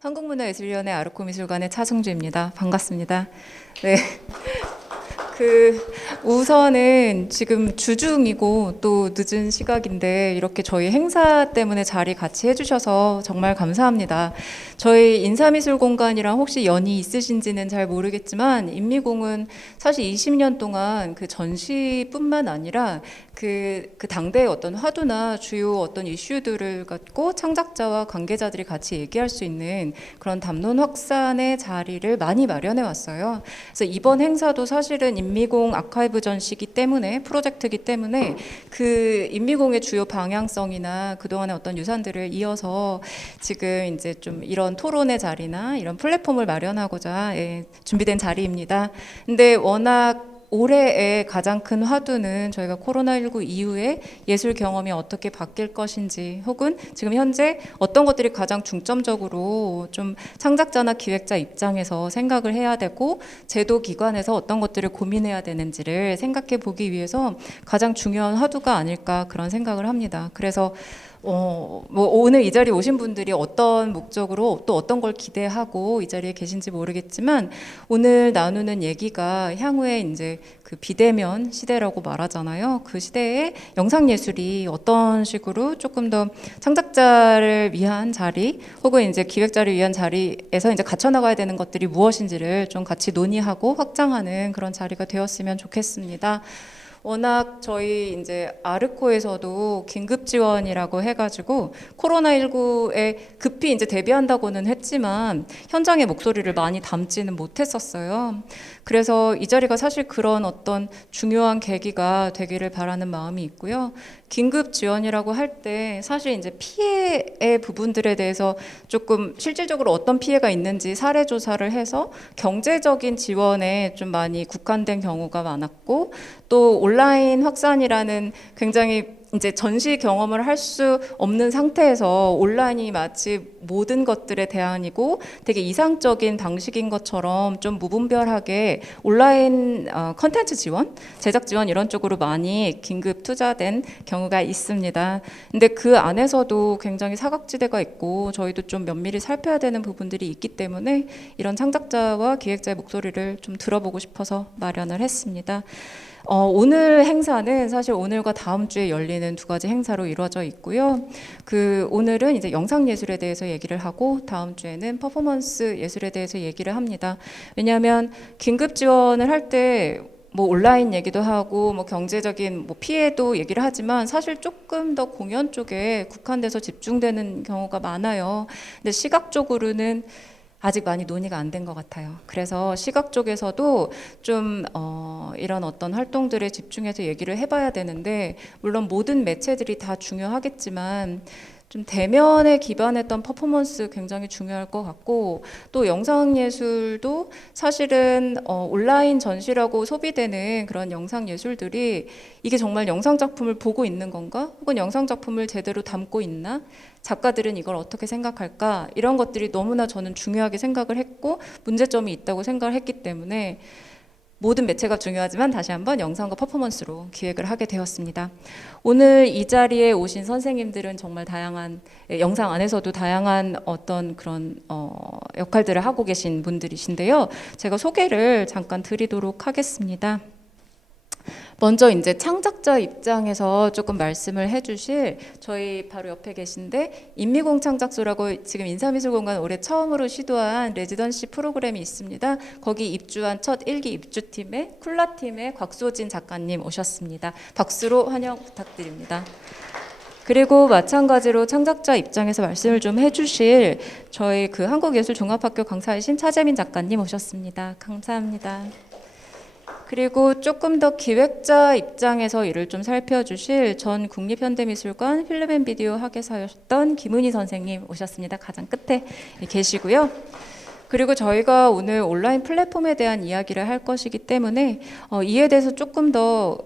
한국문화예술위원회 아르코미술관의 차승주입니다. 반갑습니다. 네. 우선은 지금 주중이고 또 늦은 시각인데 이렇게 저희 행사 때문에 자리 같이 해주셔서 정말 감사합니다. 저희 인사미술공간이랑 혹시 연이 있으신지는 잘 모르겠지만 인미공은 사실 20년 동안 그 전시뿐만 아니라 그 당대의 어떤 화두나 주요 어떤 이슈들을 갖고 창작자와 관계자들이 같이 얘기할 수 있는 그런 담론 확산의 자리를 많이 마련해 왔어요. 그래서 이번 행사도 사실은 인미공 아카이브 전시기 때문에 프로젝트기 때문에 그 인미공의 주요 방향성이나 그동안의 어떤 유산들을 이어서 지금 이제 좀 이런 토론의 자리나 이런 플랫폼을 마련하고자 준비된 자리입니다. 근데 워낙 올해의 가장 큰 화두는 저희가 코로나19 이후에 예술 경험이 어떻게 바뀔 것인지 혹은 지금 현재 어떤 것들이 가장 중점적으로 좀 창작자나 기획자 입장에서 생각을 해야 되고 제도 기관에서 어떤 것들을 고민해야 되는지를 생각해 보기 위해서 가장 중요한 화두가 아닐까 그런 생각을 합니다. 그래서 뭐 오늘 이 자리에 오신 분들이 어떤 목적으로 또 어떤 걸 기대하고 이 자리에 계신지 모르겠지만 오늘 나누는 얘기가 향후에 이제 그 비대면 시대라고 말하잖아요. 그 시대에 영상예술이 어떤 식으로 조금 더 창작자를 위한 자리 혹은 이제 기획자를 위한 자리에서 이제 갖춰나가야 되는 것들이 무엇인지를 좀 같이 논의하고 확장하는 그런 자리가 되었으면 좋겠습니다. 워낙 저희 이제 아르코에서도 긴급 지원이라고 해가지고 코로나19에 급히 이제 대비한다고는 했지만 현장의 목소리를 많이 담지는 못했었어요. 그래서 이 자리가 사실 그런 어떤 중요한 계기가 되기를 바라는 마음이 있고요. 긴급 지원이라고 할 때 사실 이제 피해의 부분들에 대해서 조금 실질적으로 어떤 피해가 있는지 사례 조사를 해서 경제적인 지원에 좀 많이 국한된 경우가 많았고 또 온라인 확산이라는 굉장히 이제 전시 경험을 할 수 없는 상태에서 온라인이 마치 모든 것들의 대안이고 되게 이상적인 방식인 것처럼 좀 무분별하게 온라인 컨텐츠 지원, 제작 지원 이런 쪽으로 많이 긴급 투자된 경우가 있습니다. 근데 그 안에서도 굉장히 사각지대가 있고 저희도 좀 면밀히 살펴야 되는 부분들이 있기 때문에 이런 창작자와 기획자의 목소리를 좀 들어보고 싶어서 마련을 했습니다. 오늘 행사는 사실 오늘과 다음 주에 열리는 두 가지 행사로 이루어져 있고요. 오늘은 이제 영상예술에 대해서 얘기를 하고 다음 주에는 퍼포먼스 예술에 대해서 얘기를 합니다. 왜냐하면 긴급 지원을 할 때 뭐 온라인 얘기도 하고 뭐 경제적인 뭐 피해도 얘기를 하지만 사실 조금 더 공연 쪽에 국한돼서 집중되는 경우가 많아요. 근데 시각적으로는 아직 많이 논의가 안 된 것 같아요. 그래서 시각 쪽에서도 좀 이런 어떤 활동들에 집중해서 얘기를 해봐야 되는데 물론 모든 매체들이 다 중요하겠지만 좀 대면에 기반했던 퍼포먼스 굉장히 중요할 것 같고 또 영상예술도 사실은 온라인 전시라고 소비되는 그런 영상예술들이 이게 정말 영상작품을 보고 있는 건가? 혹은 영상작품을 제대로 담고 있나? 작가들은 이걸 어떻게 생각할까? 이런 것들이 너무나 저는 중요하게 생각을 했고 문제점이 있다고 생각을 했기 때문에 모든 매체가 중요하지만 다시 한번 영상과 퍼포먼스로 기획을 하게 되었습니다. 오늘 이 자리에 오신 선생님들은 정말 다양한 영상 안에서도 다양한 어떤 그런 역할들을 하고 계신 분들이신데요. 제가 소개를 잠깐 드리도록 하겠습니다. 먼저 이제 창작자 입장에서 조금 말씀을 해주실 저희 바로 옆에 계신데 인미공 창작소라고 지금 인사미술공간 올해 처음으로 시도한 레지던시 프로그램이 있습니다. 거기 입주한 첫 1기 입주팀의 쿨라팀의 곽소진 작가님 오셨습니다. 박수로 환영 부탁드립니다. 그리고 마찬가지로 창작자 입장에서 말씀을 좀 해주실 저희 한국예술종합학교 강사이신 차재민 작가님 오셨습니다. 감사합니다. 그리고 조금 더 기획자 입장에서 이를 좀 살펴주실 전 국립현대미술관 필름앤비디오 학예사였던 김은희 선생님 오셨습니다. 가장 끝에 계시고요. 그리고 저희가 오늘 온라인 플랫폼에 대한 이야기를 할 것이기 때문에 이에 대해서 조금 더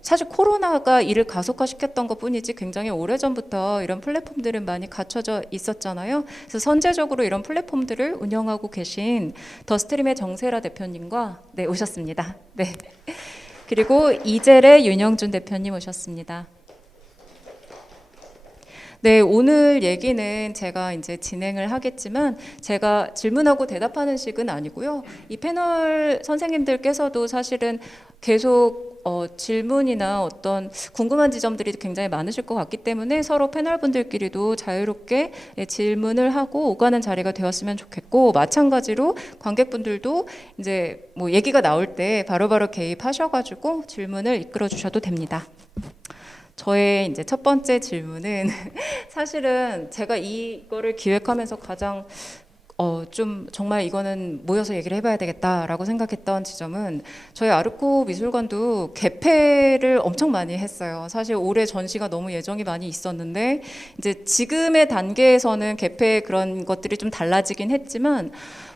사실 코로나가 이를 가속화시켰던 것뿐이지 굉장히 오래전부터 이런 플랫폼들은 많이 갖춰져 있었잖아요. 그래서 선제적으로 이런 플랫폼들을 운영하고 계신 더 스트림의 정세라 대표님과 오셨습니다. 네. 그리고 이젤의 윤영준 대표님 오셨습니다. 네, 오늘 얘기는 제가 이제 진행을 하겠지만 제가 질문하고 대답하는 식은 아니고요. 이 패널 선생님들께서도 사실은 계속 질문이나 어떤 궁금한 지점들이 굉장히 많으실 것 같기 때문에 서로 패널 분들끼리도 자유롭게 질문을 하고 오가는 자리가 되었으면 좋겠고, 마찬가지로 관객분들도 이제 뭐 얘기가 나올 때 바로바로 개입하셔가지고 질문을 이끌어 주셔도 됩니다. 저의 이제 첫 번째 질문은 사실은 제가 이거를 기획하면서 가장 좀 정말 이거는 모여서 얘기를 해봐야 되겠다라고 생각했던 지점은, 저희 아르코 미술관도 개폐를 엄청 많이 했어요. 사실 올해 전시가 너무 예정이 많이 있었는데 이제 지금의 단계에서는 개폐 그런 것들이 좀 달라지긴 했지만,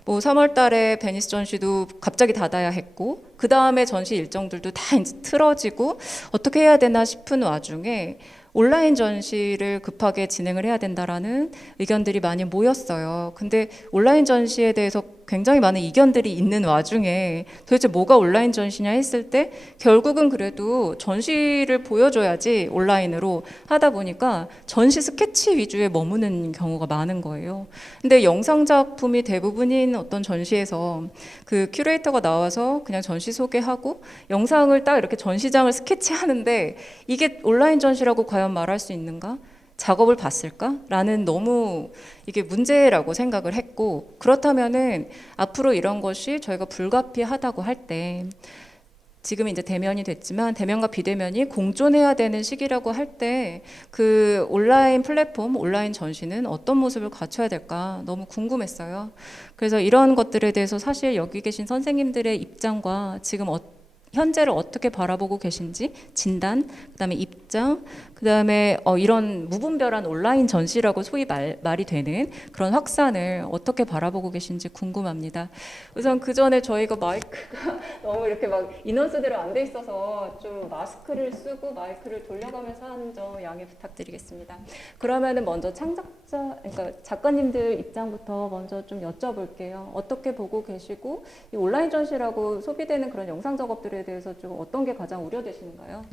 뭐 3월 달에 베니스 전시도 갑자기 닫아야 했고, 그 다음에 전시 일정들도 다 이제 틀어지고 어떻게 해야 되나 싶은 와중에 온라인 전시를 급하게 진행을 해야 된다라는 의견들이 많이 모였어요. 근데 온라인 전시에 대해서 굉장히 많은 이견들이 있는 와중에 도대체 뭐가 온라인 전시냐 했을 때 결국은 그래도 전시를 보여줘야지 온라인으로 하다 보니까 전시 스케치 위주에 머무는 경우가 많은 거예요. 근데 영상 작품이 대부분인 어떤 전시에서 그 큐레이터가 나와서 그냥 전시 소개하고 영상을 딱 이렇게 전시장을 스케치하는데 이게 온라인 전시라고 과연 말할 수 있는가? 작업을 봤을까? 라는 너무 이게 문제라고 생각을 했고, 그렇다면은 앞으로 이런 것이 저희가 불가피하다고 할 때, 지금 이제 대면이 됐지만 대면과 비대면이 공존해야 되는 시기라고 할 때 그 온라인 플랫폼, 온라인 전시는 어떤 모습을 갖춰야 될까 너무 궁금했어요. 그래서 이런 것들에 대해서 사실 여기 계신 선생님들의 입장과 지금 현재를 어떻게 바라보고 계신지 진단, 그다음에 입장, 그다음에 이런 무분별한 온라인 전시라고 소위 말이 되는 그런 확산을 어떻게 바라보고 계신지 궁금합니다. 우선 그 전에 저희가 마이크가 너무 이렇게 막 인원수대로 안 돼 있어서 좀 마스크를 쓰고 마이크를 돌려가면서 하는 점 양해 부탁드리겠습니다. 그러면은 먼저 그러니까 작가님들 입장부터 먼저 좀 여쭤볼게요. 어떻게 보고 계시고 이 온라인 전시라고 소비되는 그런 영상 작업들에 대해서 좀 어떤 게 가장 우려되시는가요?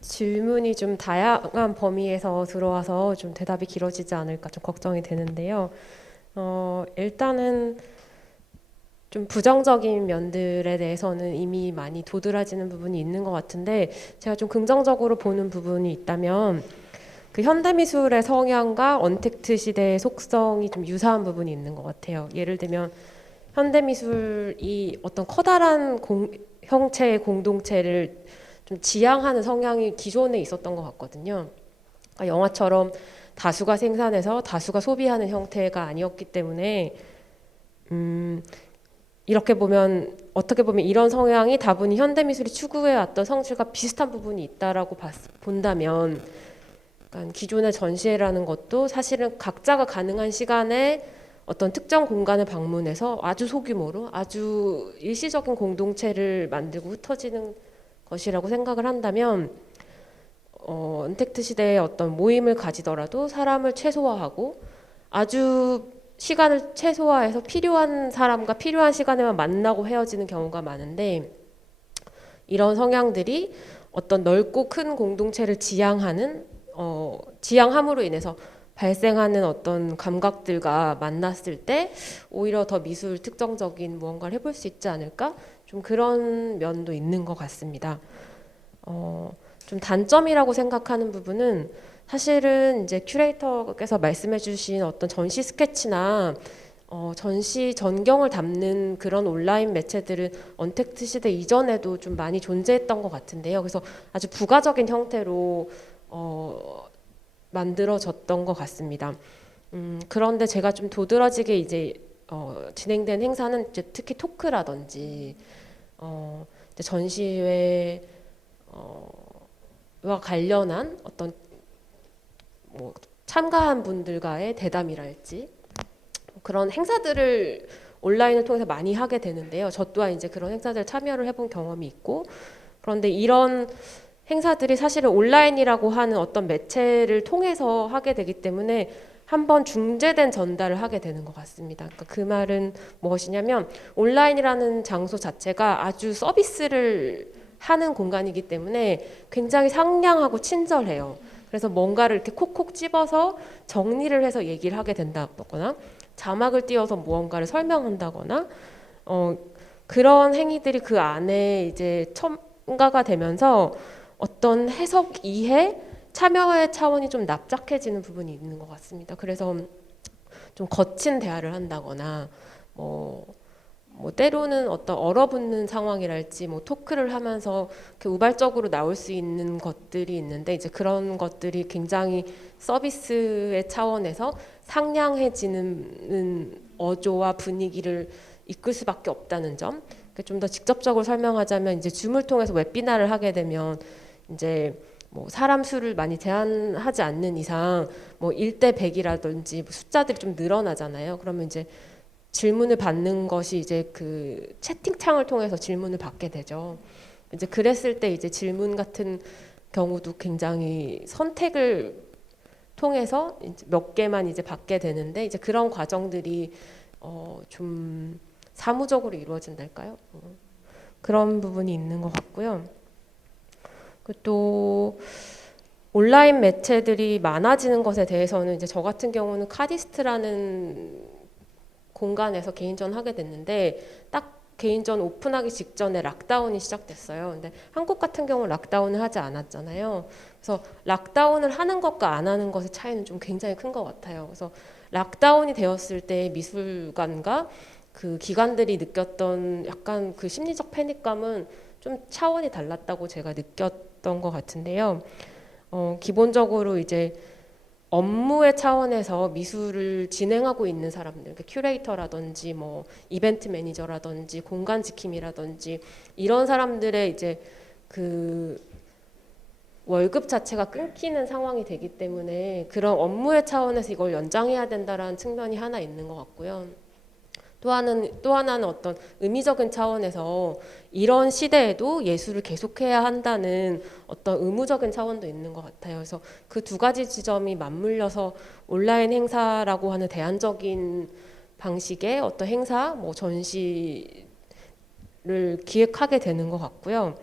질문이 좀 다양한 범위에서 들어와서 좀 대답이 길어지지 않을까 좀 걱정이 되는데요. 일단은 좀 부정적인 면들에 대해서는 이미 많이 도드라지는 부분이 있는 것 같은데, 제가 좀 긍정적으로 보는 부분이 있다면 그 현대미술의 성향과 언택트 시대의 속성이 좀 유사한 부분이 있는 것 같아요. 예를 들면 현대미술이 어떤 커다란 형체의 공동체를 좀 지향하는 성향이 기존에 있었던 것 같거든요. 그러니까 영화처럼 다수가 생산해서 다수가 소비하는 형태가 아니었기 때문에 이렇게 보면 어떻게 보면 이런 성향이 다분히 현대미술이 추구해왔던 성질과 비슷한 부분이 있다라고 본다면, 그러니까 기존의 전시회라는 것도 사실은 각자가 가능한 시간에 어떤 특정 공간을 방문해서 아주 소규모로 아주 일시적인 공동체를 만들고 흩어지는 것이라고 생각을 한다면, 언택트 시대의 어떤 모임을 가지더라도 사람을 최소화하고 아주 시간을 최소화해서 필요한 사람과 필요한 시간에만 만나고 헤어지는 경우가 많은데, 이런 성향들이 어떤 넓고 큰 공동체를 지향함으로 인해서 발생하는 어떤 감각들과 만났을 때 오히려 더 미술 특정적인 무언가를 해볼 수 있지 않을까? 좀 그런 면도 있는 것 같습니다. 좀 단점이라고 생각하는 부분은 사실은 이제 큐레이터께서 말씀해주신 어떤 전시 스케치나 전시 전경을 담는 그런 온라인 매체들은 언택트 시대 이전에도 좀 많이 존재했던 것 같은데요. 그래서 아주 부가적인 형태로 만들어졌던 것 같습니다. 그런데 제가 좀 도드라지게 이제 진행된 행사는 이제 특히 토크라든지 이제 전시회와 관련한 어떤 뭐 참가한 분들과의 대담이랄지 그런 행사들을 온라인을 통해서 많이 하게 되는데요. 저 또한 이제 그런 행사들 참여를 해본 경험이 있고, 그런데 이런 행사들이 사실은 온라인이라고 하는 어떤 매체를 통해서 하게 되기 때문에 한번 중재된 전달을 하게 되는 것 같습니다. 그러니까 그 말은 무엇이냐면 온라인이라는 장소 자체가 아주 서비스를 하는 공간이기 때문에 굉장히 상냥하고 친절해요. 그래서 뭔가를 이렇게 콕콕 집어서 정리를 해서 얘기를 하게 된다거나 자막을 띄워서 무언가를 설명한다거나 그런 행위들이 그 안에 이제 첨가가 되면서 어떤 해석, 이해, 참여의 차원이 좀 납작해지는 부분이 있는 것 같습니다. 그래서 좀 거친 대화를 한다거나 뭐 때로는 어떤 얼어붙는 상황이랄지 뭐 토크를 하면서 이렇게 우발적으로 나올 수 있는 것들이 있는데 이제 그런 것들이 굉장히 서비스의 차원에서 상냥해지는 어조와 분위기를 이끌 수밖에 없다는 점. 좀 더 직접적으로 설명하자면 이제 줌을 통해서 웹비나를 하게 되면 이제 뭐 사람 수를 많이 제한하지 않는 이상 뭐 1대 100이라든지 숫자들이 좀 늘어나잖아요. 그러면 이제 질문을 받는 것이 이제 그 채팅창을 통해서 질문을 받게 되죠. 이제 그랬을 때 이제 질문 같은 경우도 굉장히 선택을 통해서 이제 몇 개만 이제 받게 되는데 이제 그런 과정들이 좀 사무적으로 이루어진달까요? 그런 부분이 있는 것 같고요. 또 온라인 매체들이 많아지는 것에 대해서는 이제 저 같은 경우는 카디스트라는 공간에서 개인전 하게 됐는데 딱 개인전 오픈하기 직전에 락다운이 시작됐어요. 근데 한국 같은 경우는 락다운을 하지 않았잖아요. 그래서 락다운을 하는 것과 안 하는 것의 차이는 좀 굉장히 큰 것 같아요. 그래서 락다운이 되었을 때 미술관과 그 기관들이 느꼈던 약간 그 심리적 패닉감은 좀 차원이 달랐다고 제가 느꼈던 것 같은데요. 기본적으로 이제 업무의 차원에서 미술을 진행하고 있는 사람들, 그러니까 큐레이터라든지 뭐 이벤트 매니저라든지 공간 지킴이라든지 이런 사람들의 이제 그 월급 자체가 끊기는 상황이 되기 때문에 그런 업무의 차원에서 이걸 연장해야 된다라는 측면이 하나 있는 것 같고요. 또 하나는 어떤 의미적인 차원에서 이런 시대에도 예술을 계속해야 한다는 어떤 의무적인 차원도 있는 것 같아요. 그래서 그 두 가지 지점이 맞물려서 온라인 행사라고 하는 대안적인 방식의 어떤 행사, 뭐 전시를 기획하게 되는 것 같고요.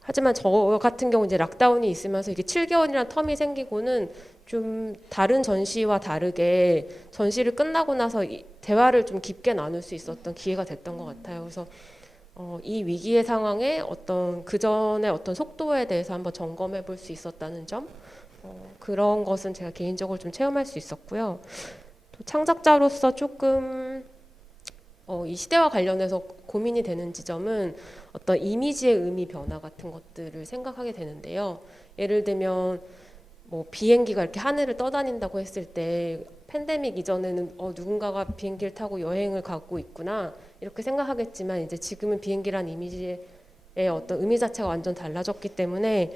하지만 저 같은 경우 이제 락다운이 있으면서 이게 7개월이라는 텀이 생기고는 좀 다른 전시와 다르게 전시를 끝나고 나서 대화를 좀 깊게 나눌 수 있었던 기회가 됐던 것 같아요. 그래서 이 위기의 상황에 어떤 그 전의 어떤 속도에 대해서 한번 점검해 볼 수 있었다는 점, 그런 것은 제가 개인적으로 좀 체험할 수 있었고요. 또 창작자로서 조금 이 시대와 관련해서 고민이 되는 지점은 어떤 이미지의 의미 변화 같은 것들을 생각하게 되는데요. 예를 들면 뭐 비행기가 이렇게 하늘을 떠다닌다고 했을 때 팬데믹 이전에는 누군가가 비행기를 타고 여행을 가고 있구나 이렇게 생각하겠지만 이제 지금은 비행기란 이미지의 어떤 의미 자체가 완전 달라졌기 때문에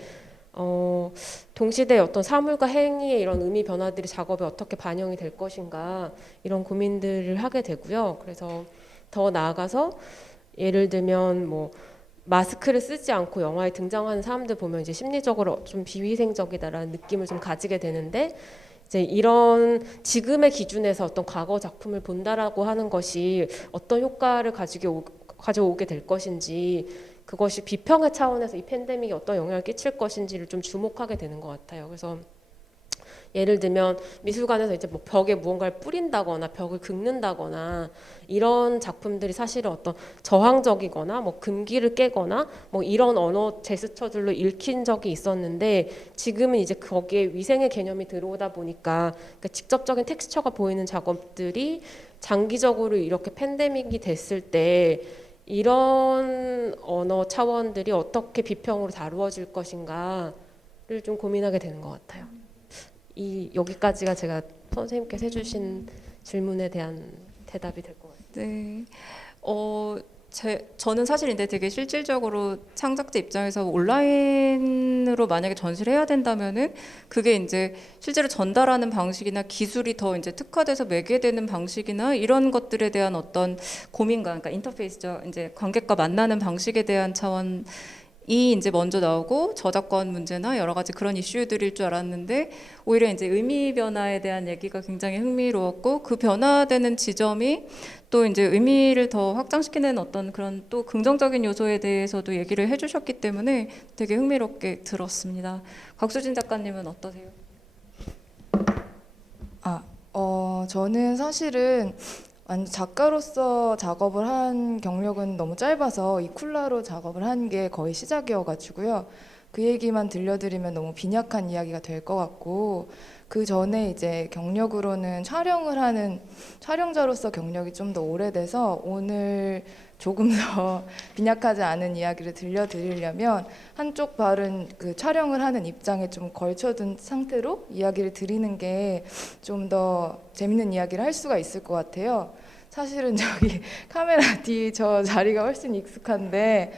동시대의 어떤 사물과 행위의 이런 의미 변화들이 작업에 어떻게 반영이 될 것인가 이런 고민들을 하게 되고요. 그래서 더 나아가서 예를 들면 뭐 마스크를 쓰지 않고 영화에 등장하는 사람들 보면 이제 심리적으로 좀 비위생적이다라는 느낌을 좀 가지게 되는데 이제 이런 지금의 기준에서 어떤 과거 작품을 본다라고 하는 것이 어떤 효과를 가져오게 될 것인지 그것이 비평의 차원에서 이 팬데믹이 어떤 영향을 끼칠 것인지를 좀 주목하게 되는 것 같아요. 그래서 예를 들면 미술관에서 이제 뭐 벽에 무언가를 뿌린다거나 벽을 긁는다거나 이런 작품들이 사실은 어떤 저항적이거나 뭐 금기를 깨거나 뭐 이런 언어 제스처들로 읽힌 적이 있었는데 지금은 이제 거기에 위생의 개념이 들어오다 보니까 그러니까 직접적인 텍스처가 보이는 작업들이 장기적으로 이렇게 팬데믹이 됐을 때 이런 언어 차원들이 어떻게 비평으로 다루어질 것인가를 좀 고민하게 되는 것 같아요. 여기까지가 제가 선생님께서 해주신 질문에 대한 대답이 될 것 같아요. 네. 저는 사실 근데 되게 실질적으로 창작자 입장에서 온라인으로 만약에 전시를 해야 된다면은 그게 이제 실제로 전달하는 방식이나 기술이 더 이제 특화돼서 매개되는 방식이나 이런 것들에 대한 어떤 고민과 그러니까 인터페이스죠. 이제 관객과 만나는 방식에 대한 차원 이제 먼저 나오고 저작권 문제나 여러 가지 그런 이슈들일 줄 알았는데 오히려 이제 의미 변화에 대한 얘기가 굉장히 흥미로웠고 그 변화되는 지점이 또 이제 의미를 더 확장시키는 어떤 그런 또 긍정적인 요소에 대해서도 얘기를 해주셨기 때문에 되게 흥미롭게 들었습니다. 곽수진 작가님은 어떠세요? 저는 사실은 작가로서 작업을 한 경력은 너무 짧아서 이 쿨라로 작업을 한 게 거의 시작이어가지고요. 그 얘기만 들려드리면 너무 빈약한 이야기가 될 것 같고, 그 전에 이제 경력으로는 촬영을 하는 촬영자로서 경력이 좀 더 오래돼서 오늘 조금 더 빈약하지 않은 이야기를 들려드리려면 한쪽 발은 그 촬영을 하는 입장에 좀 걸쳐둔 상태로 이야기를 드리는 게 좀 더 재밌는 이야기를 할 수가 있을 것 같아요. 사실은 저기 카메라 뒤 저 자리가 훨씬 익숙한데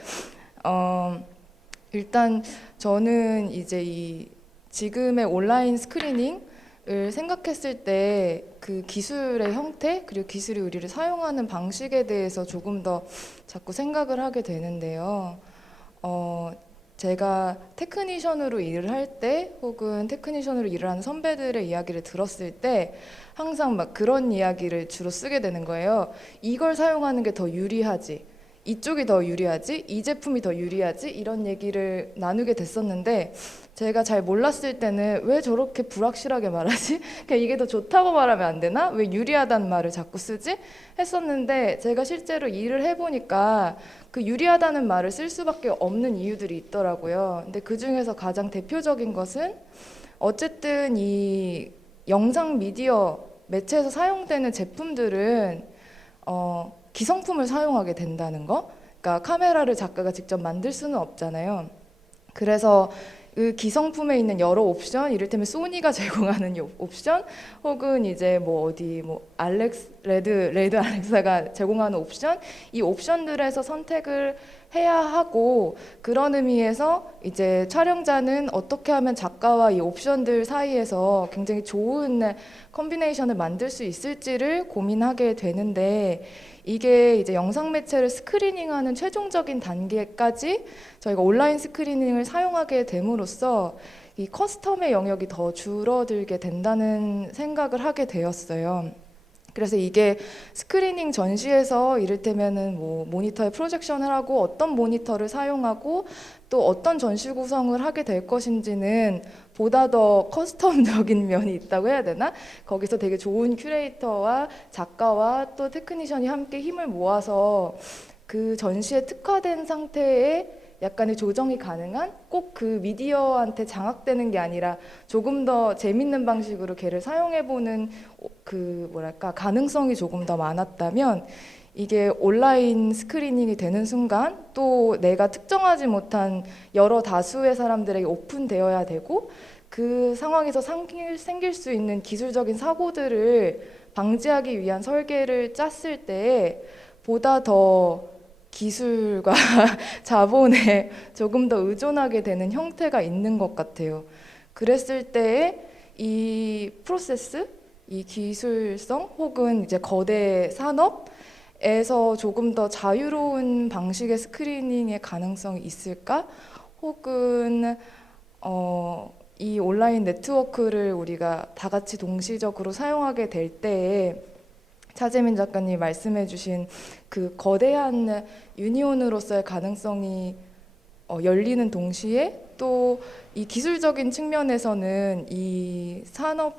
일단 저는 이제 이 지금의 온라인 스크리닝을 생각했을 때 그 기술의 형태 그리고 기술이 우리를 사용하는 방식에 대해서 조금 더 자꾸 생각을 하게 되는데요. 제가 테크니션으로 일을 할 때 혹은 테크니션으로 일을 하는 선배들의 이야기를 들었을 때 항상 막 그런 이야기를 주로 쓰게 되는 거예요. 이걸 사용하는 게 더 유리하지. 이쪽이 더 유리하지? 이 제품이 더 유리하지? 이런 얘기를 나누게 됐었는데 제가 잘 몰랐을 때는 왜 저렇게 불확실하게 말하지? 그냥 이게 더 좋다고 말하면 안 되나? 왜 유리하다는 말을 자꾸 쓰지? 했었는데 제가 실제로 일을 해보니까 그 유리하다는 말을 쓸 수밖에 없는 이유들이 있더라고요. 근데 그 중에서 가장 대표적인 것은 어쨌든 이 영상 미디어 매체에서 사용되는 제품들은 기성품을 사용하게 된다는 거. 그러니까 카메라를 작가가 직접 만들 수는 없잖아요. 그래서 그 기성품에 있는 여러 옵션, 이를테면 소니가 제공하는 옵션, 혹은 이제 뭐 어디 뭐 레드 알렉사가 제공하는 옵션, 이 옵션들에서 선택을 해야 하고, 그런 의미에서 이제 촬영자는 어떻게 하면 작가와 이 옵션들 사이에서 굉장히 좋은 컨비네이션을 만들 수 있을지를 고민하게 되는데, 이게 이제 영상 매체를 스크리닝하는 최종적인 단계까지 저희가 온라인 스크리닝을 사용하게 됨으로써 이 커스텀의 영역이 더 줄어들게 된다는 생각을 하게 되었어요. 그래서 이게 스크리닝 전시에서 이를테면은 뭐 모니터에 프로젝션을 하고 어떤 모니터를 사용하고 또 어떤 전시 구성을 하게 될 것인지는 보다 더 커스텀적인 면이 있다고 해야 되나? 거기서 되게 좋은 큐레이터와 작가와 또 테크니션이 함께 힘을 모아서 그 전시에 특화된 상태의 약간의 조정이 가능한 꼭 그 미디어한테 장악되는 게 아니라 조금 더 재밌는 방식으로 걔를 사용해보는 그 뭐랄까 가능성이 조금 더 많았다면 이게 온라인 스크리닝이 되는 순간 또 내가 특정하지 못한 여러 다수의 사람들에게 오픈되어야 되고 그 상황에서 생길 수 있는 기술적인 사고들을 방지하기 위한 설계를 짰을 때 보다 더 기술과 자본에 조금 더 의존하게 되는 형태가 있는 것 같아요. 그랬을 때에 이 프로세스, 이 기술성 혹은 이제 거대 산업에서 조금 더 자유로운 방식의 스크리닝의 가능성이 있을까? 혹은 이 온라인 네트워크를 우리가 다 같이 동시적으로 사용하게 될 때에 차재민 작가님 말씀해주신 그 거대한 유니온으로서의 가능성이 열리는 동시에 또 이 기술적인 측면에서는 이 산업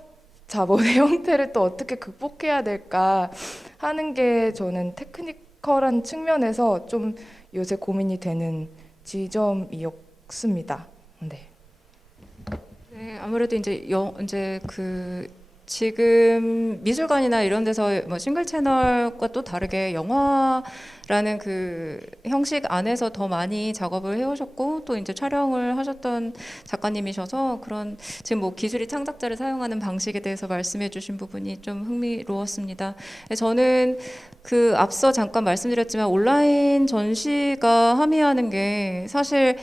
자본의 형태를 또 어떻게 극복해야 될까 하는 게 저는 테크니컬한 측면에서 좀 요새 고민이 되는 지점이었습니다. 네. 네, 아무래도 이제 그 지금 미술관이나 이런 데서 뭐 싱글 채널과 또 다르게 영화라는 그 형식 안에서 더 많이 작업을 해오셨고 또 이제 촬영을 하셨던 작가님이셔서 그런 지금 뭐 기술이 창작자를 사용하는 방식에 대해서 말씀해주신 부분이 좀 흥미로웠습니다. 저는 그 앞서 잠깐 말씀드렸지만 온라인 전시가 함의하는 게 사실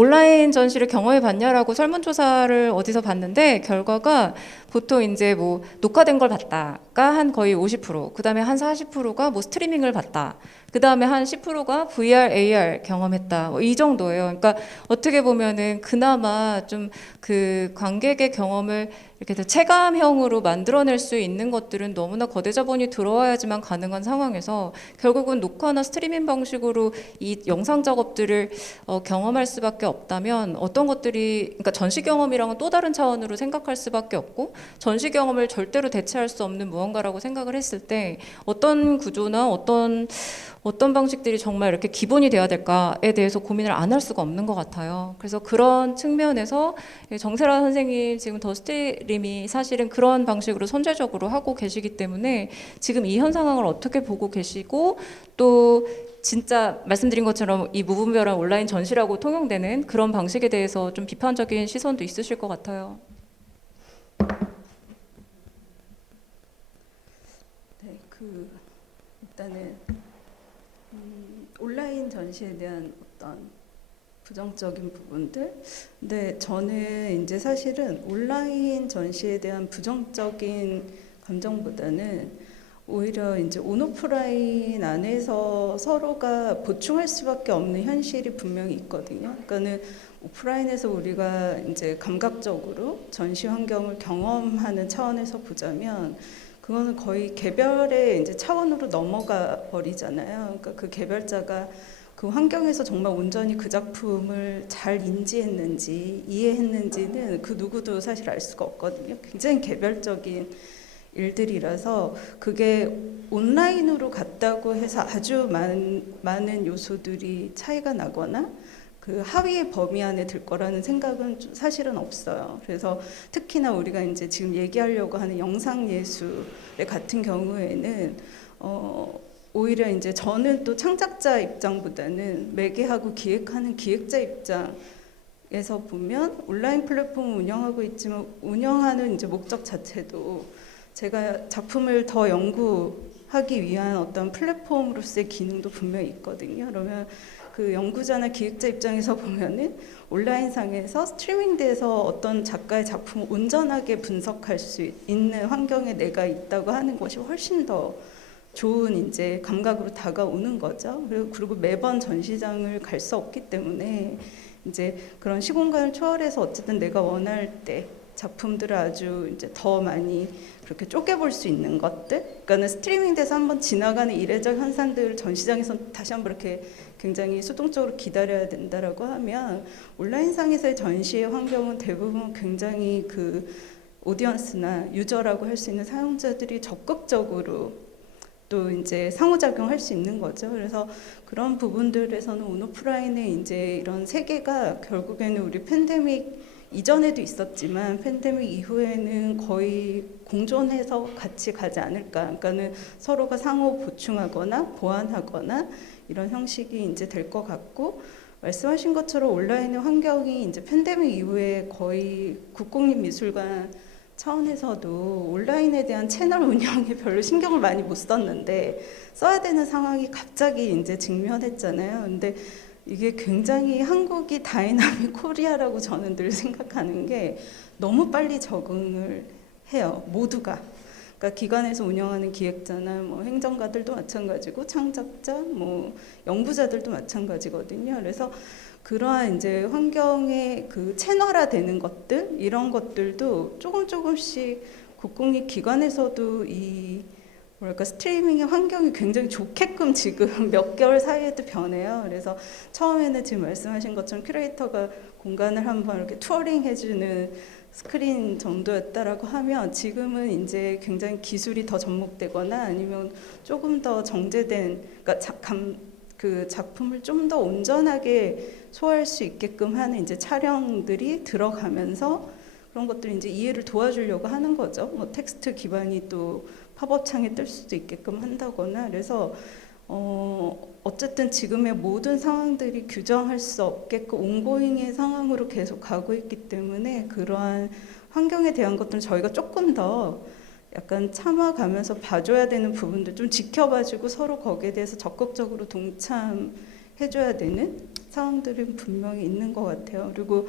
온라인 전시를 경험해 봤냐라고 설문조사를 어디서 봤는데 결과가 보통 이제 뭐 녹화된 걸 봤다가 한 거의 50%, 그 다음에 한 40%가 뭐 스트리밍을 봤다. 그 다음에 한 10%가 VR, AR 경험했다. 뭐이 정도예요. 그러니까 어떻게 보면은 그나마 좀 그 관객의 경험을 이렇게 더 체감형으로 만들어낼 수 있는 것들은 너무나 거대 자본이 들어와야지만 가능한 상황에서 결국은 녹화나 스트리밍 방식으로 이 영상 작업들을 경험할 수밖에 없다면 어떤 것들이 그러니까 전시 경험이랑은 또 다른 차원으로 생각할 수밖에 없고 전시 경험을 절대로 대체할 수 없는 무언가라고 생각을 했을 때 어떤 구조나 어떤 방식들이 정말 이렇게 기본이 돼야 될까에 대해서 고민을 안 할 수가 없는 것 같아요. 그래서 그런 측면에서 정세라 선생님 지금 더 스트림이 사실은 그런 방식으로 선제적으로 하고 계시기 때문에 지금 이 현 상황을 어떻게 보고 계시고 또 진짜 말씀드린 것처럼 이 무분별한 온라인 전시라고 통용되는 그런 방식에 대해서 좀 비판적인 시선도 있으실 것 같아요. 네, 일단은 온라인 전시에 대한 어떤 부정적인 부분들. 근데 저는 이제 사실은 온라인 전시에 대한 부정적인 감정보다는 오히려 이제 온오프라인 안에서 서로가 보충할 수밖에 없는 현실이 분명히 있거든요. 그러니까는 오프라인에서 우리가 이제 감각적으로 전시 환경을 경험하는 차원에서 보자면 그거는 거의 개별의 이제 차원으로 넘어가 버리잖아요. 그러니까 그 개별자가 그 환경에서 정말 온전히 그 작품을 잘 인지했는지 이해했는지는 그 누구도 사실 알 수가 없거든요. 굉장히 개별적인 일들이라서 그게 온라인으로 갔다고 해서 아주 많은 요소들이 차이가 나거나 그 하위의 범위 안에 들 거라는 생각은 사실은 없어요. 그래서 특히나 우리가 이제 지금 얘기하려고 하는 영상 예술의 같은 경우에는 오히려 이제 저는 또 창작자 입장보다는 매개하고 기획하는 기획자 입장에서 보면 온라인 플랫폼을 운영하고 있지만 운영하는 이제 목적 자체도 제가 작품을 더 연구하기 위한 어떤 플랫폼으로서의 기능도 분명히 있거든요. 그러면 그 연구자나 기획자 입장에서 보면은 온라인상에서 스트리밍돼서 어떤 작가의 작품을 온전하게 분석할 수 있는 환경에 내가 있다고 하는 것이 훨씬 더 좋은 이제 감각으로 다가오는 거죠. 그리고 매번 전시장을 갈 수 없기 때문에 이제 그런 시공간을 초월해서 어쨌든 내가 원할 때 작품들을 아주 이제 더 많이 그렇게 쪼개볼 수 있는 것들. 그러니까는 스트리밍돼서 한번 지나가는 이례적 현상들을 전시장에서 다시 한번 이렇게 굉장히 수동적으로 기다려야 된다라고 하면 온라인상에서의 전시의 환경은 대부분 굉장히 그 오디언스나 유저라고 할 수 있는 사용자들이 적극적으로 또 이제 상호작용할 수 있는 거죠. 그래서 그런 부분들에서는 온오프라인의 이제 이런 세계가 결국에는 우리 팬데믹 이전에도 있었지만 팬데믹 이후에는 거의 공존해서 같이 가지 않을까. 그러니까는 서로가 상호 보충하거나 보완하거나 이런 형식이 이제 될 것 같고, 말씀하신 것처럼 온라인의 환경이 이제 팬데믹 이후에 거의 국공립미술관 차원에서도 온라인에 대한 채널 운영에 별로 신경을 많이 못 썼는데 써야 되는 상황이 갑자기 이제 직면했잖아요. 근데 이게 굉장히 한국이 다이나믹 코리아라고 저는 늘 생각하는 게 너무 빨리 적응을 해요. 모두가. 그러니까 기관에서 운영하는 기획자나 뭐 행정가들도 마찬가지고 창작자, 뭐 연구자들도 마찬가지거든요. 그래서 그러한 이제 환경의 그 채널화되는 것들 이런 것들도 조금씩 국공립 기관에서도 이 뭐랄까 스트리밍의 환경이 굉장히 좋게끔 지금 몇 개월 사이에도 변해요. 그래서 처음에는 지금 말씀하신 것처럼 큐레이터가 공간을 한번 이렇게 투어링 해주는 스크린 정도였다라고 하면 지금은 이제 굉장히 기술이 더 접목되거나 아니면 조금 더 정제된 그러니까 그 작품을 좀 더 온전하게 소화할 수 있게끔 하는 이제 촬영들이 들어가면서 그런 것들 이제 이해를 도와주려고 하는 거죠. 뭐 텍스트 기반이 또 팝업 창에 뜰 수도 있게끔 한다거나 그래서 어쨌든 지금의 모든 상황들이 규정할 수 없게끔 온고잉의 상황으로 계속 가고 있기 때문에 그러한 환경에 대한 것들은 저희가 조금 더 약간 참아가면서 봐줘야 되는 부분들 좀 지켜봐주고 서로 거기에 대해서 적극적으로 동참해줘야 되는 상황들은 분명히 있는 것 같아요. 그리고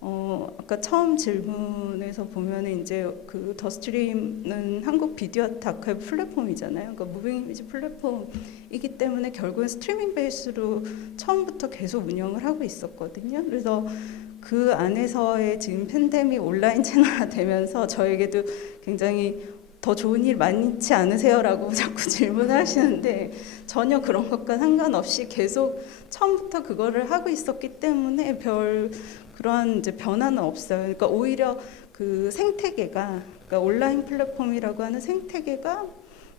아까 처음 질문에서 보면은 이제 그 더스트림은 한국 비디오 아트 아카이브 플랫폼이잖아요. 그러니까 무빙 이미지 플랫폼이기 때문에 결국은 스트리밍 베이스로 처음부터 계속 운영을 하고 있었거든요. 그래서 그 안에서의 지금 팬데믹 온라인 채널화 되면서 저에게도 굉장히 더 좋은 일 많지 않으세요라고 자꾸 질문하시는데 전혀 그런 것과 상관없이 계속 처음부터 그거를 하고 있었기 때문에 별 그러한 이제 변화는 없어요. 그러니까 오히려 그 생태계가 그러니까 온라인 플랫폼이라고 하는 생태계가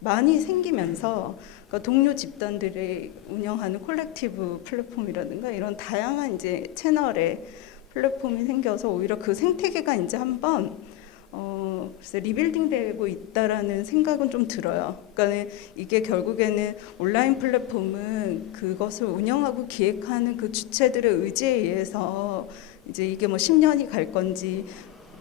많이 생기면서 그러니까 동료 집단들이 운영하는 콜렉티브 플랫폼이라든가 이런 다양한 이제 채널의 플랫폼이 생겨서 오히려 그 생태계가 이제 한번 글쎄 리빌딩되고 있다라는 생각은 좀 들어요. 그러니까 이게 결국에는 온라인 플랫폼은 그것을 운영하고 기획하는 그 주체들의 의지에 의해서 이제 이게 뭐 10년이 갈 건지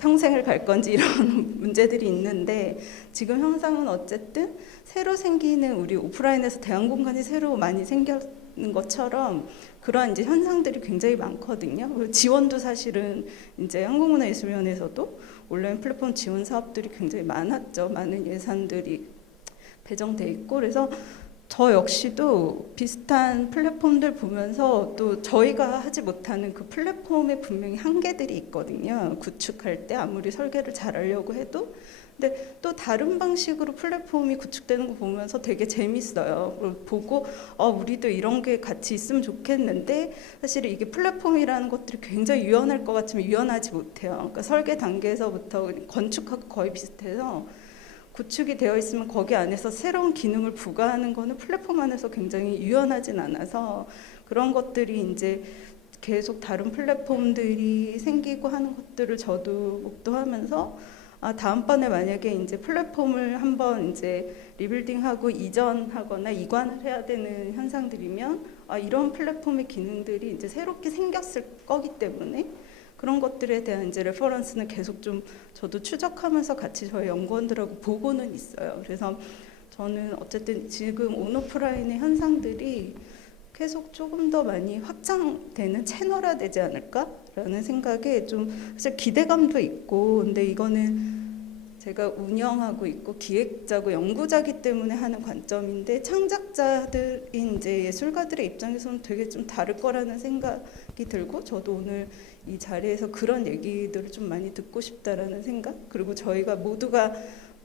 평생을 갈 건지 이런 문제들이 있는데 지금 현상은 어쨌든 새로 생기는 우리 오프라인에서 대안 공간이 새로 많이 생기는 것처럼 그러한 이제 현상들이 굉장히 많거든요. 그리고 지원도 사실은 이제 한국문화예술위원회에서도 온라인 플랫폼 지원 사업들이 굉장히 많았죠. 많은 예산들이 배정돼 있고 그래서 저 역시도 비슷한 플랫폼들 보면서 또 저희가 하지 못하는 그 플랫폼에 분명히 한계들이 있거든요. 구축할 때 아무리 설계를 잘하려고 해도 근데 또 다른 방식으로 플랫폼이 구축되는 거 보면서 되게 재밌어요. 보고 우리도 이런 게 같이 있으면 좋겠는데 사실 이게 플랫폼이라는 것들이 굉장히 유연할 것 같지만 유연하지 못해요. 그러니까 설계 단계에서부터 건축하고 거의 비슷해서 구축이 되어 있으면 거기 안에서 새로운 기능을 부과하는 거는 플랫폼 안에서 굉장히 유연하진 않아서 그런 것들이 이제 계속 다른 플랫폼들이 생기고 하는 것들을 저도 목도하면서 다음번에 만약에 이제 플랫폼을 한번 이제 리빌딩하고 이전하거나 이관을 해야 되는 현상들이면 이런 플랫폼의 기능들이 이제 새롭게 생겼을 거기 때문에 그런 것들에 대한 이제 레퍼런스는 계속 좀 저도 추적하면서 같이 저희 연구원들하고 보고는 있어요. 그래서 저는 어쨌든 지금 온오프라인의 현상들이 계속 조금 더 많이 확장되는 채널화되지 않을까라는 생각에 좀 사실 기대감도 있고 근데 이거는 제가 운영하고 있고 기획자고 연구자기 때문에 하는 관점인데 창작자들인 이제 예술가들의 입장에서는 되게 좀 다를 거라는 생각이 들고 저도 오늘 이 자리에서 그런 얘기들을 좀 많이 듣고 싶다라는 생각 그리고 저희가 모두가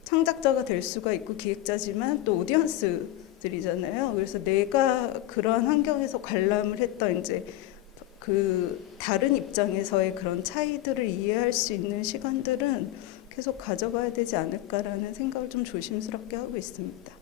창작자가 될 수가 있고 기획자지만 또 오디언스들이잖아요. 그래서 내가 그러한 환경에서 관람을 했던 이제 그 다른 입장에서의 그런 차이들을 이해할 수 있는 시간들은 계속 가져가야 되지 않을까라는 생각을 좀 조심스럽게 하고 있습니다.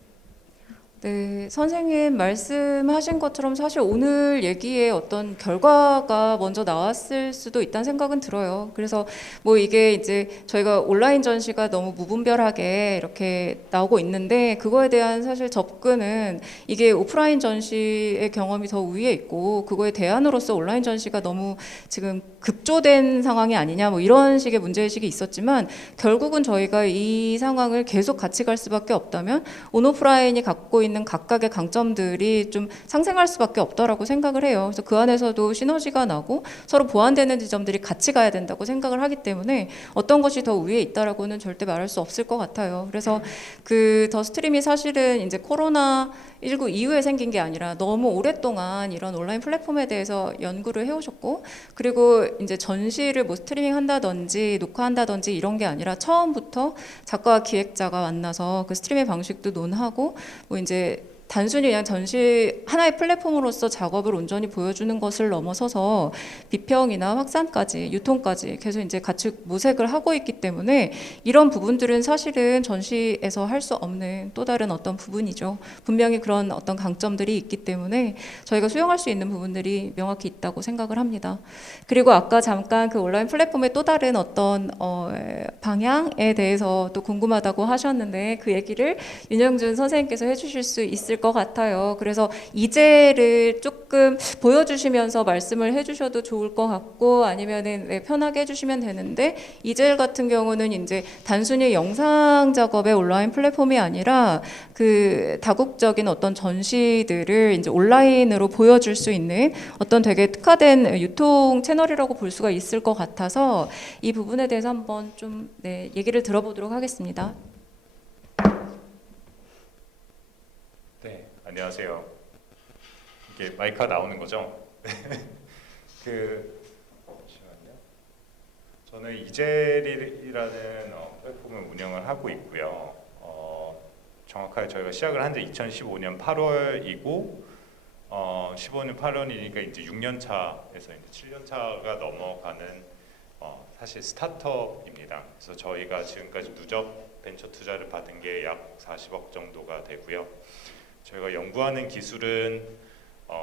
네, 선생님 말씀하신 것처럼 사실 오늘 얘기의 어떤 결과가 먼저 나왔을 수도 있다는 생각은 들어요. 그래서 뭐 이게 이제 저희가 온라인 전시가 너무 무분별하게 이렇게 나오고 있는데 그거에 대한 사실 접근은 이게 오프라인 전시의 경험이 더 위에 있고 그거에 대안으로서 온라인 전시가 너무 지금 급조된 상황이 아니냐 뭐 이런 식의 문제의식이 있었지만 결국은 저희가 이 상황을 계속 같이 갈 수밖에 없다면 온오프라인이 갖고 있는 각각의 강점들이 좀 상생할 수밖에 없다라고 생각을 해요. 그래서 그 안에서도 시너지가 나고 서로 보완되는 지점들이 같이 가야 된다고 생각을 하기 때문에 어떤 것이 더 위에 있다라고는 절대 말할 수 없을 것 같아요. 그래서 그 더 스트림이 사실은 이제 코로나19 이후에 생긴 게 아니라 너무 오랫동안 이런 온라인 플랫폼에 대해서 연구를 해오셨고 그리고 이제 전시를 뭐 스트리밍 한다든지 녹화한다든지 이런 게 아니라 처음부터 작가와 기획자가 만나서 그 스트리밍 방식도 논하고 뭐 이제 단순히 그냥 전시 하나의 플랫폼으로서 작업을 온전히 보여주는 것을 넘어서서 비평이나 확산까지 유통까지 계속 이제 같이 모색을 하고 있기 때문에 이런 부분들은 사실은 전시에서 할 수 없는 또 다른 어떤 부분이죠. 분명히 그런 어떤 강점들이 있기 때문에 저희가 수용할 수 있는 부분들이 명확히 있다고 생각을 합니다. 그리고 아까 잠깐 그 온라인 플랫폼의 또 다른 어떤 방향에 대해서 또 궁금하다고 하셨는데 그 얘기를 윤영준 선생님께서 해주실 수 있을까요? 것 같아요. 그래서 이제를 조금 보여주시면서 말씀을 해주셔도 좋을 것 같고 아니면은 네, 편하게 해주시면 되는데 이젤 같은 경우는 이제 단순히 영상 작업의 온라인 플랫폼이 아니라 그 다국적인 어떤 전시들을 이제 온라인으로 보여줄 수 있는 어떤 되게 특화된 유통 채널이라고 볼 수가 있을 것 같아서 이 부분에 대해서 한번 좀 네, 얘기를 들어보도록 하겠습니다. 네, 안녕하세요. 이게 마이크가 나오는 거죠? 잠시만요. 저는 이젤이라는 플랫폼을 운영을 하고 있고요. 정확하게 저희가 시작을 한 지 2015년 8월이고 15년 8월이니까 이제 6년 차에서 이제 7년 차가 넘어가는 사실 스타트업입니다. 그래서 저희가 지금까지 누적 벤처 투자를 받은 게 약 40억 정도가 되고요. 저희가 연구하는 기술은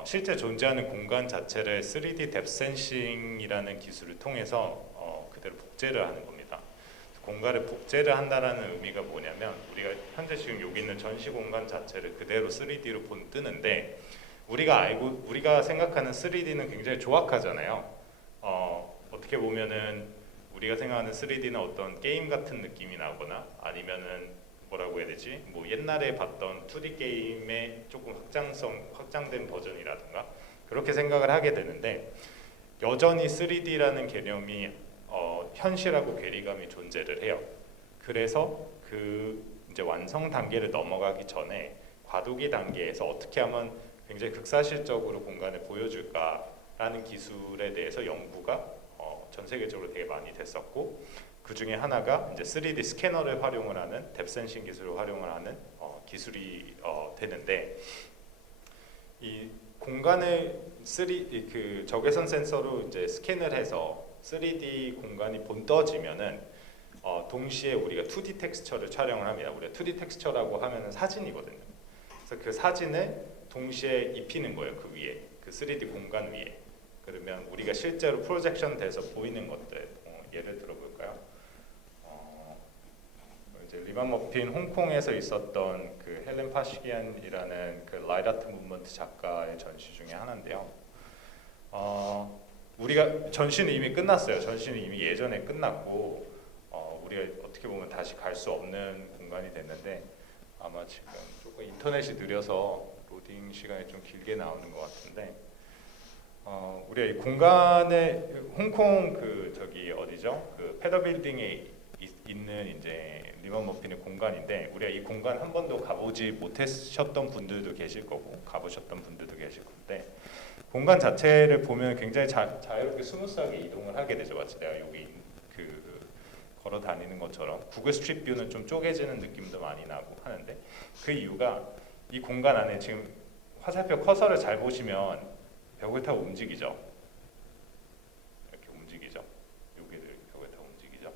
실제 존재하는 공간 자체를 3D 뎁 센싱이라는 기술을 통해서 그대로 복제를 하는 겁니다. 공간을 복제를 한다라는 의미가 뭐냐면 우리가 현재 지금 여기 있는 전시 공간 자체를 그대로 3D로 뜨는데 우리가 생각하는 3D는 굉장히 조악하잖아요. 어떻게 보면은 우리가 생각하는 3D는 어떤 게임 같은 느낌이 나거나 아니면은 뭐라고 해야 되지? 뭐 옛날에 봤던 2D 게임의 조금 확장된 버전이라든가 그렇게 생각을 하게 되는데 여전히 3D라는 개념이 현실하고 괴리감이 존재를 해요. 그래서 그 이제 완성 단계를 넘어가기 전에 과도기 단계에서 어떻게 하면 굉장히 극사실적으로 공간을 보여줄까라는 기술에 대해서 연구가 전 세계적으로 되게 많이 됐었고 그 중에 하나가 이제 3D 스캐너를 활용을 하는 뎁센싱 기술을 활용을 하는 기술이 되는데 이 공간을 그 적외선 센서로 이제 스캔을 해서 3D 공간이 본떠지면은 동시에 우리가 2D 텍스처를 촬영을 합니다. 우리가 2D 텍스처라고 하면은 사진이거든요. 그래서 그 사진을 동시에 입히는 거예요. 그 위에 그 3D 공간 위에. 그러면 우리가 실제로 프로젝션 돼서 보이는 것들 예를 들어 볼까요? 이제 리만 머핀 홍콩에서 있었던 그 헬렌 파시기안이라는 그 라이트 아트 무브먼트 작가의 전시 중에 하나인데요. 우리가 전시는 이미 끝났어요. 전시는 이미 예전에 끝났고 우리가 어떻게 보면 다시 갈 수 없는 공간이 됐는데 아마 지금 조금 인터넷이 느려서 로딩 시간이 좀 길게 나오는 것 같은데 우리가 이 공간에 홍콩 그 저기 어디죠? 그 페더 빌딩에 있는 이제 리만 머핀의 공간인데 우리가 이 공간 한 번도 가보지 못하셨던 분들도 계실 거고 가보셨던 분들도 계실 건데 공간 자체를 보면 굉장히 자유롭게 스무스하게 이동을 하게 되죠. 마치 내가 여기 그 걸어 다니는 것처럼 구글 스트릿 뷰는 좀 쪼개지는 느낌도 많이 나고 하는데 그 이유가 이 공간 안에 지금 화살표 커서를 잘 보시면 벽을 타고 움직이죠. 이렇게 움직이죠. 여기를 벽을 타고 움직이죠.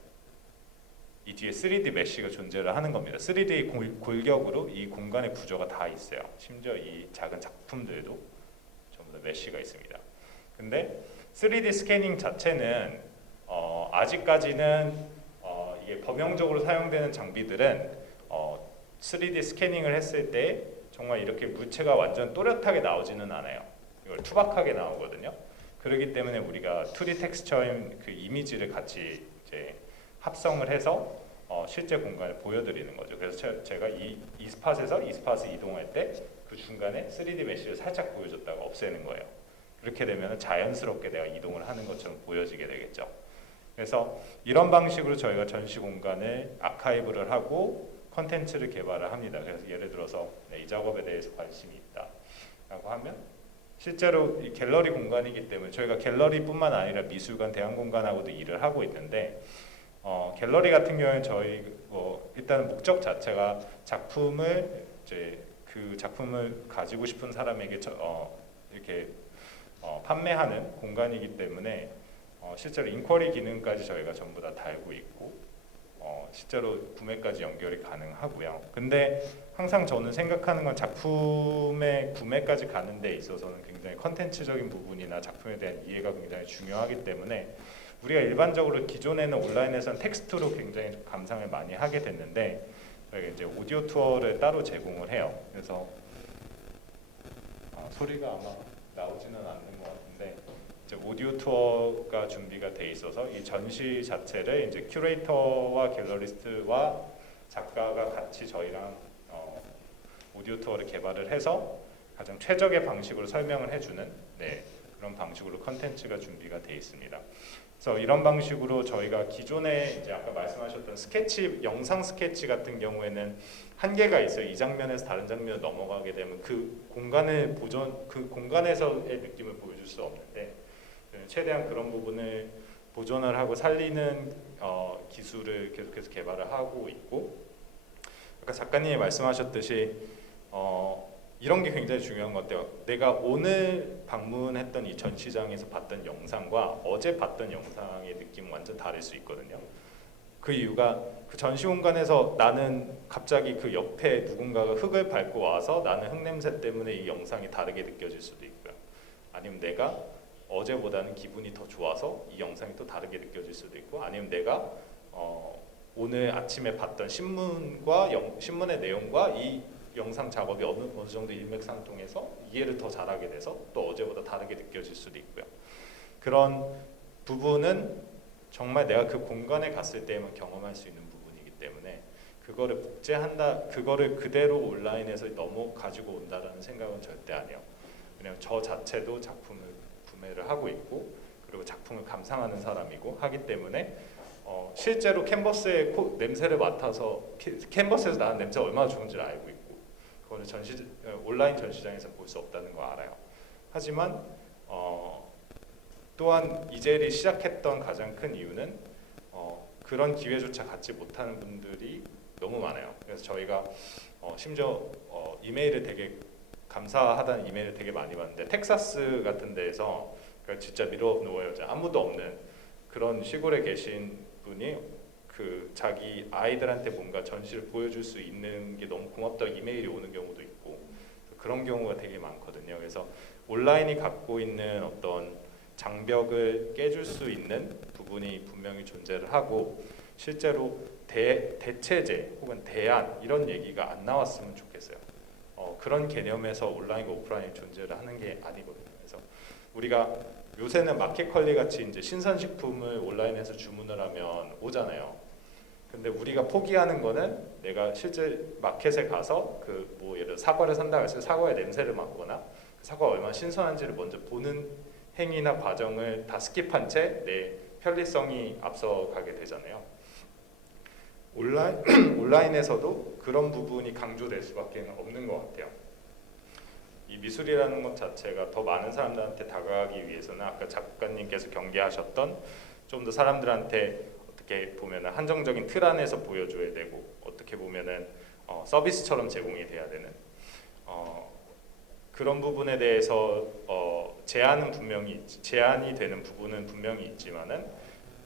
이 뒤에 3D 메쉬가 존재를 하는 겁니다. 3D 골격으로 이 공간의 구조가 다 있어요. 심지어 이 작은 작품들도 전부 다 메쉬가 있습니다. 근데 3D 스캐닝 자체는 아직까지는 이게 범용적으로 사용되는 장비들은 3D 스캐닝을 했을 때 정말 이렇게 물체가 완전 또렷하게 나오지는 않아요. 이걸 투박하게 나오거든요. 그렇기 때문에 우리가 2D 텍스처인 그 이미지를 같이 이제 합성을 해서 실제 공간을 보여드리는 거죠. 그래서 제가 이 스팟에서 이 스팟을 이동할 때 그 중간에 3D 메쉬를 살짝 보여줬다가 없애는 거예요. 그렇게 되면 자연스럽게 내가 이동을 하는 것처럼 보여지게 되겠죠. 그래서 이런 방식으로 저희가 전시 공간을 아카이브를 하고 컨텐츠를 개발을 합니다. 그래서 예를 들어서 이 작업에 대해서 관심이 있다라고 하면 실제로 이 갤러리 공간이기 때문에 저희가 갤러리뿐만 아니라 미술관, 대안공간하고도 일을 하고 있는데 갤러리 같은 경우에는 저희 일단 목적 자체가 작품을 이제 그 작품을 가지고 싶은 사람에게 이렇게 판매하는 공간이기 때문에 실제로 인쿼리 기능까지 저희가 전부 다 달고 있고 실제로 구매까지 연결이 가능하고요. 근데 항상 저는 생각하는 건 작품의 구매까지 가는 데 있어서는 굉장히 컨텐츠적인 부분이나 작품에 대한 이해가 굉장히 중요하기 때문에 우리가 일반적으로 기존에는 온라인에서는 텍스트로 굉장히 감상을 많이 하게 됐는데 저희가 이제 오디오 투어를 따로 제공을 해요. 그래서 소리가 아마 나오지는 않는 것 같은데 이제 오디오 투어가 준비가 돼 있어서 이 전시 자체를 이제 큐레이터와 갤러리스트와 작가가 같이 저희랑 오디오 투어를 개발을 해서 가장 최적의 방식으로 설명을 해주는 그런 방식으로 컨텐츠가 준비가 돼 있습니다. 그래서 이런 방식으로 저희가 기존에 이제 아까 말씀하셨던 스케치, 영상 스케치 같은 경우에는 한계가 있어요. 이 장면에서 다른 장면으로 넘어가게 되면 그 공간에서의 느낌을 보여줄 수 없는데 최대한 그런 부분을 보존을 하고 살리는 기술을 계속해서 개발을 하고 있고, 아까 작가님이 말씀하셨듯이 이런 게 굉장히 중요한 것 같아요. 내가 오늘 방문했던 이 전시장에서 봤던 영상과 어제 봤던 영상의 느낌은 완전 다를 수 있거든요. 그 이유가 그 전시 공간에서 나는 갑자기 그 옆에 누군가가 흙을 밟고 와서 나는 흙냄새 때문에 이 영상이 다르게 느껴질 수도 있고요. 아니면 내가 어제보다는 기분이 더 좋아서 이 영상이 또 다르게 느껴질 수도 있고, 아니면 내가 오늘 아침에 봤던 신문과 신문의 내용과 이 영상 작업이 어느 정도 일맥상통해서 이해를 더 잘하게 돼서 또 어제보다 다르게 느껴질 수도 있고요. 그런 부분은 정말 내가 그 공간에 갔을 때만 경험할 수 있는 부분이기 때문에 그거를 복제한다, 그거를 그대로 온라인에서 너무 가지고 온다라는 생각은 절대 아니에요. 왜냐하면 저 자체도 작품을 구매를 하고 있고 그리고 작품을 감상하는 사람이고 하기 때문에 실제로 캔버스의 냄새를 맡아서 캔버스에서 나는 냄새가 얼마나 좋은지를 알고 있고 그거는 온라인 전시장에서 볼 수 없다는 거 알아요. 하지만 또한 이젤이 시작했던 가장 큰 이유는 그런 기회조차 갖지 못하는 분들이 너무 많아요. 그래서 저희가 심지어 이메일을 되게 감사하다는 이메일을 되게 많이 받는데, 텍사스 같은 데에서 그러니까 진짜 미러 오브 노웨어죠. 아무도 없는 그런 시골에 계신 분이 그 자기 아이들한테 뭔가 전시를 보여줄 수 있는 게 너무 고맙다고 이메일이 오는 경우도 있고 그런 경우가 되게 많거든요. 그래서 온라인이 갖고 있는 어떤 장벽을 깨줄 수 있는 부분이 분명히 존재를 하고, 실제로 대체제 혹은 대안 이런 얘기가 안 나왔으면 좋겠어요. 그런 개념에서 온라인과 오프라인이 존재를 하는 게 아니거든요. 그래서 우리가 요새는 마켓컬리 같이 이제 신선식품을 온라인에서 주문을 하면 오잖아요. 근데 우리가 포기하는 거는 내가 실제 마켓에 가서 뭐 예를 들어 사과를 산다고 해서 사과의 냄새를 맡거나 사과가 얼마나 신선한지를 먼저 보는 행위나 과정을 다 스킵한 채 내 편리성이 앞서가게 되잖아요. 온라인에서도 그런 부분이 강조될 수밖에 없는 것 같아요. 이 미술이라는 것 자체가 더 많은 사람들한테 다가가기 위해서는 아까 작가님께서 경계하셨던 좀 더 사람들한테 어떻게 보면 한정적인 틀 안에서 보여줘야 되고 어떻게 보면은 서비스처럼 제공이 돼야 되는 그런 부분에 대해서 제한이 되는 부분은 분명히 있지만은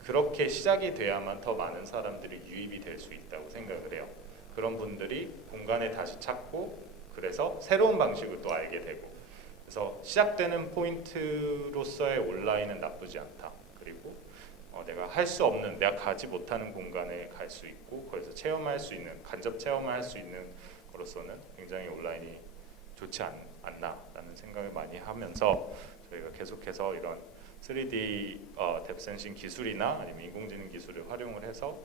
그렇게 시작이 돼야만 더 많은 사람들이 유입이 될 수 있다고 생각을 해요. 그런 분들이 공간에 다시 찾고 그래서 새로운 방식을 또 알게 되고, 그래서 시작되는 포인트로서의 온라인은 나쁘지 않다. 그리고 내가 할 수 없는, 내가 가지 못하는 공간에 갈 수 있고 거기서 체험할 수 있는, 간접 체험을 할 수 있는 거로서는 굉장히 온라인이 좋지 않나라는 생각을 많이 하면서 저희가 계속해서 이런 3D 뎁센싱 기술이나 아니면 인공지능 기술을 활용을 해서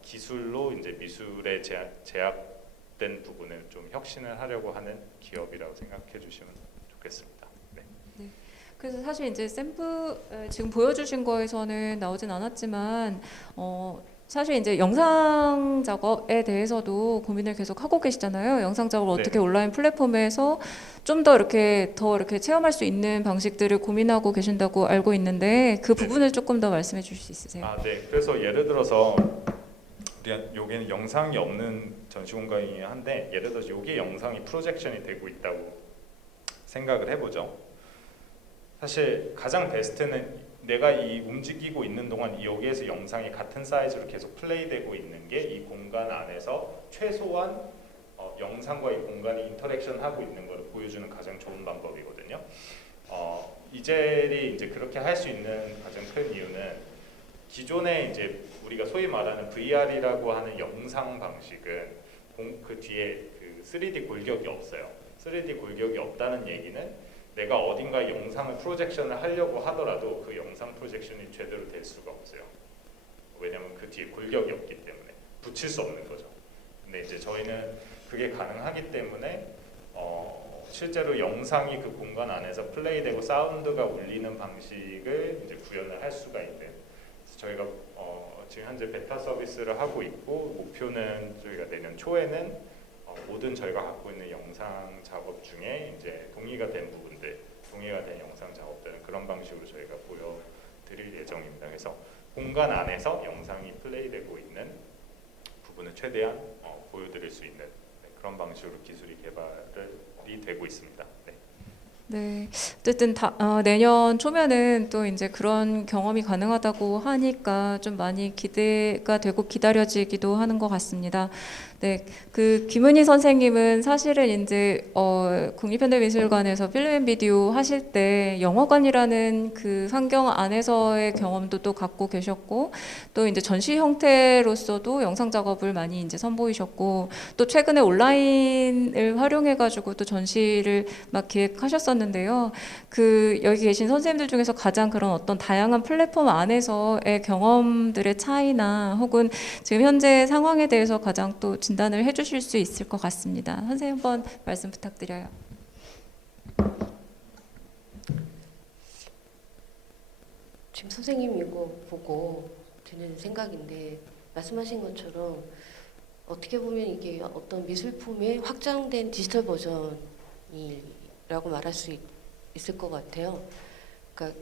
기술로 이제 미술에 제약된 부분을 좀 혁신을 하려고 하는 기업이라고 생각해 주시면 좋겠습니다. 네. 그래서 사실 이제 샘플 지금 보여주신 거에서는 나오진 않았지만 사실 이제 영상 작업에 대해서도 고민을 계속 하고 계시잖아요. 영상 작업을 네. 어떻게 온라인 플랫폼에서 좀 더 이렇게 체험할 수 있는 방식들을 고민하고 계신다고 알고 있는데 그 부분을 조금 더 말씀해 주실 수 있으세요? 네. 그래서 예를 들어서 여기는 영상이 없는 전시 공간이긴 한데 예를 들어서 여기 영상이 프로젝션이 되고 있다고 생각을 해보죠. 사실 가장 베스트는 내가 이 움직이고 있는 동안 여기에서 영상이 같은 사이즈로 계속 플레이되고 있는 게 이 공간 안에서 최소한 영상과 이 공간이 인터랙션하고 있는 걸 보여주는 가장 좋은 방법이거든요. 이젤이 이제 그렇게 할 수 있는 가장 큰 이유는 기존에 이제 우리가 소위 말하는 VR이라고 하는 영상 방식은 그 뒤에 그 3D 골격이 없어요. 3D 골격이 없다는 얘기는 내가 어딘가 영상을 프로젝션을 하려고 하더라도 그 영상 프로젝션이 제대로 될 수가 없어요. 왜냐면 그 뒤에 골격이 없기 때문에 붙일 수 없는 거죠. 근데 이제 저희는 그게 가능하기 때문에 실제로 영상이 그 공간 안에서 플레이되고 사운드가 울리는 방식을 이제 구현을 할 수가 있는. 그래서 저희가 지금 현재 베타 서비스를 하고 있고 목표는 저희가 내년 초에는 모든 저희가 갖고 있는 영상 작업 중에 이제 동의가 된 부분들, 동의가 된 영상 작업들은 그런 방식으로 저희가 보여드릴 예정입니다. 그래서 공간 안에서 영상이 플레이되고 있는 부분을 최대한 보여드릴 수 있는 그런 방식으로 기술이 개발이 되고 있습니다. 네. 네, 어쨌든 내년 초면은 또 이제 그런 경험이 가능하다고 하니까 좀 많이 기대가 되고 기다려지기도 하는 것 같습니다. 네, 그 김은희 선생님은 사실은 이제 국립현대미술관에서 필름 앤 비디오 하실 때 영화관이라는 그 환경 안에서의 경험도 또 갖고 계셨고, 또 이제 전시 형태로서도 영상 작업을 많이 이제 선보이셨고, 또 최근에 온라인을 활용해가지고 또 전시를 막 기획하셨었는데요. 그 여기 계신 선생님들 중에서 가장 그런 어떤 다양한 플랫폼 안에서의 경험들의 차이나 혹은 지금 현재 상황에 대해서 가장 또 진단을 해주실 수 있을 것 같습니다. 선생님 한번 말씀 부탁드려요. 지금 선생님 이거 보고 드는 생각인데 말씀하신 것처럼 어떻게 보면 이게 어떤 미술품의 확장된 디지털 버전이라고 말할 수 있을 것 같아요. 그러니까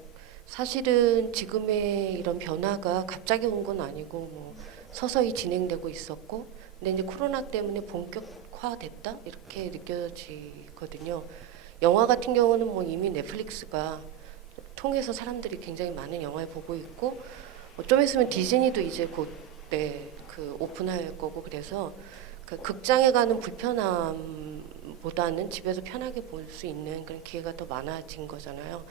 사실은 지금의 이런 변화가 갑자기 온 건 아니고 뭐 서서히 진행되고 있었고, 근데 이제 코로나 때문에 본격화됐다 이렇게 느껴지거든요. 영화 같은 경우는 뭐 이미 넷플릭스가 통해서 사람들이 굉장히 많은 영화를 보고 있고, 좀 있으면 디즈니도 이제 곧 그 오픈할 거고, 그래서 그 극장에 가는 불편함보다는 집에서 편하게 볼 수 있는 그런 기회가 더 많아진 거잖아요.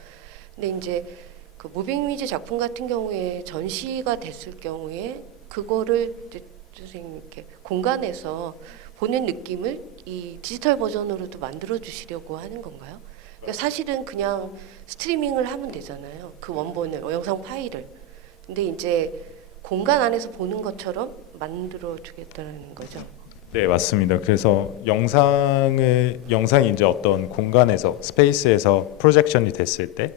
근데 이제 그 무빙 이미지 작품 같은 경우에 전시가 됐을 경우에 그거를 이제 선생님 이렇게 공간에서 보는 느낌을 이 디지털 버전으로도 만들어 주시려고 하는 건가요? 그러니까 사실은 그냥 스트리밍을 하면 되잖아요. 그 원본을, 영상 파일을. 근데 이제 공간 안에서 보는 것처럼 만들어 주겠다는 거죠. 네, 맞습니다. 그래서 영상이 이제 어떤 공간에서 스페이스에서 프로젝션이 됐을 때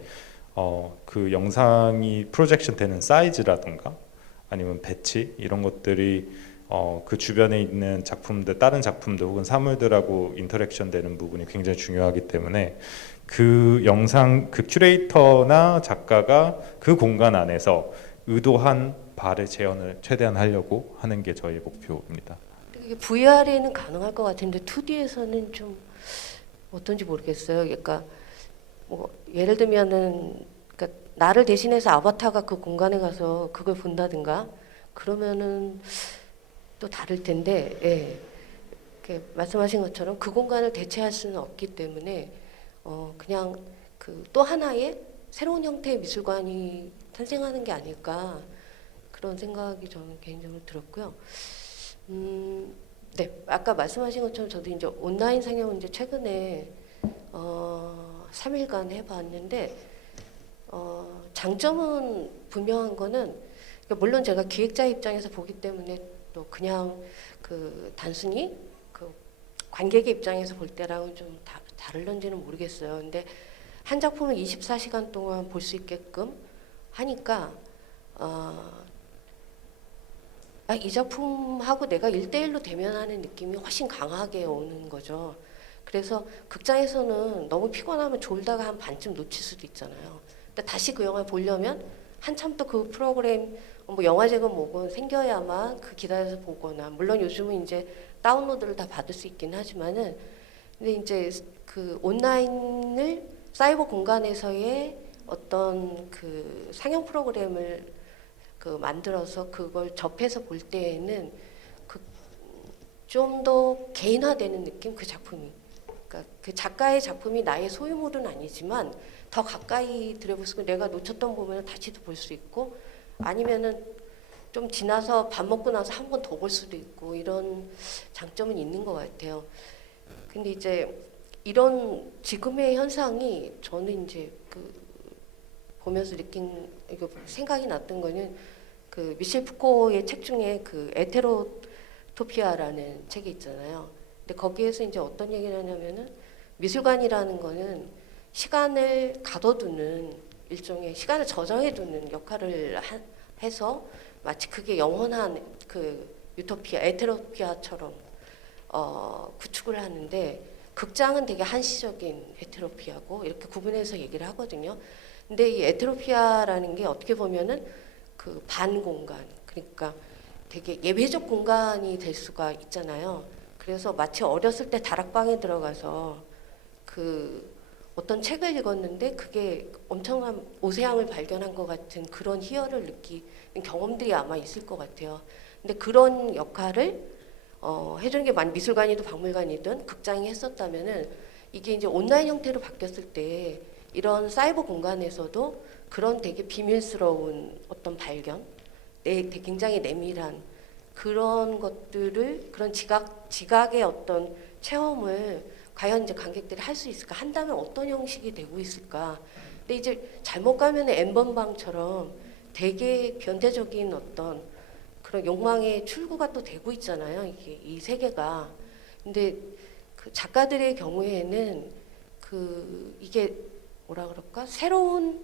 그 영상이 프로젝션 되는 사이즈라든가 아니면 배치 이런 것들이 그 주변에 있는 작품들, 다른 작품들 혹은 사물들하고 인터랙션 되는 부분이 굉장히 중요하기 때문에 그 영상, 그 큐레이터나 작가가 그 공간 안에서 의도한 바를 재현을 최대한 하려고 하는 게 저희 목표입니다. 이게 VR에는 가능할 것 같은데 2D에서는 좀 어떤지 모르겠어요. 그러니까 뭐 예를 들면은 그러니까 나를 대신해서 아바타가 그 공간에 가서 그걸 본다든가 그러면은 또 다를 텐데, 예. 이렇게 말씀하신 것처럼 그 공간을 대체할 수는 없기 때문에 그냥 그 또 하나의 새로운 형태의 미술관이 탄생하는 게 아닐까 그런 생각이 저는 개인적으로 들었고요. 네, 아까 말씀하신 것처럼 저도 이제 온라인 상영을 이제 최근에 3일간 해봤는데 장점은 분명한 거는 그러니까 물론 제가 기획자 입장에서 보기 때문에 또 그냥 그 단순히 그 관객의 입장에서 볼 때랑은 좀 다를런지는 모르겠어요. 근데 한 작품을 24시간 동안 볼 수 있게끔 하니까 이 작품하고 내가 1대1로 대면하는 느낌이 훨씬 강하게 오는 거죠. 그래서 극장에서는 너무 피곤하면 졸다가 한 반쯤 놓칠 수도 있잖아요. 근데 다시 그 영화를 보려면 한참 또 그 프로그램 뭐 영화제건 뭐건 생겨야만 그 기다려서 보거나, 물론 요즘은 이제 다운로드를 다 받을 수 있긴 하지만은, 근데 이제 그 온라인을 사이버 공간에서의 어떤 그 상영 프로그램을 그 만들어서 그걸 접해서 볼 때에는 그 좀 더 개인화되는 느낌, 그 작품이. 그러니까 그 작가의 작품이 나의 소유물은 아니지만 더 가까이 들여볼 수 있고, 내가 놓쳤던 부분을 다시도 볼 수 있고, 아니면은 좀 지나서 밥 먹고 나서 한 번 더 볼 수도 있고, 이런 장점은 있는 것 같아요. 근데 이제 이런 지금의 현상이 저는 이제 보면서 이거 생각이 났던 거는 미셸 푸코의 책 중에 에테로토피아라는 책이 있잖아요. 근데 거기에서 이제 어떤 얘기를 하냐면은 미술관이라는 거는 시간을 가둬두는 일종의 시간을 저장해두는 역할을 해서 마치 그게 영원한 유토피아, 에테로피아처럼 구축을 하는데 극장은 되게 한시적인 에테로피아고 이렇게 구분해서 얘기를 하거든요. 근데 이 에테로피아라는 게 어떻게 보면은 반공간, 그러니까 되게 예외적 공간이 될 수가 있잖아요. 그래서 마치 어렸을 때 다락방에 들어가서 어떤 책을 읽었는데 그게 엄청난 오세양을 발견한 것 같은 그런 희열을 느끼는 경험들이 아마 있을 것 같아요. 근데 그런 역할을 해주는 게 미술관이든 박물관이든 극장이 했었다면은 이게 이제 온라인 형태로 바뀌었을 때 이런 사이버 공간에서도 그런 되게 비밀스러운 어떤 발견, 되게 굉장히 내밀한 그런 것들을 그런 지각의 어떤 체험을 과연 이제 관객들이 할 수 있을까? 한다면 어떤 형식이 되고 있을까? 근데 이제 잘못 가면 엠번방처럼 되게 변태적인 어떤 그런 욕망의 출구가 또 되고 있잖아요. 이 세계가. 근데 작가들의 경우에는 이게 뭐라 그럴까? 새로운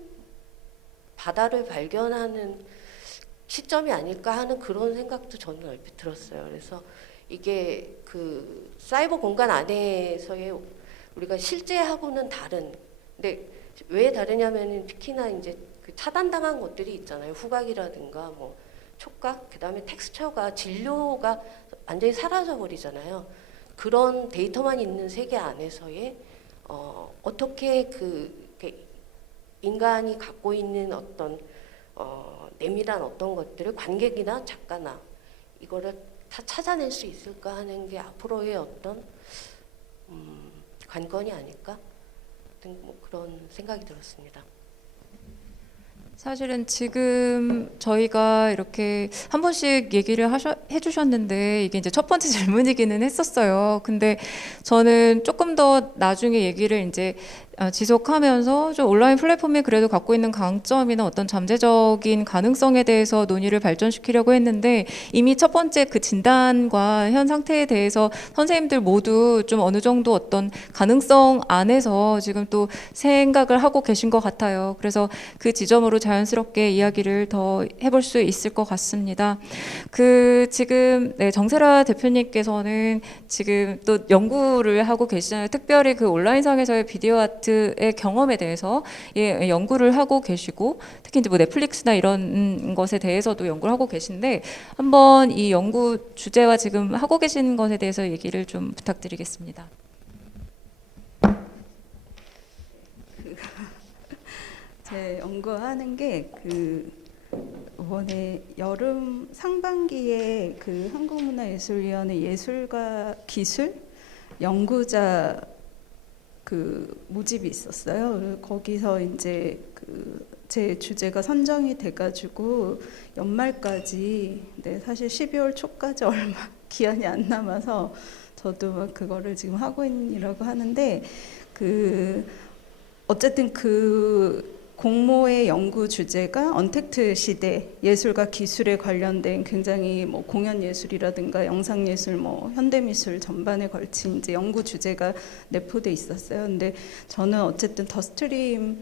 바다를 발견하는 시점이 아닐까 하는 그런 생각도 저는 얼핏 들었어요. 그래서 이게 사이버 공간 안에서의 우리가 실제하고는 다른, 근데 왜 다르냐면은 특히나 이제 차단당한 것들이 있잖아요. 후각이라든가 뭐 촉각, 그다음에 텍스처가 진료가 완전히 사라져 버리잖아요. 그런 데이터만 있는 세계 안에서의 어떻게 인간이 갖고 있는 어떤 내밀한 어떤 것들을 관객이나 작가나 이거를 다 찾아낼 수 있을까 하는 게 앞으로의 어떤 관건이 아닐까? 뭐 그런 생각이 들었습니다. 사실은 지금 저희가 이렇게 한 번씩 얘기를 해주셨는데 이게 이제 첫 번째 질문이기는 했었어요. 근데 저는 조금 더 나중에 얘기를 이제 지속하면서 좀 온라인 플랫폼이 그래도 갖고 있는 강점이나 어떤 잠재적인 가능성에 대해서 논의를 발전시키려고 했는데 이미 첫 번째 진단과 현 상태에 대해서 선생님들 모두 좀 어느 정도 어떤 가능성 안에서 지금 또 생각을 하고 계신 것 같아요. 그래서 그 지점으로 자연스럽게 이야기를 더 해볼 수 있을 것 같습니다. 지금 정세라 대표님께서는 지금 또 연구를 하고 계시잖아요. 특별히 온라인상에서의 비디오 아트의 경험에 대해서 연구를 하고 계시고 특히 이제 뭐 넷플릭스나 이런 것에 대해서도 연구를 하고 계신데 한번 이 연구 주제와 지금 하고 계신 것에 대해서 얘기를 좀 부탁드리겠습니다. 제 연구하는 게 이번에 여름 상반기에 한국문화예술위원회 예술과 기술 연구자 모집이 있었어요. 거기서 이제 제 주제가 선정이 돼가지고 연말까지, 사실 12월 초까지 얼마 기한이 안 남아서 저도 막 그거를 지금 하고 있라고 하는데 어쨌든 공모의 연구 주제가 언택트 시대 예술과 기술에 관련된 굉장히 뭐 공연 예술이라든가 영상 예술, 뭐 현대 미술 전반에 걸친 이제 연구 주제가 내포돼 있었어요. 근데 저는 어쨌든 더 스트림을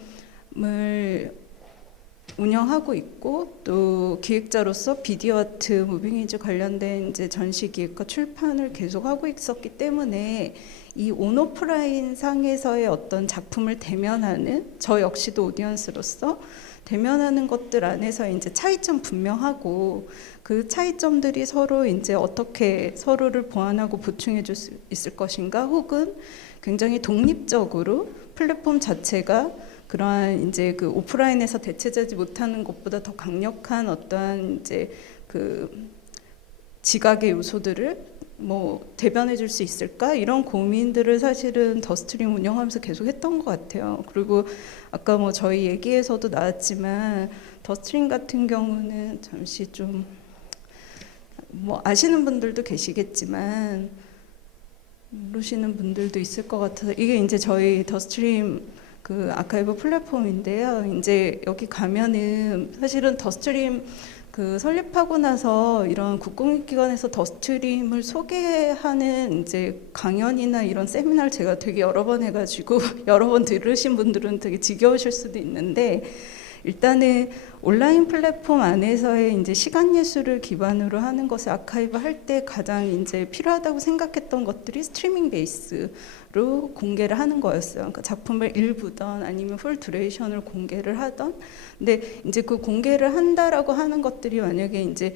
운영하고 있고 또 기획자로서 비디오 아트, 무빙 이즈 관련된 이제 전시 기획과 출판을 계속 하고 있었기 때문에 이 온오프라인 상에서의 어떤 작품을 대면하는 저 역시도 오디언스로서 대면하는 것들 안에서 이제 차이점 분명하고 그 차이점들이 서로 이제 어떻게 서로를 보완하고 보충해 줄 수 있을 것인가, 혹은 굉장히 독립적으로 플랫폼 자체가 그러한 이제 오프라인에서 대체되지 못하는 것보다 더 강력한 어떠한 이제 지각의 요소들을 뭐 대변해 줄 수 있을까, 이런 고민들을 사실은 더 스트림 운영하면서 계속 했던 것 같아요. 그리고 아까 뭐 저희 얘기에서도 나왔지만 더 스트림 같은 경우는 잠시 좀 뭐 아시는 분들도 계시겠지만 모르시는 분들도 있을 것 같아서 이게 이제 저희 더 스트림 그 아카이브 플랫폼인데요. 이제 여기 가면은 사실은 더 스트림 그 설립하고 나서 이런 국공기관에서 더 스트림을 소개하는 이제 강연이나 이런 세미나를 제가 되게 여러 번 해가지고 여러 번 들으신 분들은 되게 지겨우실 수도 있는데 일단은 온라인 플랫폼 안에서의 이제 시간 예술을 기반으로 하는 것을 아카이브 할 때 가장 이제 필요하다고 생각했던 것들이 스트리밍 베이스로 공개를 하는 거였어요. 그러니까 작품을 일부던 아니면 풀 듀레이션을 공개를 하던. 근데 이제 그 공개를 한다라고 하는 것들이 만약에 이제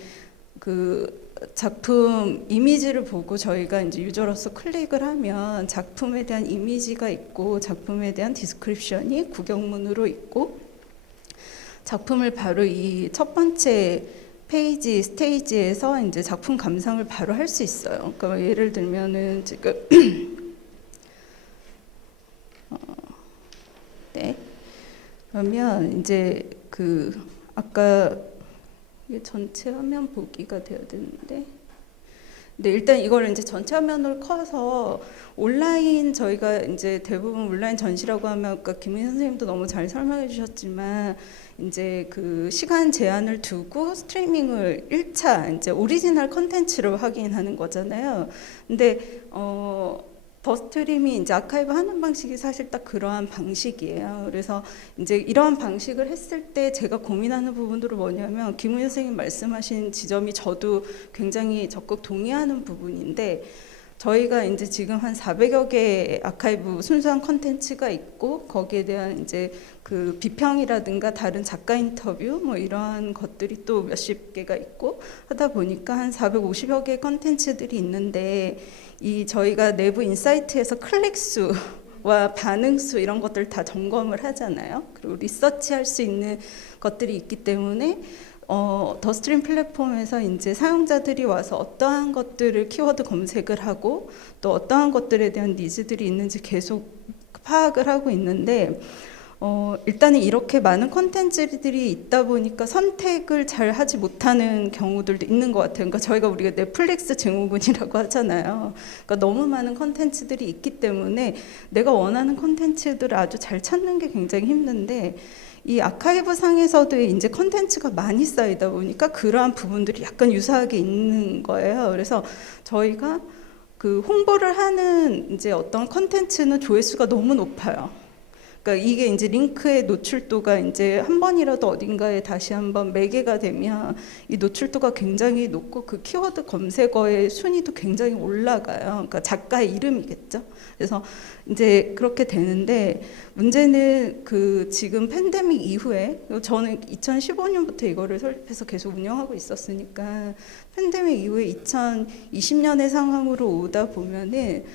그 작품 이미지를 보고 저희가 이제 유저로서 클릭을 하면 작품에 대한 이미지가 있고 작품에 대한 디스크립션이 구경문으로 있고 작품을 바로 이 첫 번째 페이지 스테이지에서 이제 작품 감상을 바로 할 수 있어요. 그러니까 예를 들면은 지금 네. 그러면 이제 그 아까 이게 전체 화면 보기가 돼야 되는데 네, 일단 이걸 이제 전체 화면으로 커서 온라인 저희가 이제 대부분 온라인 전시라고 하면 아까 김은희 선생님도 너무 잘 설명해 주셨지만 이제 그 시간 제한을 두고 스트리밍을 1차 이제 오리지널 컨텐츠로 확인하는 거잖아요. 근데 더 스트림이 이제 아카이브 하는 방식이 사실 딱 그러한 방식이에요. 그래서 이제 이러한 방식을 했을 때 제가 고민하는 부분들은 뭐냐면 김은희 선생님 말씀하신 지점이 저도 굉장히 적극 동의하는 부분인데 저희가 이제 지금 한 400여 개의 아카이브 순수한 컨텐츠가 있고 거기에 대한 이제 그 비평이라든가 다른 작가 인터뷰 뭐 이러한 것들이 또 몇십 개가 있고 하다 보니까 한 450여 개의 컨텐츠들이 있는데 이 저희가 내부 인사이트에서 클릭 수와 반응 수 이런 것들 다 점검을 하잖아요. 그리고 리서치할 수 있는 것들이 있기 때문에 더 스트림 플랫폼에서 이제 사용자들이 와서 어떠한 것들을 키워드 검색을 하고 또 어떠한 것들에 대한 니즈들이 있는지 계속 파악을 하고 있는데 일단은 이렇게 많은 콘텐츠들이 있다 보니까 선택을 잘 하지 못하는 경우들도 있는 것 같아요. 그러니까 저희가 우리가 넷플릭스 증후군이라고 하잖아요. 그러니까 너무 많은 콘텐츠들이 있기 때문에 내가 원하는 콘텐츠들을 아주 잘 찾는 게 굉장히 힘든데 이 아카이브 상에서도 이제 콘텐츠가 많이 쌓이다 보니까 그러한 부분들이 약간 유사하게 있는 거예요. 그래서 저희가 그 홍보를 하는 이제 어떤 콘텐츠는 조회수가 너무 높아요. 그러니까 이게 이제 링크의 노출도가 이제 한 번이라도 어딘가에 다시 한번 매개가 되면 이 노출도가 굉장히 높고 그 키워드 검색어의 순위도 굉장히 올라가요. 그러니까 작가의 이름이겠죠. 그래서 이제 그렇게 되는데 문제는 그 지금 팬데믹 이후에 저는 2015년부터 이거를 설립해서 계속 운영하고 있었으니까 팬데믹 이후에 2020년의 상황으로 오다 보면은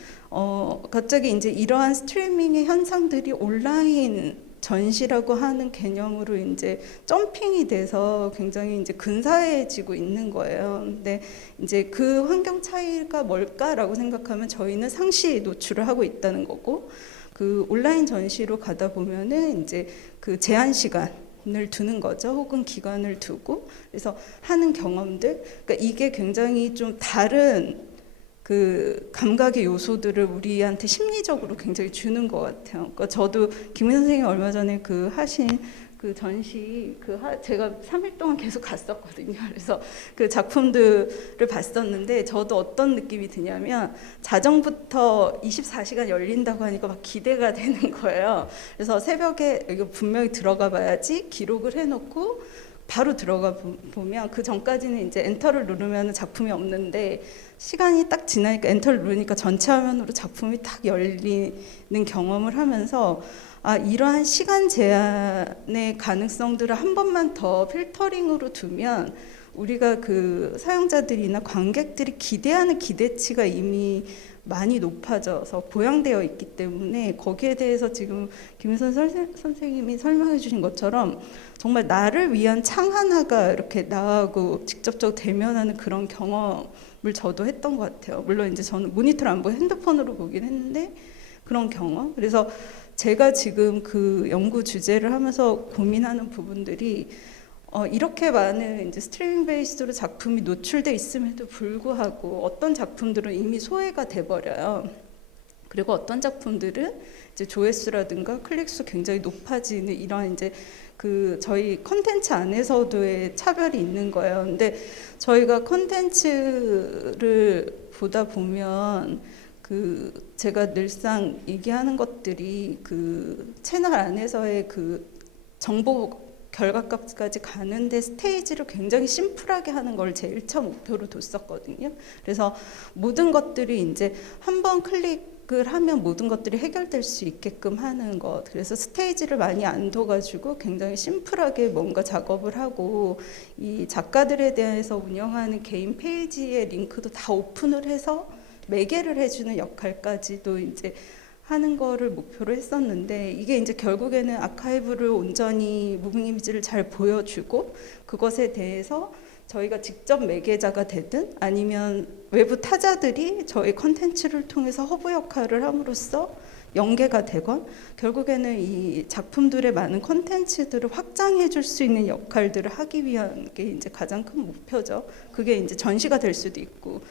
갑자기 이제 이러한 스트리밍의 현상들이 온라인 전시라고 하는 개념으로 이제 점핑이 돼서 굉장히 이제 근사해지고 있는 거예요. 근데 이제 그 환경 차이가 뭘까라고 생각하면 저희는 상시 노출을 하고 있다는 거고 그 온라인 전시로 가다 보면은 이제 그 제한 시간을 두는 거죠. 혹은 기간을 두고 그래서 하는 경험들. 그러니까 이게 굉장히 좀 다른 그 감각의 요소들을 우리한테 심리적으로 굉장히 주는 것 같아요. 그러니까 저도 김은희 선생님 얼마 전에 그 하신 그 전시 제가 3일 동안 계속 갔었거든요. 그래서 그 작품들을 봤었는데 저도 어떤 느낌이 드냐면 자정부터 24시간 열린다고 하니까 막 기대가 되는 거예요. 그래서 새벽에 이거 분명히 들어가 봐야지 기록을 해놓고 바로 들어가 보면 그 전까지는 이제 엔터를 누르면 작품이 없는데 시간이 딱 지나니까 엔터를 누르니까 전체 화면으로 작품이 딱 열리는 경험을 하면서 이러한 시간 제한의 가능성들을 한 번만 더 필터링으로 두면 우리가 그 사용자들이나 관객들이 기대하는 기대치가 이미 많이 높아져서 보양되어 있기 때문에 거기에 대해서 지금 김윤선 선생님이 설명해 주신 것처럼 정말 나를 위한 창 하나가 이렇게 나하고 직접적으로 대면하는 그런 경험을 저도 했던 것 같아요. 물론 이제 저는 모니터를 안 보고 핸드폰으로 보긴 했는데 그런 경험. 그래서 제가 지금 그 연구 주제를 하면서 고민하는 부분들이 이렇게 많은 이제 스트리밍 베이스로 작품이 노출돼 있음에도 불구하고 어떤 작품들은 이미 소외가 돼 버려요. 그리고 어떤 작품들은 이제 조회수라든가 클릭수 굉장히 높아지는 이런 이제 그 저희 컨텐츠 안에서도의 차별이 있는 거예요. 근데 저희가 컨텐츠를 보다 보면 그 제가 늘상 얘기하는 것들이 그 채널 안에서의 그 정보 결과값까지 가는데 스테이지를 굉장히 심플하게 하는 걸 제 1차 목표로 뒀었거든요. 그래서 모든 것들이 이제 한 번 클릭을 하면 모든 것들이 해결될 수 있게끔 하는 것. 그래서 스테이지를 많이 안 둬가지고 굉장히 심플하게 뭔가 작업을 하고 이 작가들에 대해서 운영하는 개인 페이지의 링크도 다 오픈을 해서 매개를 해주는 역할까지도 이제 하는 거를 목표로 했었는데 이게 이제 결국에는 아카이브를 온전히 무빙 이미지를 잘 보여주고 그것에 대해서 저희가 직접 매개자가 되든 아니면 외부 타자들이 저희 컨텐츠를 통해서 허브 역할을 함으로써 연계가 되건 결국에는 이 작품들의 많은 컨텐츠들을 확장해 줄 수 있는 역할들을 하기 위한 게 이제 가장 큰 목표죠. 그게 이제 전시가 될 수도 있고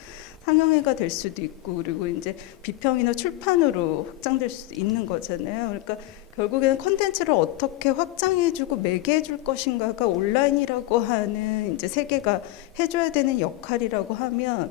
상영회가 될 수도 있고 그리고 이제 비평이나 출판으로 확장될 수도 있는 거잖아요. 그러니까 결국에는 콘텐츠를 어떻게 확장해주고 매개해줄 것인가가 온라인이라고 하는 이제 세계가 해줘야 되는 역할이라고 하면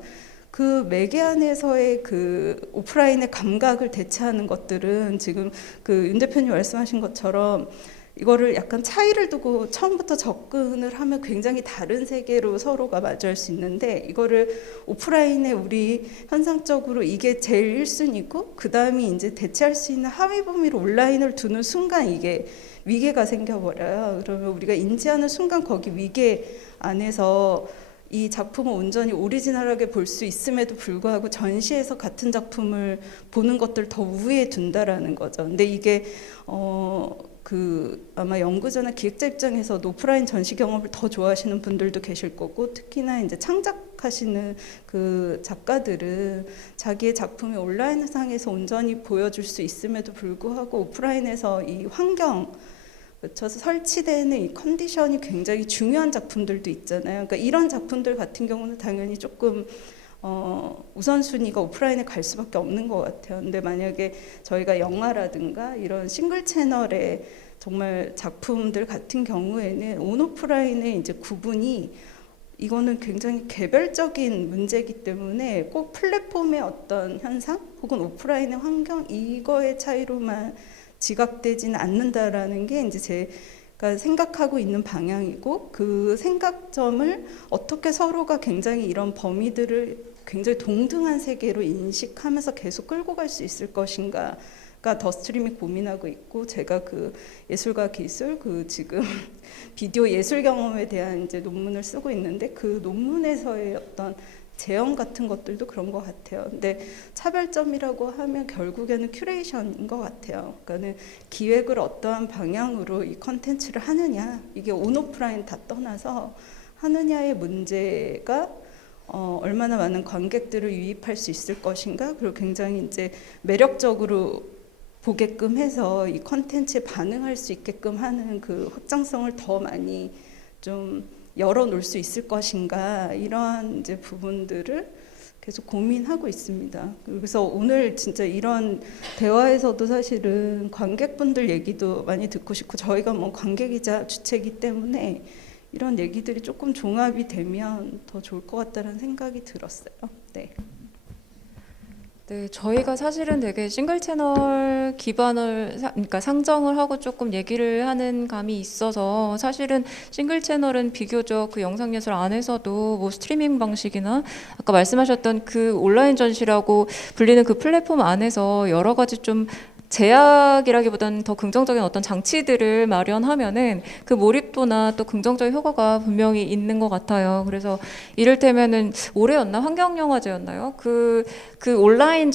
그 매개 안에서의 그 오프라인의 감각을 대체하는 것들은 지금 그 윤 대표님 말씀하신 것처럼 이거를 약간 차이를 두고 처음부터 접근을 하면 굉장히 다른 세계로 서로가 마주할 수 있는데 이거를 오프라인에 우리 현상적으로 이게 제일 1순위고 그 다음이 이제 대체할 수 있는 하위 범위로 온라인을 두는 순간 이게 위계가 생겨버려요. 그러면 우리가 인지하는 순간 거기 위계 안에서 이 작품을 온전히 오리지널하게 볼 수 있음에도 불구하고 전시에서 같은 작품을 보는 것들 더 우위에 둔다라는 거죠. 근데 이게 아마 연구자나 기획자 입장에서도 오프라인 전시 경험을 더 좋아하시는 분들도 계실 거고 특히나 이제 창작하시는 그 작가들은 자기의 작품이 온라인상에서 온전히 보여줄 수 있음에도 불구하고 오프라인에서 이 환경 그쳐서 설치되는 이 컨디션이 굉장히 중요한 작품들도 있잖아요. 그러니까 이런 작품들 같은 경우는 당연히 조금 우선순위가 오프라인에 갈 수밖에 없는 것 같아요. 근데 만약에 저희가 영화라든가 이런 싱글 채널의 정말 작품들 같은 경우에는 온오프라인의 이제 구분이 이거는 굉장히 개별적인 문제이기 때문에 꼭 플랫폼의 어떤 현상 혹은 오프라인의 환경 이거의 차이로만 지각되지는 않는다라는 게 이제 제가 생각하고 있는 방향이고 그 생각점을 어떻게 서로가 굉장히 이런 범위들을 굉장히 동등한 세계로 인식하면서 계속 끌고 갈 수 있을 것인가가 더 스트림이 고민하고 있고 제가 그 예술과 기술 그 지금 비디오 예술 경험에 대한 이제 논문을 쓰고 있는데 그 논문에서의 어떤 제형 같은 것들도 그런 것 같아요. 근데 차별점이라고 하면 결국에는 큐레이션인 것 같아요. 그러니까는 기획을 어떠한 방향으로 이 컨텐츠를 하느냐 이게 온오프라인 다 떠나서 하느냐의 문제가 얼마나 많은 관객들을 유입할 수 있을 것인가 그리고 굉장히 이제 매력적으로 보게끔 해서 이 컨텐츠에 반응할 수 있게끔 하는 그 확장성을 더 많이 좀 열어놓을 수 있을 것인가 이러한 이제 부분들을 계속 고민하고 있습니다. 그래서 오늘 진짜 이런 대화에서도 사실은 관객분들 얘기도 많이 듣고 싶고 저희가 뭐 관객이자 주체이기 때문에 이런 얘기들이 조금 종합이 되면 더 좋을 것 같다는 생각이 들었어요. 네. 네, 저희가 사실은 되게 싱글 채널 기반을 그러니까 상정을 하고 조금 얘기를 하는 감이 있어서 사실은 싱글 채널은 비교적 그 영상 예술 안에서도 뭐 스트리밍 방식이나 아까 말씀하셨던 그 온라인 전시라고 불리는 그 플랫폼 안에서 여러 가지 좀 제약이라기보다는 더 긍정적인 어떤 장치들을 마련하면은 그 몰입도나 또 긍정적인 효과가 분명히 있는 것 같아요. 그래서 이를테면은 올해였나 환경영화제였나요? 그 온라인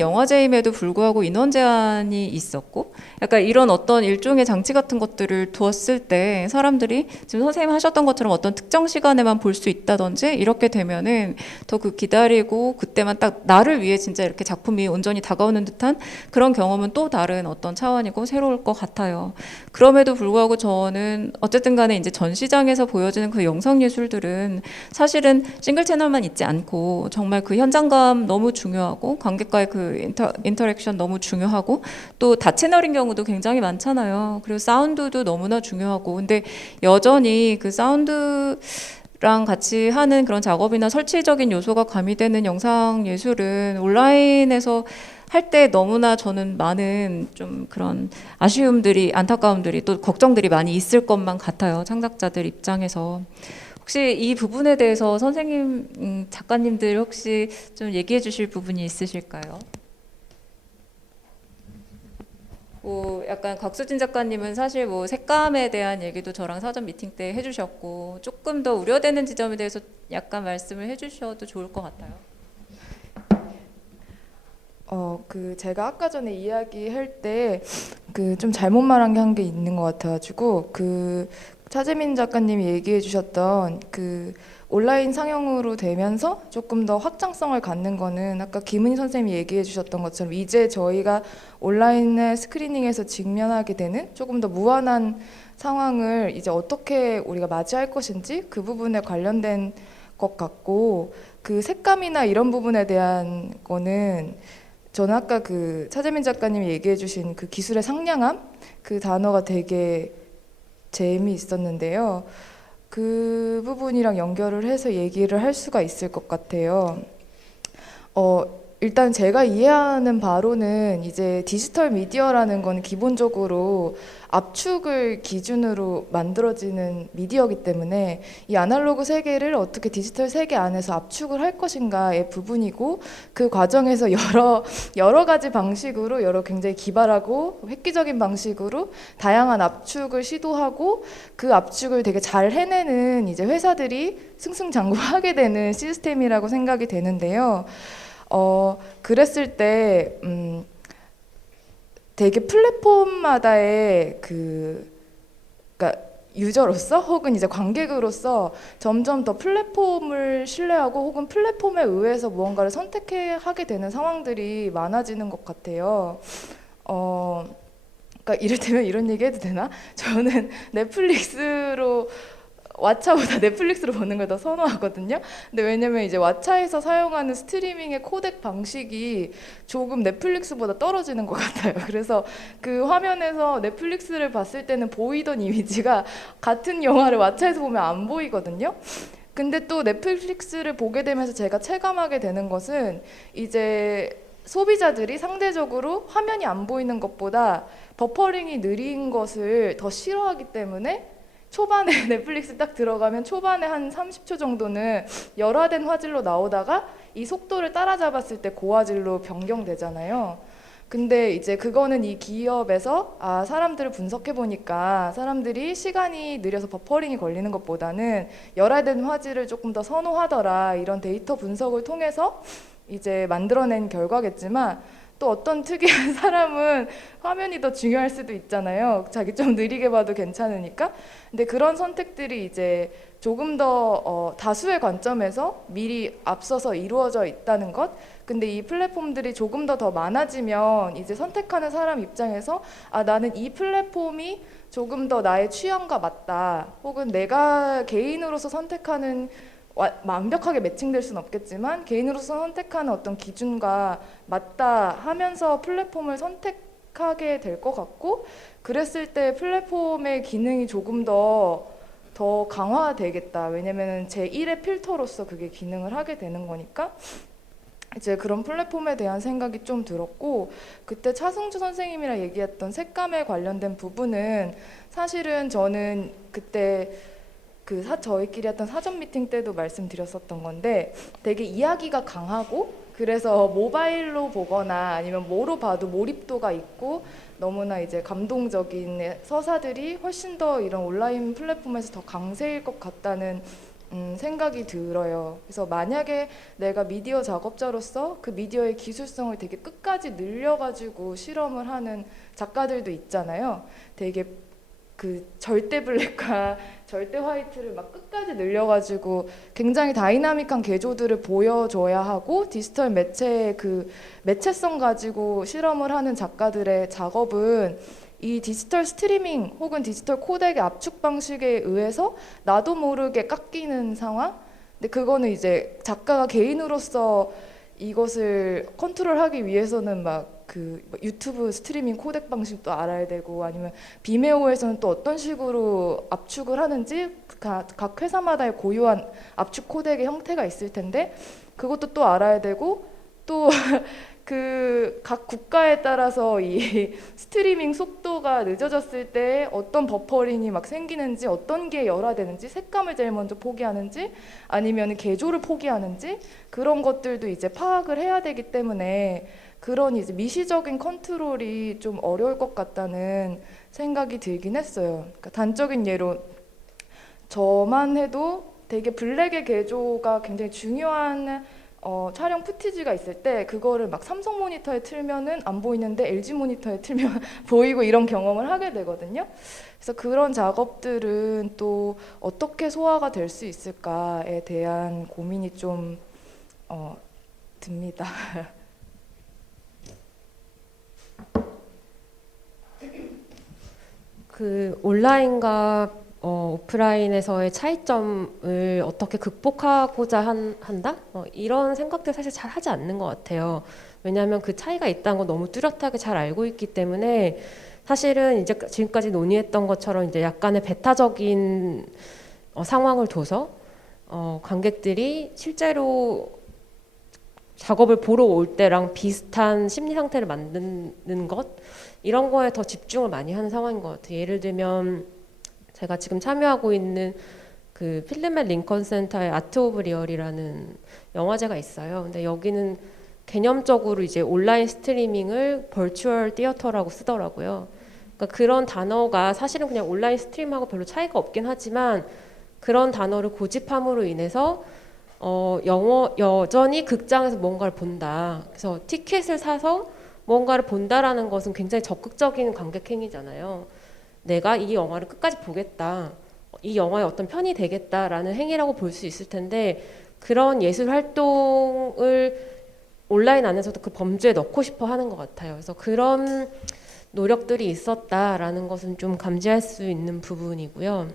영화제임에도 불구하고 인원 제한이 있었고, 약간 이런 어떤 일종의 장치 같은 것들을 두었을 때 사람들이 지금 선생님 하셨던 것처럼 어떤 특정 시간에만 볼 수 있다든지 이렇게 되면은 더 그 기다리고 그때만 딱 나를 위해 진짜 이렇게 작품이 온전히 다가오는 듯한 그런 그런 경험은 또 다른 어떤 차원이고 새로울 것 같아요. 그럼에도 불구하고 저는 어쨌든 간에 이제 전시장에서 보여지는 그 영상 예술들은 사실은 싱글 채널만 있지 않고 정말 그 현장감 너무 중요하고 관객과의 그 인터랙션 너무 중요하고 또 다채널인 경우도 굉장히 많잖아요. 그리고 사운드도 너무나 중요하고 근데 여전히 그 사운드랑 같이 하는 그런 작업이나 설치적인 요소가 가미되는 영상 예술은 온라인에서 할 때 너무나 저는 많은 좀 그런 아쉬움들이 안타까움들이 또 걱정들이 많이 있을 것만 같아요. 창작자들 입장에서. 혹시 이 부분에 대해서 선생님, 작가님들 혹시 좀 얘기해 주실 부분이 있으실까요? 뭐 약간 곽수진 작가님은 사실 뭐 색감에 대한 얘기도 저랑 사전 미팅 때 해주셨고 조금 더 우려되는 지점에 대해서 약간 말씀을 해주셔도 좋을 것 같아요. 제가 아까 전에 이야기할 때 그 좀 잘못 말한 게 한 게 있는 것 같아가지고 그 차재민 작가님이 얘기해 주셨던 그 온라인 상영으로 되면서 조금 더 확장성을 갖는 거는 아까 김은희 선생님이 얘기해 주셨던 것처럼 이제 저희가 온라인의 스크리닝에서 직면하게 되는 조금 더 무한한 상황을 이제 어떻게 우리가 맞이할 것인지 그 부분에 관련된 것 같고 그 색감이나 이런 부분에 대한 거는 저는 아까 그 차재민 작가님이 얘기해 주신 그 기술의 상냥함 그 단어가 되게 재미있었는데요. 그 부분이랑 연결을 해서 얘기를 할 수가 있을 것 같아요. 일단 제가 이해하는 바로는 이제 디지털 미디어라는 건 기본적으로 압축을 기준으로 만들어지는 미디어이기 때문에 이 아날로그 세계를 어떻게 디지털 세계 안에서 압축을 할 것인가의 부분이고 그 과정에서 여러 가지 방식으로 여러 굉장히 기발하고 획기적인 방식으로 다양한 압축을 시도하고 그 압축을 되게 잘 해내는 이제 회사들이 승승장구하게 되는 시스템이라고 생각이 되는데요. 그랬을 때 되게 플랫폼마다의 그러니까 유저로서 혹은 이제 관객으로서 점점 더 플랫폼을 신뢰하고 혹은 플랫폼에 의해서 무언가를 선택하게 되는 상황들이 많아지는 것 같아요. 그러니까 이를테면 이런 얘기 해도 되나? 저는 넷플릭스로 왓챠보다 넷플릭스로 보는 걸 더 선호하거든요. 근데 왜냐면 이제 왓챠에서 사용하는 스트리밍의 코덱 방식이 조금 넷플릭스보다 떨어지는 것 같아요. 그래서 그 화면에서 넷플릭스를 봤을 때는 보이던 이미지가 같은 영화를 왓챠에서 보면 안 보이거든요. 근데 또 넷플릭스를 보게 되면서 제가 체감하게 되는 것은 이제 소비자들이 상대적으로 화면이 안 보이는 것보다 버퍼링이 느린 것을 더 싫어하기 때문에 초반에 넷플릭스 딱 들어가면 초반에 한 30초 정도는 열화된 화질로 나오다가 이 속도를 따라잡았을 때 고화질로 변경되잖아요. 근데 이제 그거는 이 기업에서 사람들을 분석해 보니까 사람들이 시간이 느려서 버퍼링이 걸리는 것보다는 열화된 화질을 조금 더 선호하더라 이런 데이터 분석을 통해서 이제 만들어낸 결과겠지만 또 어떤 특이한 사람은 화면이 더 중요할 수도 있잖아요. 자기 좀 느리게 봐도 괜찮으니까. 근데 그런 선택들이 이제 조금 더 다수의 관점에서 미리 앞서서 이루어져 있다는 것. 근데 이 플랫폼들이 조금 더 많아지면 이제 선택하는 사람 입장에서 나는 이 플랫폼이 조금 더 나의 취향과 맞다. 혹은 내가 개인으로서 선택하는 완벽하게 매칭될 수는 없겠지만 개인으로서 선택하는 어떤 기준과 맞다 하면서 플랫폼을 선택하게 될 것 같고 그랬을 때 플랫폼의 기능이 조금 더 강화되겠다. 왜냐면 제1의 필터로서 그게 기능을 하게 되는 거니까 이제 그런 플랫폼에 대한 생각이 좀 들었고 그때 차승주 선생님이랑 얘기했던 색감에 관련된 부분은 사실은 저는 그때 저희끼리 했던 사전 미팅 때도 말씀드렸었던 건데 되게 이야기가 강하고 그래서 모바일로 보거나 아니면 뭐로 봐도 몰입도가 있고 너무나 이제 감동적인 서사들이 훨씬 더 이런 온라인 플랫폼에서 더 강세일 것 같다는 생각이 들어요. 그래서 만약에 내가 미디어 작업자로서 그 미디어의 기술성을 되게 끝까지 늘려가지고 실험을 하는 작가들도 있잖아요. 되게 그 절대 블랙과 절대 화이트를 막 끝까지 늘려가지고 굉장히 다이나믹한 개조들을 보여줘야 하고 디지털 매체의 그 매체성 가지고 실험을 하는 작가들의 작업은 이 디지털 스트리밍 혹은 디지털 코덱의 압축 방식에 의해서 나도 모르게 깎이는 상황. 근데 그거는 이제 작가가 개인으로서 이것을 컨트롤하기 위해서는 막 그 유튜브 스트리밍 코덱 방식도 알아야 되고 아니면 비메오에서는 또 어떤 식으로 압축을 하는지 각 회사마다의 고유한 압축 코덱의 형태가 있을 텐데 그것도 또 알아야 되고 또 그 각 국가에 따라서 이 스트리밍 속도가 늦어졌을 때 어떤 버퍼링이 막 생기는지 어떤 게 열화되는지 색감을 제일 먼저 포기하는지 아니면 개조를 포기하는지 그런 것들도 이제 파악을 해야 되기 때문에 그런 이제 미시적인 컨트롤이 좀 어려울 것 같다는 생각이 들긴 했어요. 그러니까 단적인 예로 저만 해도 되게 블랙의 개조가 굉장히 중요한 촬영 푸티지가 있을 때 그거를 막 삼성 모니터에 틀면은 안 보이는데 LG 모니터에 틀면 보이고 이런 경험을 하게 되거든요. 그래서 그런 작업들은 또 어떻게 소화가 될 수 있을까에 대한 고민이 좀 듭니다. 그 온라인과 오프라인에서의 차이점을 어떻게 극복하고자 한다? 이런 생각들 사실 잘 하지 않는 것 같아요. 왜냐하면 그 차이가 있다는 거 너무 뚜렷하게 잘 알고 있기 때문에 사실은 이제 지금까지 논의했던 것처럼 이제 약간의 배타적인 상황을 둬서 관객들이 실제로 작업을 보러 올 때랑 비슷한 심리 상태를 만드는 것 이런 거에 더 집중을 많이 하는 상황인 것 같아요. 예를 들면 제가 지금 참여하고 있는 그 필름앤 링컨 센터의 아트 오브 리얼이라는 영화제가 있어요. 근데 여기는 개념적으로 이제 온라인 스트리밍을 버추얼 티어터라고 쓰더라고요. 그러니까 그런 단어가 사실은 그냥 온라인 스트림하고 별로 차이가 없긴 하지만 그런 단어를 고집함으로 인해서 여전히 극장에서 뭔가를 본다. 그래서 티켓을 사서 뭔가를 본다라는 것은 굉장히 적극적인 관객 행위잖아요. 내가 이 영화를 끝까지 보겠다. 이 영화의 어떤 편이 되겠다라는 행위라고 볼 수 있을 텐데 그런 예술 활동을 온라인 안에서도 그 범주에 넣고 싶어 하는 것 같아요. 그래서 그런 노력들이 있었다라는 것은 좀 감지할 수 있는 부분이고요.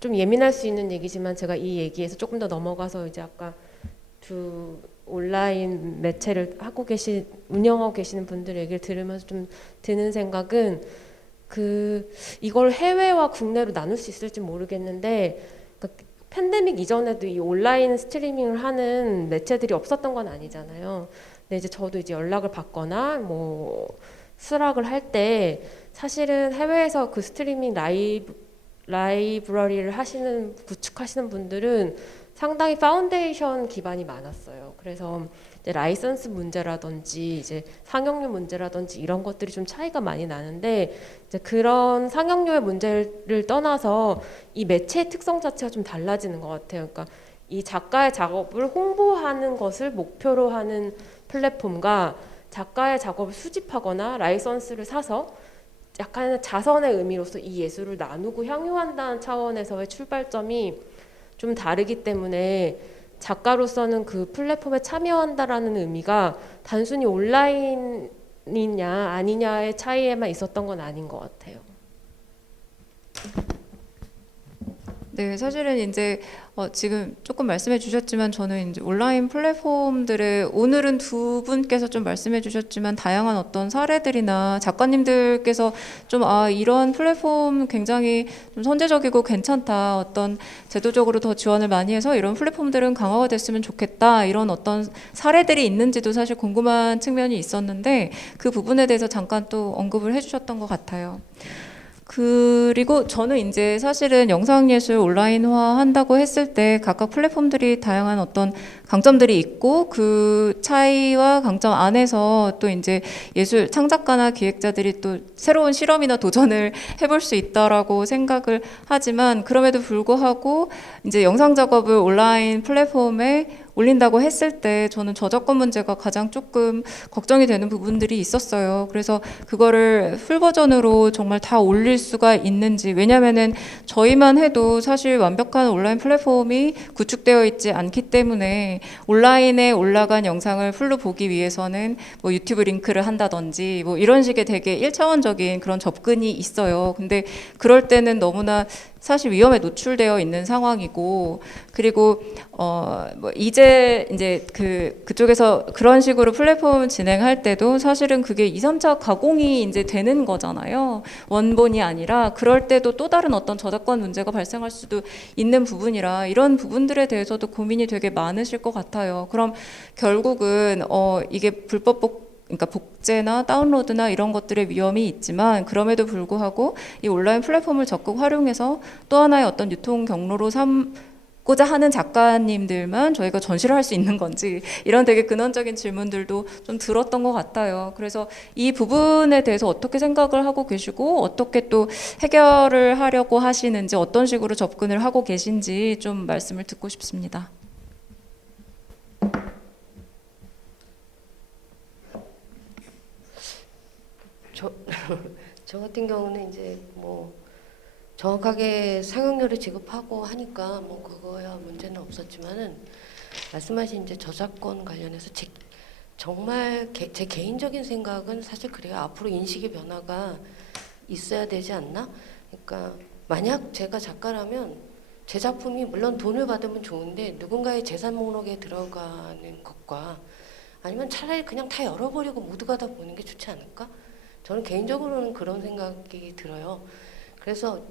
좀 예민할 수 있는 얘기지만 제가 이 얘기에서 조금 더 넘어가서 이제 아까 두 온라인 매체를 운영하고 계시는 분들 얘기를 들으면서 좀 드는 생각은 이걸 해외와 국내로 나눌 수 있을지 모르겠는데 그러니까 팬데믹 이전에도 이 온라인 스트리밍을 하는 매체들이 없었던 건 아니잖아요. 근데 이제 저도 이제 연락을 받거나 뭐 수락을 할 때 사실은 해외에서 그 스트리밍 라이브러리를 구축하시는 분들은 상당히 파운데이션 기반이 많았어요. 그래서 이제 라이선스 문제라든지 이제 상영료 문제라든지 이런 것들이 좀 차이가 많이 나는데 이제 그런 상영료의 문제를 떠나서 이 매체의 특성 자체가 좀 달라지는 것 같아요. 그러니까 이 작가의 작업을 홍보하는 것을 목표로 하는 플랫폼과 작가의 작업을 수집하거나 라이선스를 사서 약간의 자선의 의미로서 이 예술을 나누고 향유한다는 차원에서의 출발점이 좀 다르기 때문에 작가로서는 그 플랫폼에 참여한다라는 의미가 단순히 온라인이냐 아니냐의 차이에만 있었던 건 아닌 것 같아요. 네, 사실은 이제 지금 조금 말씀해 주셨지만 저는 이제 온라인 플랫폼들의 오늘은 두 분께서 좀 말씀해 주셨지만 다양한 어떤 사례들이나 작가님들께서 좀 이런 플랫폼 굉장히 좀 선제적이고 괜찮다. 어떤 제도적으로 더 지원을 많이 해서 이런 플랫폼들은 강화가 됐으면 좋겠다. 이런 어떤 사례들이 있는지도 사실 궁금한 측면이 있었는데 그 부분에 대해서 잠깐 또 언급을 해 주셨던 것 같아요. 그리고 저는 이제 사실은 영상예술 온라인화 한다고 했을 때 각각 플랫폼들이 다양한 어떤 강점들이 있고 그 차이와 강점 안에서 또 이제 예술 창작가나 기획자들이 또 새로운 실험이나 도전을 해볼 수 있다라고 생각을 하지만 그럼에도 불구하고 이제 영상 작업을 온라인 플랫폼에 올린다고 했을 때 저는 저작권 문제가 가장 조금 걱정이 되는 부분들이 있었어요. 그래서 그거를 풀 버전으로 정말 다 올릴 수가 있는지, 왜냐면은 저희만 해도 사실 완벽한 온라인 플랫폼이 구축되어 있지 않기 때문에 온라인에 올라간 영상을 풀로 보기 위해서는 뭐 유튜브 링크를 한다든지 뭐 이런 식의 되게 1차원적인 그런 접근이 있어요. 근데 그럴 때는 너무나 사실 위험에 노출되어 있는 상황이고, 그리고 뭐 이제 그쪽에서 그런 식으로 플랫폼 진행할 때도 사실은 그게 2, 3차 가공이 이제 되는 거잖아요. 원본이 아니라. 그럴 때도 또 다른 어떤 저작권 문제가 발생할 수도 있는 부분이라 이런 부분들에 대해서도 고민이 되게 많으실 것 같아요. 그럼 결국은 이게 그러니까 복제나 다운로드나 이런 것들의 위험이 있지만, 그럼에도 불구하고 이 온라인 플랫폼을 적극 활용해서 또 하나의 어떤 유통 경로로 삼고자 하는 작가님들만 저희가 전시를 할 수 있는 건지, 이런 되게 근원적인 질문들도 좀 들었던 것 같아요. 그래서 이 부분에 대해서 어떻게 생각을 하고 계시고 어떻게 또 해결을 하려고 하시는지, 어떤 식으로 접근을 하고 계신지 좀 말씀을 듣고 싶습니다. 저 같은 경우는 이제 뭐 정확하게 상영료를 지급하고 하니까 뭐 그거야 문제는 없었지만은, 말씀하신 이제 저작권 관련해서 정말 제 개인적인 생각은 사실 그래요. 앞으로 인식의 변화가 있어야 되지 않나? 그러니까 만약 제가 작가라면 제 작품이 물론 돈을 받으면 좋은데 누군가의 재산 목록에 들어가는 것과, 아니면 차라리 그냥 다 열어버리고 모두가 다 보는 게 좋지 않을까? 저는 개인적으로는 그런 생각이 들어요. 그래서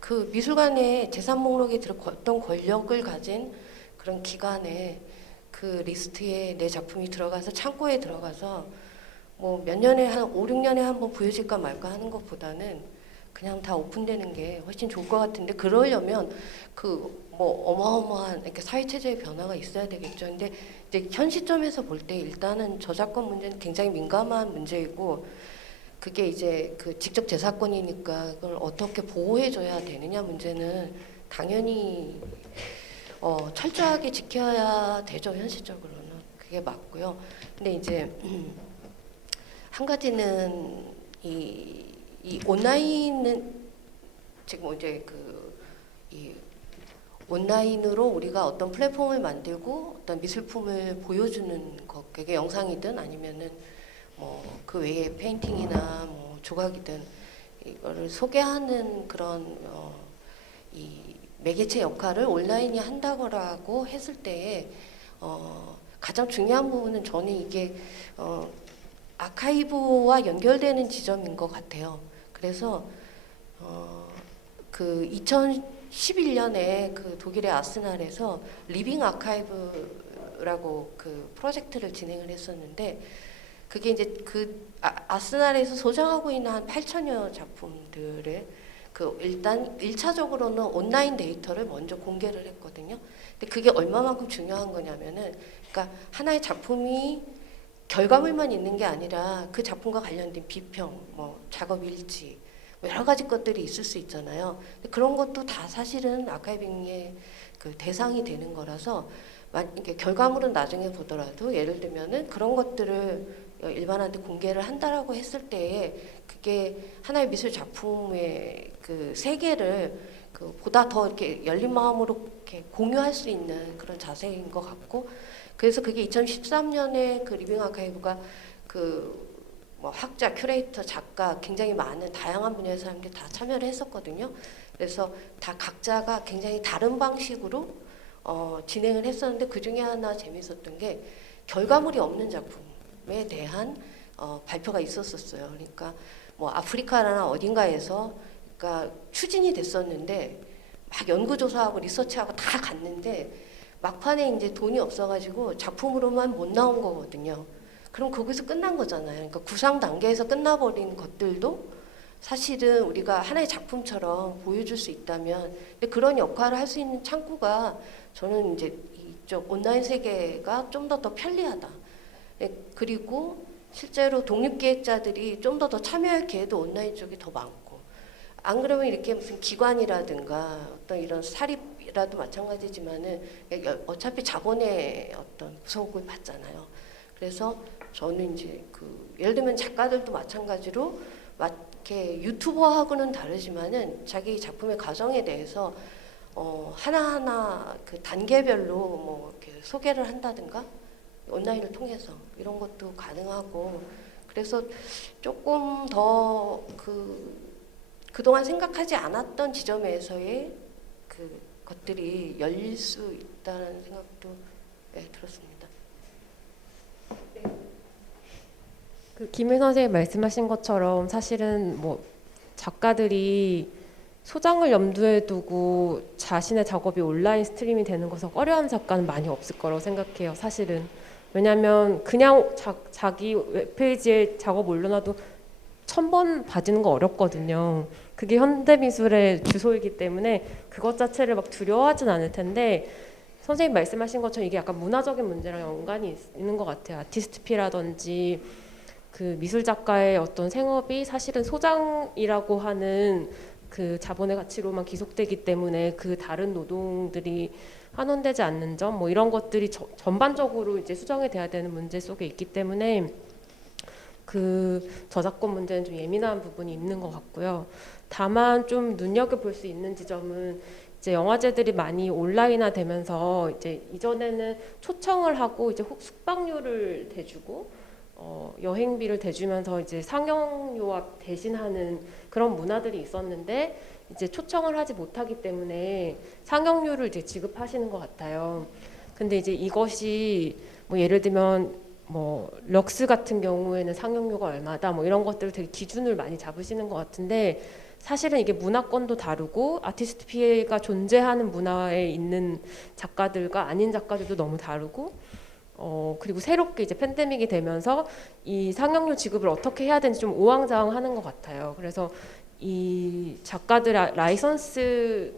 그 미술관의 재산 목록에 어떤 권력을 가진 그런 기관에 그 리스트에 내 작품이 들어가서 창고에 들어가서 뭐 몇 년에 한 5, 6년에 한번 보여질까 말까 하는 것보다는 그냥 다 오픈되는 게 훨씬 좋을 것 같은데, 그러려면 그 뭐 어마어마한 이렇게 사회 체제의 변화가 있어야 되겠죠. 근데 이제 현 시점에서 볼 때 일단은 저작권 문제는 굉장히 민감한 문제이고, 그게 이제 그 직접 재산권이니까 그걸 어떻게 보호해줘야 되느냐 문제는 당연히 철저하게 지켜야 되죠. 현실적으로는 그게 맞고요. 근데 이제 한 가지는 이 온라인은 지금 이제 이 온라인으로 우리가 어떤 플랫폼을 만들고 어떤 미술품을 보여주는 것, 그게 영상이든 아니면은 뭐 그 외에 페인팅이나 뭐 조각이든 이거를 소개하는 그런 이 매개체 역할을 온라인이 한다고 했을 때에 가장 중요한 부분은 저는 이게 아카이브와 연결되는 지점인 것 같아요. 그래서 그 2011년에 그 독일의 아스날에서 리빙 아카이브라고 그 프로젝트를 진행을 했었는데, 그게 이제 그 아스날에서 소장하고 있는 한 8천여 작품들을 일단 1차적으로는 온라인 데이터를 먼저 공개를 했거든요. 근데 그게 얼마만큼 중요한 거냐면은, 그러니까 하나의 작품이 결과물만 있는 게 아니라 그 작품과 관련된 비평, 뭐 작업 일지, 뭐 여러 가지 것들이 있을 수 있잖아요. 근데 그런 것도 다 사실은 아카이빙의 그 대상이 되는 거라서, 이게 결과물은 나중에 보더라도 예를 들면은 그런 것들을 일반한테 공개를 한다라고 했을 때에 그게 하나의 미술 작품의 그 세계를 보다 더 이렇게 열린 마음으로 이렇게 공유할 수 있는 그런 자세인 것 같고, 그래서 그게 2013년에 그 리빙 아카이브가 뭐 학자, 큐레이터, 작가 굉장히 많은 다양한 분야의 사람들이 다 참여를 했었거든요. 그래서 다 각자가 굉장히 다른 방식으로 진행을 했었는데, 그 중에 하나 재밌었던 게 결과물이 없는 작품에 대한 발표가 있었어요. 그러니까 뭐 아프리카나 어딘가에서 그러니까 추진이 됐었는데 막 연구조사하고 리서치하고 다 갔는데 막판에 이제 돈이 없어가지고 작품으로만 못 나온 거거든요. 그럼 거기서 끝난 거잖아요. 그러니까 구상 단계에서 끝나버린 것들도 사실은 우리가 하나의 작품처럼 보여줄 수 있다면, 근데 그런 역할을 할 수 있는 창구가 저는 이제 이쪽 온라인 세계가 좀 더 편리하다. 그리고 실제로 독립기획자들이 좀 더 참여할 기회도 온라인 쪽이 더 많고, 안 그러면 이렇게 무슨 기관이라든가 어떤 이런 사립 TF라도 마찬가지지만은 어차피 자본의 어떤 구성을 받잖아요. 그래서 저는 이제 예를 들면 작가들도 마찬가지로 이렇게 유튜버하고는 다르지만은 자기 작품의 과정에 대해서 하나하나 그 단계별로 뭐 이렇게 소개를 한다든가 온라인을 통해서 이런 것도 가능하고, 그래서 조금 더 그동안 생각하지 않았던 지점에서의 그 것들이 열릴 수 있다는 생각도 들었습니다. 김일 선생님 말씀하신 것처럼 사실은 뭐 작가들이 소장을 염두에 두고 자신의 작업이 온라인 스트리밍이 되는 것을 꺼려하는 작가는 많이 없을 거라고 생각해요. 사실은. 왜냐하면 그냥 자기 웹페이지에 작업 올려놔도 1000번 봐지는 거 어렵거든요. 그게 현대미술의 주소이기 때문에 그것 자체를 막 두려워하진 않을 텐데, 선생님 말씀하신 것처럼 이게 약간 문화적인 문제랑 연관이 있는 것 같아요. 아티스트피라든지 그 미술 작가의 어떤 생업이 사실은 소장이라고 하는 그 자본의 가치로만 기속되기 때문에 그 다른 노동들이 환원되지 않는 점, 뭐 이런 것들이 전반적으로 이제 수정이 돼야 되는 문제 속에 있기 때문에 그 저작권 문제는 좀 예민한 부분이 있는 것 같고요. 다만 좀 눈여겨볼 수 있는 지점은 이제 영화제들이 많이 온라인화 되면서 이제 이전에는 초청을 하고 이제 숙박료를 대주고 여행비를 대주면서 이제 상영료와 대신하는 그런 문화들이 있었는데, 이제 초청을 하지 못하기 때문에 상영료를 이제 지급하시는 것 같아요. 근데 이제 이것이 뭐 예를 들면 뭐 럭스 같은 경우에는 상영료가 얼마다 뭐 이런 것들을 되게 기준을 많이 잡으시는 것 같은데, 사실은 이게 문화권도 다르고 아티스트 피해가 존재하는 문화에 있는 작가들과 아닌 작가들도 너무 다르고, 그리고 새롭게 이제 팬데믹이 되면서 이 상영료 지급을 어떻게 해야 되는지 좀 우왕좌왕하는 것 같아요. 그래서 이 작가들 라이선스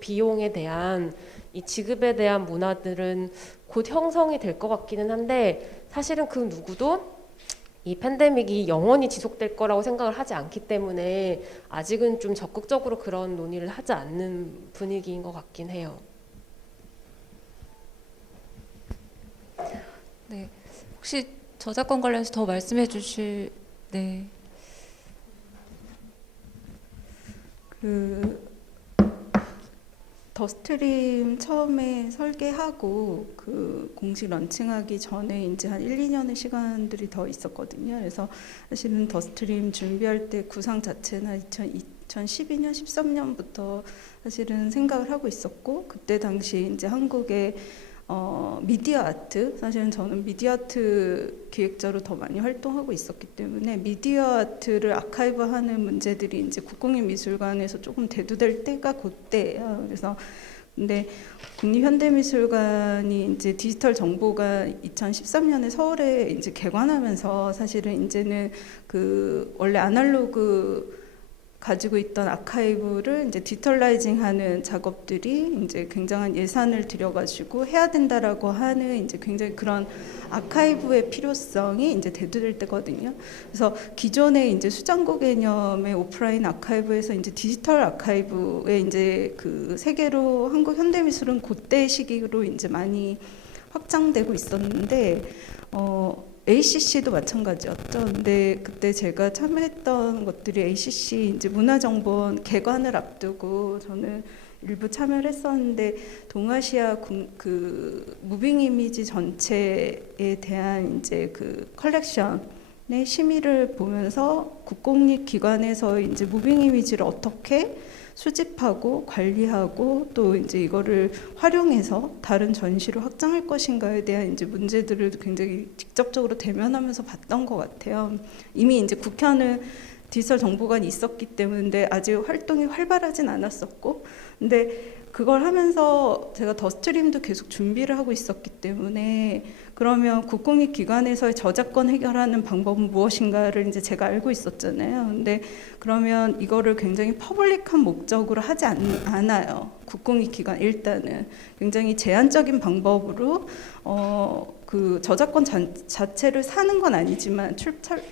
비용에 대한 이 지급에 대한 문화들은 곧 형성이 될 것 같기는 한데, 사실은 그 누구도 이 팬데믹이 영원히 지속될 거라고 생각을 하지 않기 때문에 아직은 좀 적극적으로 그런 논의를 하지 않는 분위기인 것 같긴 해요. 네, 혹시 저작권 관련해서 더 말씀해 주실? 네. 더스트림 처음에 설계하고 그 공식 런칭하기 전에 이제 한 1, 2년의 시간들이 더 있었거든요. 그래서 사실은 더스트림 준비할 때 구상 자체는 2012년, 13년부터 사실은 생각을 하고 있었고, 그때 당시 이제 한국의 미디어 아트, 사실은 저는 미디어 아트 기획자로 더 많이 활동하고 있었기 때문에 미디어 아트를 아카이브하는 문제들이 이제 국공립미술관에서 조금 대두될 때가 그때예요. 그래서 근데 국립현대미술관이 이제 디지털 정보가 2013년에 서울에 이제 개관하면서 사실은 이제는 그 원래 아날로그 가지고 있던 아카이브를 이제 디지털라이징하는 작업들이 이제 굉장한 예산을 들여가지고 해야 된다라고 하는 이제 굉장히 그런 아카이브의 필요성이 이제 대두될 때거든요. 그래서 기존의 이제 수장고 개념의 오프라인 아카이브에서 이제 디지털 아카이브의 이제 그 세계로 한국 현대미술은 그때 시기로 이제 많이 확장되고 있었는데, ACC도 마찬가지였죠. 근데 그때 제가 참여했던 것들이 ACC 이제 문화정보원 개관을 앞두고 저는 일부 참여를 했었는데, 동아시아 그 무빙 이미지 전체에 대한 이제 그 컬렉션의 심의를 보면서 국공립기관에서 이제 무빙 이미지를 어떻게 수집하고 관리하고 또 이제 이거를 활용해서 다른 전시로 확장할 것인가에 대한 이제 문제들을 굉장히 직접적으로 대면하면서 봤던 것 같아요. 이미 이제 국현은 디지털 정보관이 있었기 때문에 아직 활동이 활발하진 않았었고, 근데 그걸 하면서 제가 더스트림도 계속 준비를 하고 있었기 때문에, 그러면 국공립기관에서의 저작권 해결하는 방법은 무엇인가를 이제 제가 알고 있었잖아요. 근데 그러면 이거를 굉장히 퍼블릭한 목적으로 하지 않아요. 국공립기관 일단은 굉장히 제한적인 방법으로 그 저작권 자체를 사는 건 아니지만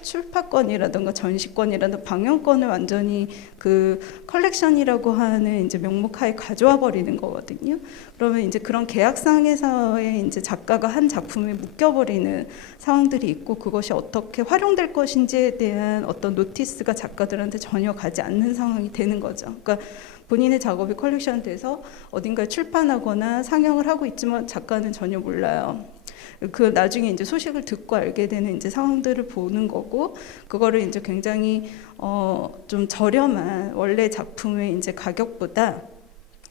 출판권이라든가 전시권이라든가 방영권을 완전히 그 컬렉션이라고 하는 이제 명목하에 가져와 버리는 거거든요. 그러면 이제 그런 계약상에서의 이제 작가가 한 작품에 묶여버리는 상황들이 있고 그것이 어떻게 활용될 것인지에 대한 어떤 노티스가 작가들한테 전혀 가지 않는 상황이 되는 거죠. 그러니까 본인의 작업이 컬렉션 돼서 어딘가에 출판하거나 상영을 하고 있지만 작가는 전혀 몰라요. 그 나중에 이제 소식을 듣고 알게 되는 이제 상황들을 보는 거고 그거를 이제 굉장히 좀 저렴한 원래 작품의 이제 가격보다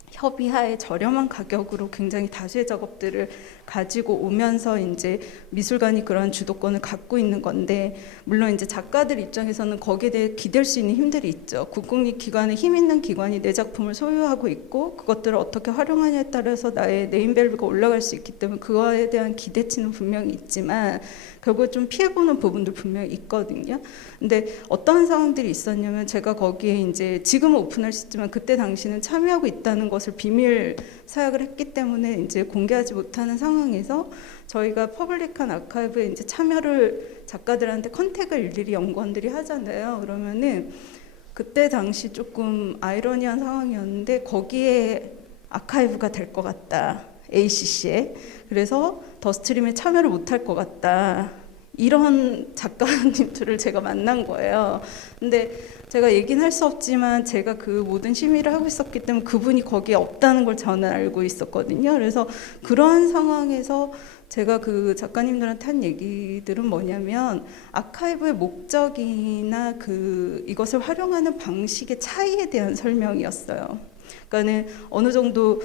협의하에 저렴한 가격으로 굉장히 다수의 작업들을 가지고 오면서 이제 미술관이 그런 주도권을 갖고 있는 건데 물론 이제 작가들 입장에서는 거기에 대해 기댈 수 있는 힘들이 있죠. 국공립기관에 힘 있는 기관이 내 작품을 소유하고 있고 그것들을 어떻게 활용하냐에 따라서 나의 네임밸류가 올라갈 수 있기 때문에 그거에 대한 기대치는 분명히 있지만 결국 좀 피해보는 부분도 분명히 있거든요. 근데 어떤 상황들이 있었냐면 제가 거기에 이제 지금은 오픈할 수 있지만 그때 당시는 참여하고 있다는 것을 비밀 사약을 했기 때문에 이제 공개하지 못하는 상황에서 저희가 퍼블릭한 아카이브에 이제 참여를 작가들한테 컨택을 일일이 연구원들이 하잖아요. 그러면은 그때 당시 조금 아이러니한 상황이었는데 거기에 아카이브가 될 것 같다. ACC에. 그래서 더스트림에 참여를 못할 것 같다. 이런 작가님들을 제가 만난 거예요. 근데 제가 얘기는 할 수 없지만 제가 그 모든 심의를 하고 있었기 때문에 그분이 거기에 없다는 걸 저는 알고 있었거든요. 그래서 그러한 상황에서 제가 그 작가님들한테 한 얘기들은 뭐냐면 아카이브의 목적이나 그 이것을 활용하는 방식의 차이에 대한 설명이었어요. 그러니까는 어느 정도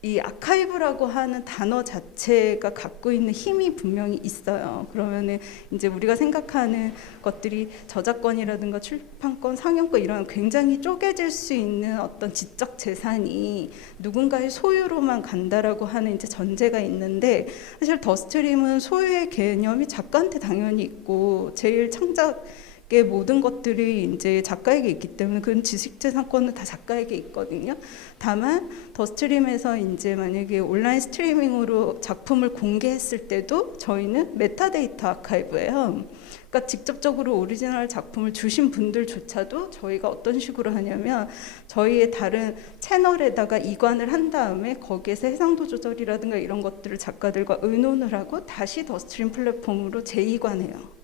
이 아카이브라고 하는 단어 자체가 갖고 있는 힘이 분명히 있어요. 그러면은 이제 우리가 생각하는 것들이 저작권이라든가 출판권, 상영권 이런 굉장히 쪼개질 수 있는 어떤 지적 재산이 누군가의 소유로만 간다라고 하는 이제 전제가 있는데 사실 더스트림은 소유의 개념이 작가한테 당연히 있고 제일 창작의 모든 것들이 이제 작가에게 있기 때문에 그런 지식재산권은 다 작가에게 있거든요. 다만 더스트림에서 이제 만약에 온라인 스트리밍으로 작품을 공개했을 때도 저희는 메타데이터 아카이브예요. 그러니까 직접적으로 오리지널 작품을 주신 분들조차도 저희가 어떤 식으로 하냐면 저희의 다른 채널에다가 이관을 한 다음에 거기에서 해상도 조절이라든가 이런 것들을 작가들과 의논을 하고 다시 더스트림 플랫폼으로 재이관해요.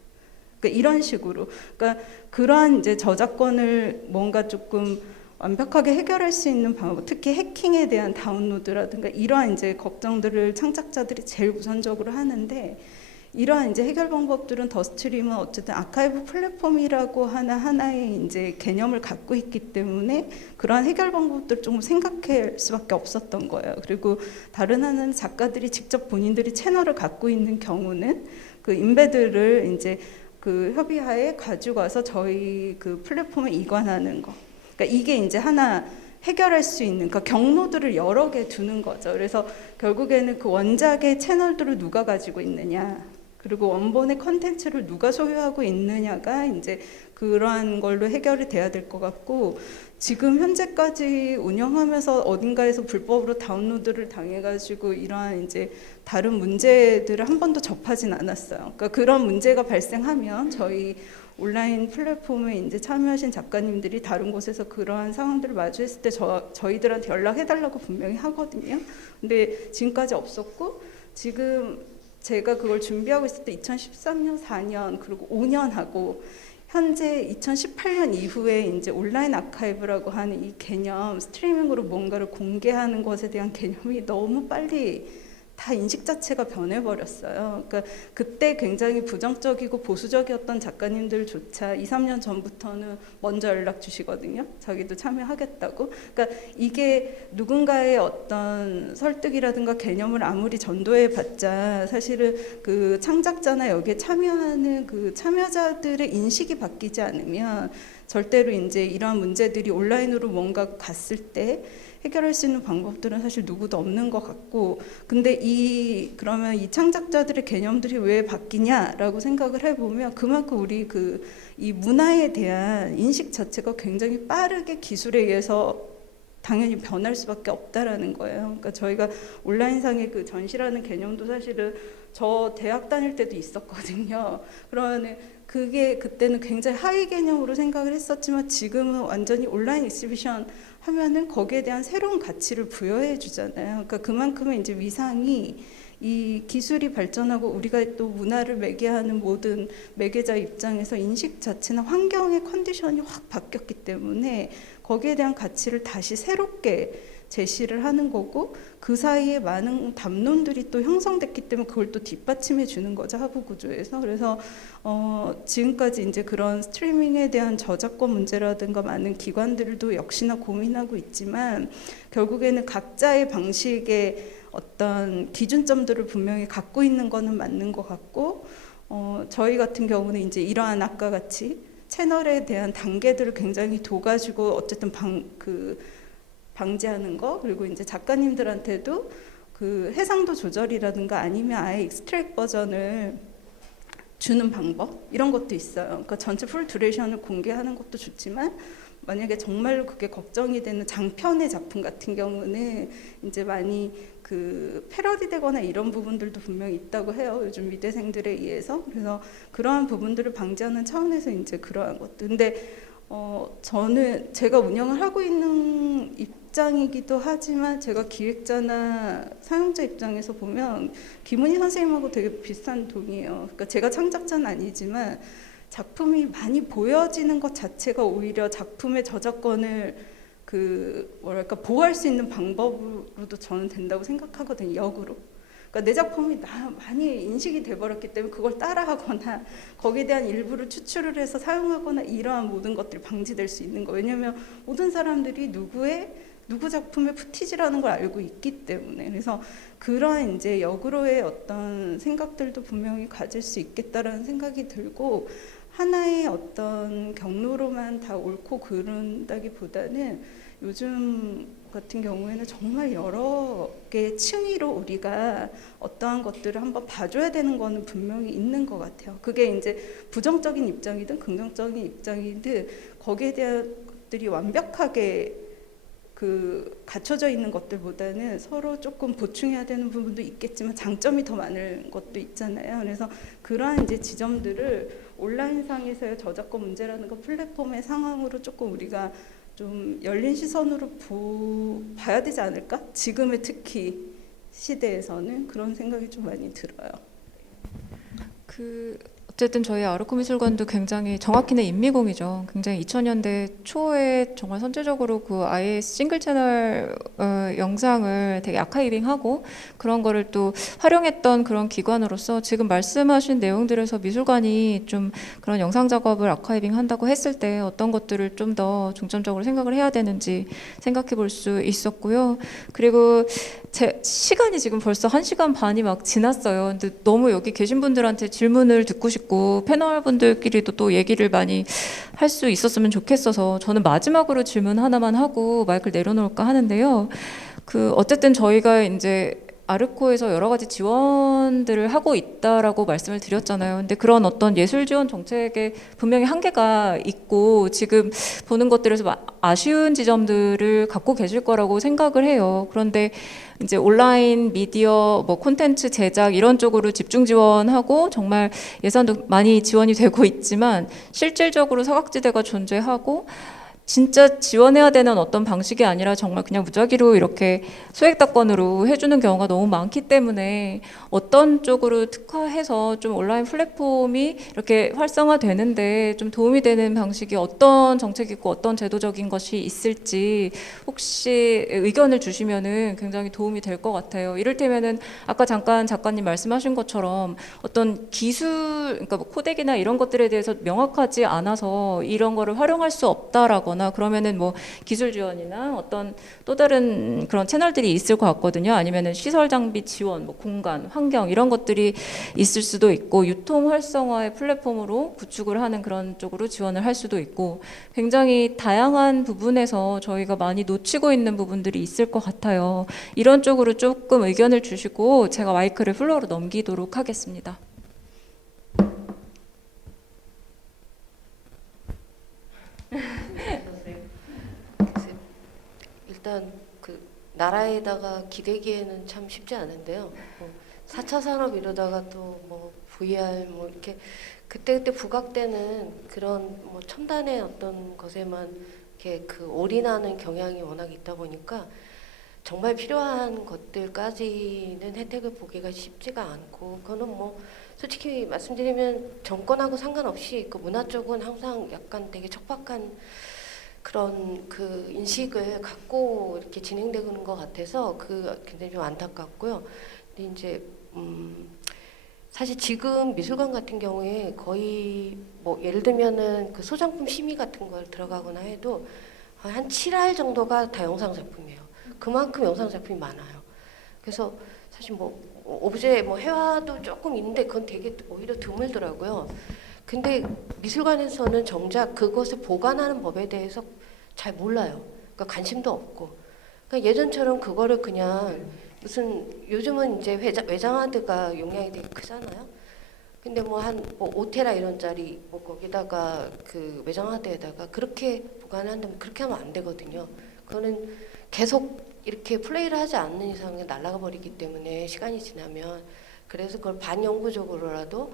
그러니까 이런 식으로, 그러니까 그러한 이제 저작권을 뭔가 조금 완벽하게 해결할 수 있는 방법, 특히 해킹에 대한 다운로드라든가 이러한 이제 걱정들을 창작자들이 제일 우선적으로 하는데 이러한 이제 해결 방법들은 더스트림은 어쨌든 아카이브 플랫폼이라고 하는 하나의 이제 개념을 갖고 있기 때문에 그러한 해결 방법들을 좀 생각할 수밖에 없었던 거예요. 그리고 다른 하나는 작가들이 직접 본인들이 채널을 갖고 있는 경우는 그 인베드를 이제 그 협의하에 가지고 와서 저희 그 플랫폼에 이관하는 거. 그러니까 이게 이제 하나 해결할 수 있는, 그러니까 경로들을 여러 개 두는 거죠. 그래서 결국에는 그 원작의 채널들을 누가 가지고 있느냐, 그리고 원본의 컨텐츠를 누가 소유하고 있느냐가 이제 그러한 걸로 해결이 돼야 될 것 같고, 지금 현재까지 운영하면서 어딘가에서 불법으로 다운로드를 당해가지고 이러한 이제 다른 문제들을 한 번도 접하진 않았어요. 그러니까 그런 문제가 발생하면 저희 온라인 플랫폼에 이제 참여하신 작가님들이 다른 곳에서 그러한 상황들을 마주했을 때 저희들한테 연락해달라고 분명히 하거든요. 근데 지금까지 없었고, 지금 제가 그걸 준비하고 있을 때 2013년, 4년, 그리고 5년 하고, 현재 2018년 이후에 이제 온라인 아카이브라고 하는 이 개념, 스트리밍으로 뭔가를 공개하는 것에 대한 개념이 너무 빨리 다 인식 자체가 변해버렸어요. 그러니까 그때 굉장히 부정적이고 보수적이었던 작가님들조차 2, 3년 전부터는 먼저 연락 주시거든요. 자기도 참여하겠다고. 그러니까 이게 누군가의 어떤 설득이라든가 개념을 아무리 전도해봤자 사실은 그 창작자나 여기에 참여하는 그 참여자들의 인식이 바뀌지 않으면 절대로 이제 이러한 문제들이 온라인으로 뭔가 갔을 때 해결할 수 있는 방법들은 사실 누구도 없는 것 같고, 근데 그러면 이 창작자들의 개념들이 왜 바뀌냐라고 생각을 해보면 그만큼 우리 이 문화에 대한 인식 자체가 굉장히 빠르게 기술에 의해서 당연히 변할 수밖에 없다라는 거예요. 그러니까 저희가 온라인상의 그 전시라는 개념도 사실은 저 대학 다닐 때도 있었거든요. 그러면 그게 그때는 굉장히 하위 개념으로 생각을 했었지만 지금은 완전히 온라인 익시비션 하면은 거기에 대한 새로운 가치를 부여해 주잖아요. 그러니까 그만큼의 이제 위상이 이 기술이 발전하고 우리가 또 문화를 매개하는 모든 매개자 입장에서 인식 자체나 환경의 컨디션이 확 바뀌었기 때문에 거기에 대한 가치를 다시 새롭게 제시를 하는 거고 그 사이에 많은 담론들이 또 형성됐기 때문에 그걸 또 뒷받침해 주는 거죠, 하부 구조에서. 그래서 지금까지 이제 그런 스트리밍에 대한 저작권 문제라든가 많은 기관들도 역시나 고민하고 있지만 결국에는 각자의 방식의 어떤 기준점들을 분명히 갖고 있는 거는 맞는 것 같고 저희 같은 경우는 이제 이러한 아까 같이 채널에 대한 단계들을 굉장히 둬가지고 어쨌든 방지하는 거 그리고 이제 작가님들한테도 그 해상도 조절이라든가 아니면 아예 익스트랙 버전을 주는 방법 이런 것도 있어요. 그러니까 전체 풀 듀레이션을 공개하는 것도 좋지만 만약에 정말로 그게 걱정이 되는 장편의 작품 같은 경우는 이제 많이 그 패러디되거나 이런 부분들도 분명히 있다고 해요. 요즘 미대생들에 의해서. 그래서 그러한 부분들을 방지하는 차원에서 이제 그러한 것도. 근데 저는 제가 운영을 하고 있는 입장이기도 하지만 제가 기획자나 사용자 입장에서 보면 김은희 선생님하고 되게 비슷한 동의해요. 그러니까 제가 창작자는 아니지만 작품이 많이 보여지는 것 자체가 오히려 작품의 저작권을 뭐랄까 보호할 수 있는 방법으로도 저는 된다고 생각하거든요. 역으로. 그러니까 내 작품이 많이 인식이 돼버렸기 때문에 그걸 따라하거나 거기에 대한 일부를 추출을 해서 사용하거나 이러한 모든 것들이 방지될 수 있는 거. 왜냐하면 모든 사람들이 누구 작품의 푸티지라는 걸 알고 있기 때문에. 그래서 그러한 이제 역으로의 어떤 생각들도 분명히 가질 수 있겠다라는 생각이 들고 하나의 어떤 경로로만 다 옳고 그른다기보다는 요즘 같은 경우에는 정말 여러 개의 층위로 우리가 어떠한 것들을 한번 봐줘야 되는 거는 분명히 있는 것 같아요. 그게 이제 부정적인 입장이든 긍정적인 입장이든 거기에 대한 것들이 완벽하게 갖춰져 있는 것들보다는 서로 조금 보충해야 되는 부분도 있겠지만 장점이 더 많은 것도 있잖아요. 그래서 그러한 이제 지점들을 온라인상에서의 저작권 문제라는 거 플랫폼의 상황으로 조금 우리가 좀 열린 시선으로 봐야 되지 않을까? 지금의 특히 시대에서는 그런 생각이 좀 많이 들어요. 어쨌든 저희 아르코 미술관도 굉장히 정확히는 인미공이죠. 굉장히 2000년대 초에 정말 선제적으로 그 아예 싱글 채널 영상을 되게 아카이빙하고 그런 거를 또 활용했던 그런 기관으로서 지금 말씀하신 내용들에서 미술관이 좀 그런 영상 작업을 아카이빙 한다고 했을 때 어떤 것들을 좀 더 중점적으로 생각을 해야 되는지 생각해 볼 수 있었고요. 그리고 시간이 지금 벌써 1시간 반이 막 지났어요. 근데 너무 여기 계신 분들한테 질문을 듣고 싶고 패널 분들끼리도 또 얘기를 많이 할 수 있었으면 좋겠어서 저는 마지막으로 질문 하나만 하고 마이크를 내려놓을까 하는데요. 어쨌든 저희가 이제 아르코에서 여러 가지 지원들을 하고 있다라고 말씀을 드렸잖아요. 근데 그런 어떤 예술 지원 정책에 분명히 한계가 있고 지금 보는 것들에서 아쉬운 지점들을 갖고 계실 거라고 생각을 해요. 그런데 이제 온라인 미디어 뭐 콘텐츠 제작 이런 쪽으로 집중 지원하고 정말 예산도 많이 지원이 되고 있지만 실질적으로 사각지대가 존재하고 진짜 지원해야 되는 어떤 방식이 아니라 정말 그냥 무작위로 이렇게 소액다건으로 해주는 경우가 너무 많기 때문에 어떤 쪽으로 특화해서 좀 온라인 플랫폼이 이렇게 활성화되는데 좀 도움이 되는 방식이 어떤 정책이고 어떤 제도적인 것이 있을지 혹시 의견을 주시면은 굉장히 도움이 될 것 같아요. 이를테면은 아까 잠깐 작가님 말씀하신 것처럼 어떤 기술, 그러니까 뭐 코덱이나 이런 것들에 대해서 명확하지 않아서 이런 거를 활용할 수 없다라고 그러면은 뭐 기술 지원이나 어떤 또 다른 그런 채널들이 있을 것 같거든요. 아니면은 시설 장비 지원, 뭐 공간, 환경 이런 것들이 있을 수도 있고 유통 활성화의 플랫폼으로 구축을 하는 그런 쪽으로 지원을 할 수도 있고 굉장히 다양한 부분에서 저희가 많이 놓치고 있는 부분들이 있을 것 같아요. 이런 쪽으로 조금 의견을 주시고 제가 마이크를 플로어로 넘기도록 하겠습니다. 일단 나라에다가 기대기에는 참 쉽지 않은데요. 뭐 4차 산업 이러다가 또 뭐 VR 뭐 이렇게 그때그때 부각되는 그런 뭐 첨단의 어떤 것에만 이렇게 그 올인하는 경향이 워낙 있다 보니까 정말 필요한 것들까지는 혜택을 보기가 쉽지가 않고, 그거는 뭐 솔직히 말씀드리면 정권하고 상관없이 그 문화 쪽은 항상 약간 되게 척박한 그런 그 인식을 갖고 이렇게 진행되는 것 같아서 그 굉장히 좀 안타깝고요. 근데 이제 사실 지금 미술관 같은 경우에 거의 뭐 예를 들면은 그 소장품 심의 같은 걸 들어가거나 해도 한 7할 정도가 다 영상 작품이에요. 그만큼 영상 작품이 많아요. 그래서 사실 뭐 오브제 뭐 회화도 조금 있는데 그건 되게 오히려 드물더라고요. 근데 미술관에서는 정작 그것을 보관하는 법에 대해서 잘 몰라요. 그러니까 관심도 없고. 그러니까 예전처럼 그거를 그냥 무슨 요즘은 이제 외장하드가 용량이 되게 크잖아요. 근데 뭐 한 뭐 5테라 이런 짜리 뭐 거기다가 그 외장하드에다가 그렇게 보관한다면 그렇게 하면 안 되거든요. 그거는 계속 이렇게 플레이를 하지 않는 이상은 날아가 버리기 때문에 시간이 지나면, 그래서 그걸 반영구적으로라도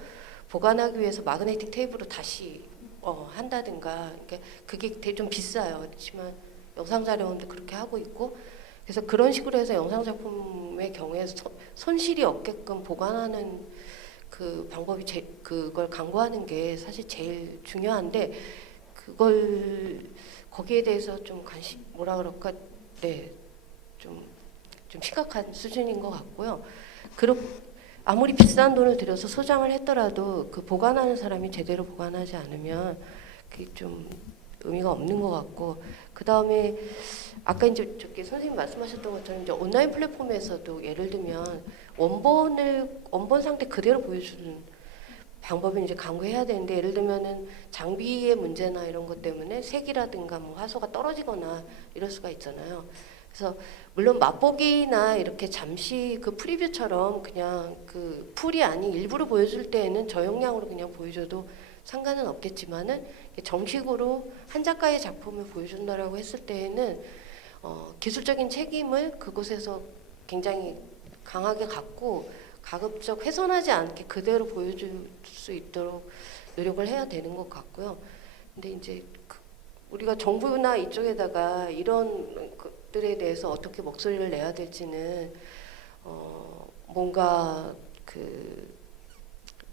보관하기 위해서 마그네틱 테이프로 다시 한다든가. 그러니까 그게 되게 좀 비싸요. 그렇지만 영상 자료원도 그렇게 하고 있고, 그래서 그런 식으로 해서 영상 작품의 경우에 손실이 없게끔 보관하는 그 방법이 그걸 강구하는 게 사실 제일 중요한데, 그걸 거기에 대해서 좀 관심 뭐라 그럴까, 네, 좀 심각한 수준인 것 같고요. 아무리 비싼 돈을 들여서 소장을 했더라도 그 보관하는 사람이 제대로 보관하지 않으면 그게 좀 의미가 없는 것 같고, 그 다음에 아까 이제 저기 선생님 말씀하셨던 것처럼 이제 온라인 플랫폼에서도 예를 들면 원본 상태 그대로 보여주는 방법을 이제 강구해야 되는데, 예를 들면은 장비의 문제나 이런 것 때문에 색이라든가 뭐 화소가 떨어지거나 이럴 수가 있잖아요. 그래서 물론 맛보기나 이렇게 잠시 그 프리뷰처럼 그냥 그 풀이 아닌 일부러 보여줄 때에는 저용량으로 그냥 보여줘도 상관은 없겠지만은 정식으로 한 작가의 작품을 보여준다라고 했을 때에는 기술적인 책임을 그곳에서 굉장히 강하게 갖고 가급적 훼손하지 않게 그대로 보여줄 수 있도록 노력을 해야 되는 것 같고요. 근데 이제 우리가 정부나 이쪽에다가 이런 것들에 대해서 어떻게 목소리를 내야 될지는 뭔가 그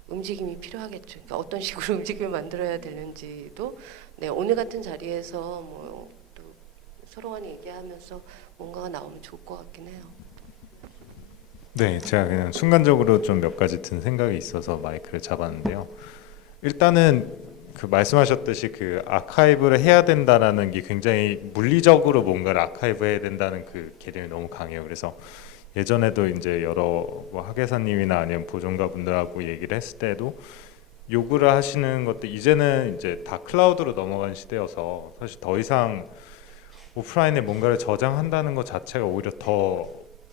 움직임이 필요하겠죠. 그러니까 어떤 식으로 움직임을 만들어야 되는지도, 네, 오늘 같은 자리에서 뭐 또 서로 간에 얘기하면서 뭔가가 나오면 좋을 것 같긴 해요. 네, 제가 그냥 순간적으로 좀 몇 가지 든 생각이 있어서 마이크를 잡았는데요. 일단은 그 말씀하셨듯이 그 아카이브를 해야 된다라는 게 굉장히 물리적으로 뭔가를 아카이브해야 된다는 그 개념이 너무 강해요. 그래서 예전에도 이제 여러 뭐 학예사님이나 아니면 보존가 분들하고 얘기를 했을 때도 요구를 하시는 것도 이제는 이제 다 클라우드로 넘어간 시대여서 사실 더 이상 오프라인에 뭔가를 저장한다는 것 자체가 오히려 더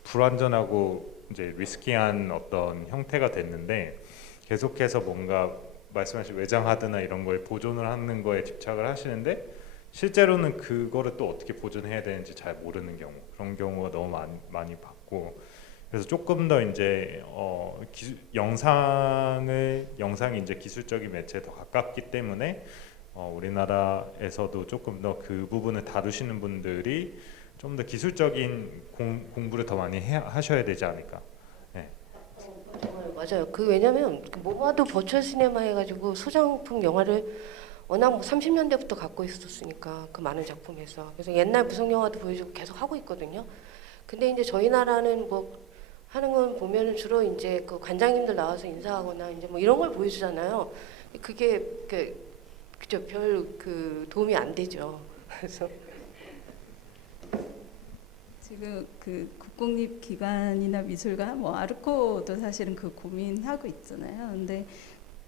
불안전하고 이제 리스키한 어떤 형태가 됐는데, 계속해서 뭔가 말씀하신 외장하드나 이런 거에 보존을 하는 거에 집착을 하시는데 실제로는 그거를 또 어떻게 보존해야 되는지 잘 모르는 경우, 그런 경우가 너무 많이 봤고, 그래서 조금 더 이제 영상이 이제 기술적인 매체에 더 가깝기 때문에 우리나라에서도 조금 더 그 부분을 다루시는 분들이 좀 더 기술적인 공부를 더 많이 하셔야 되지 않을까. 네. 맞아요. 왜냐면 그 모바도 버추얼 시네마 해가지고 소장품 영화를 워낙 뭐 30년대부터 갖고 있었으니까 그 많은 작품에서, 그래서 옛날 무성 영화도 보여주고 계속 하고 있거든요. 근데 이제 저희 나라는 뭐 하는 건 보면은 주로 이제 그 관장님들 나와서 인사하거나 이제 뭐 이런 걸 보여주잖아요. 그게 그죠, 별 그 도움이 안 되죠. 그래서 지금 그 국공립기관이나 미술관, 뭐 아르코도 사실은 그 고민하고 있잖아요. 근데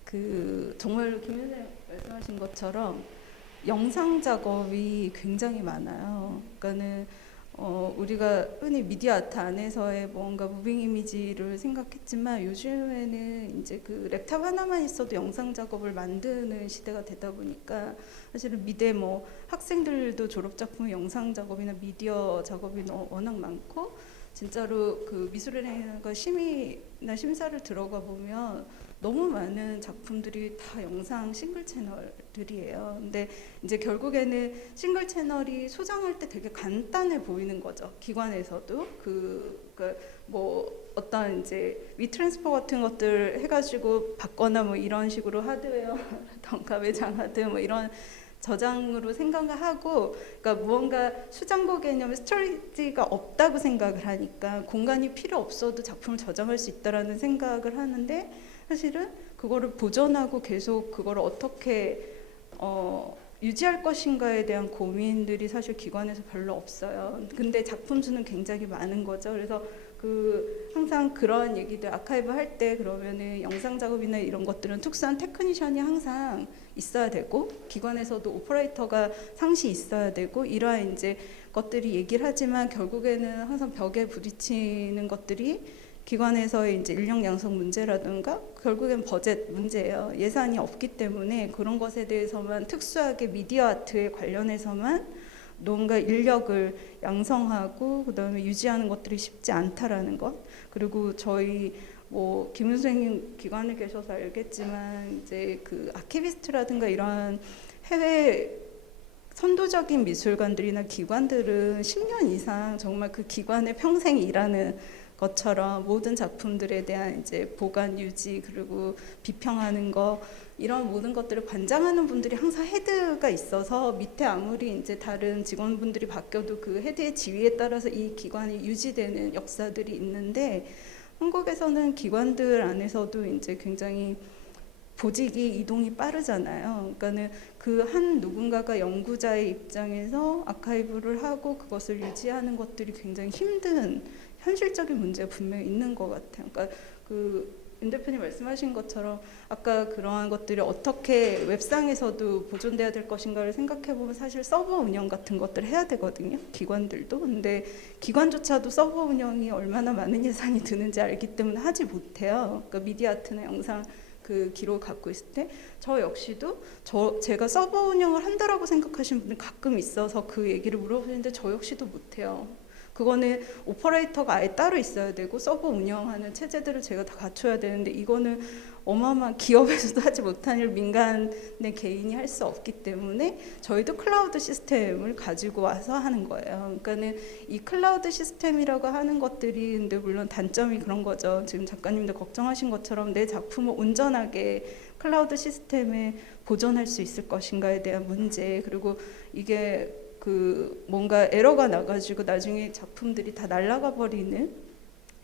그 정말로 김현재 말씀하신 것처럼 영상 작업이 굉장히 많아요. 그러니까는 우리가 흔히 미디어 아트 안에서의 뭔가 무빙 이미지를 생각했지만 요즘에는 이제 그 랩탑 하나만 있어도 영상 작업을 만드는 시대가 되다 보니까 사실은 미대 뭐 학생들도 졸업 작품 영상 작업이나 미디어 작업이 워낙 많고 진짜로 그 미술인과 심의나 심사를 들어가 보면 너무 많은 작품들이 다 영상 싱글 채널들이에요. 근데 이제 결국에는 싱글 채널이 소장할 때 되게 간단해 보이는 거죠. 기관에서도 뭐 어떤 이제 위트랜스퍼 같은 것들 해가지고 받거나 뭐 이런 식으로 하드웨어라던가 외장하드 뭐 이런 저장으로 생각을 하고, 그러니까 무언가 수장고 개념의 스토리지가 없다고 생각을 하니까 공간이 필요 없어도 작품을 저장할 수 있다라는 생각을 하는데 사실은 그거를 보존하고 계속 그거를 어떻게 유지할 것인가에 대한 고민들이 사실 기관에서 별로 없어요. 근데 작품 수는 굉장히 많은 거죠. 그래서 항상 그런 얘기들 아카이브 할 때 그러면은 영상 작업이나 이런 것들은 특수한 테크니션이 항상 있어야 되고 기관에서도 오퍼레이터가 상시 있어야 되고 이러한 이제 것들이 얘기를 하지만 결국에는 항상 벽에 부딪히는 것들이 기관에서의 이제 인력 양성 문제라든가 결국엔 버젯 문제예요. 예산이 없기 때문에 그런 것에 대해서만 특수하게 미디어 아트에 관련해서만 뭔가 인력을 양성하고 그다음에 유지하는 것들이 쉽지 않다라는 것. 그리고 저희 뭐 김은수 선생님 기관에 계셔서 알겠지만 이제 그 아키비스트라든가 이런 해외 선도적인 미술관들이나 기관들은 10년 이상 정말 그 기관에 평생 일하는 것처럼 모든 작품들에 대한 이제 보관 유지 그리고 비평하는 거 이런 모든 것들을 관장하는 분들이 항상 헤드가 있어서 밑에 아무리 이제 다른 직원분들이 바뀌어도 그 헤드의 지위에 따라서 이 기관이 유지되는 역사들이 있는데 한국에서는 기관들 안에서도 이제 굉장히 보직이 이동이 빠르잖아요. 그러니까는 그 한 누군가가 연구자의 입장에서 아카이브를 하고 그것을 유지하는 것들이 굉장히 힘든 현실적인 문제가 분명히 있는 것 같아요. 그러니까 윤 대표님 말씀하신 것처럼 아까 그러한 것들이 어떻게 웹상에서도 보존돼야 될 것인가를 생각해 보면 사실 서버 운영 같은 것들을 해야 되거든요. 기관들도. 근데 기관조차도 서버 운영이 얼마나 많은 예산이 드는지 알기 때문에 하지 못해요. 그러니까 미디어 아트나 영상 그 기록 갖고 있을 때 저 역시도 제가 서버 운영을 한다라고 생각하시는 분들 가끔 있어서 그 얘기를 물어보시는데 저 역시도 못해요. 그거는 오퍼레이터가 아예 따로 있어야 되고 서버 운영하는 체제들을 제가 다 갖춰야 되는데 이거는 어마어마한 기업에서도 하지 못한 일 민간의 개인이 할 수 없기 때문에 저희도 클라우드 시스템을 가지고 와서 하는 거예요. 그러니까는 이 클라우드 시스템이라고 하는 것들이 근데 물론 단점이 그런 거죠. 지금 작가님도 걱정하신 것처럼 내 작품을 온전하게 클라우드 시스템에 보존할 수 있을 것인가에 대한 문제 그리고 이게 뭔가 에러가 나가지고 나중에 작품들이 다 날아가 버리는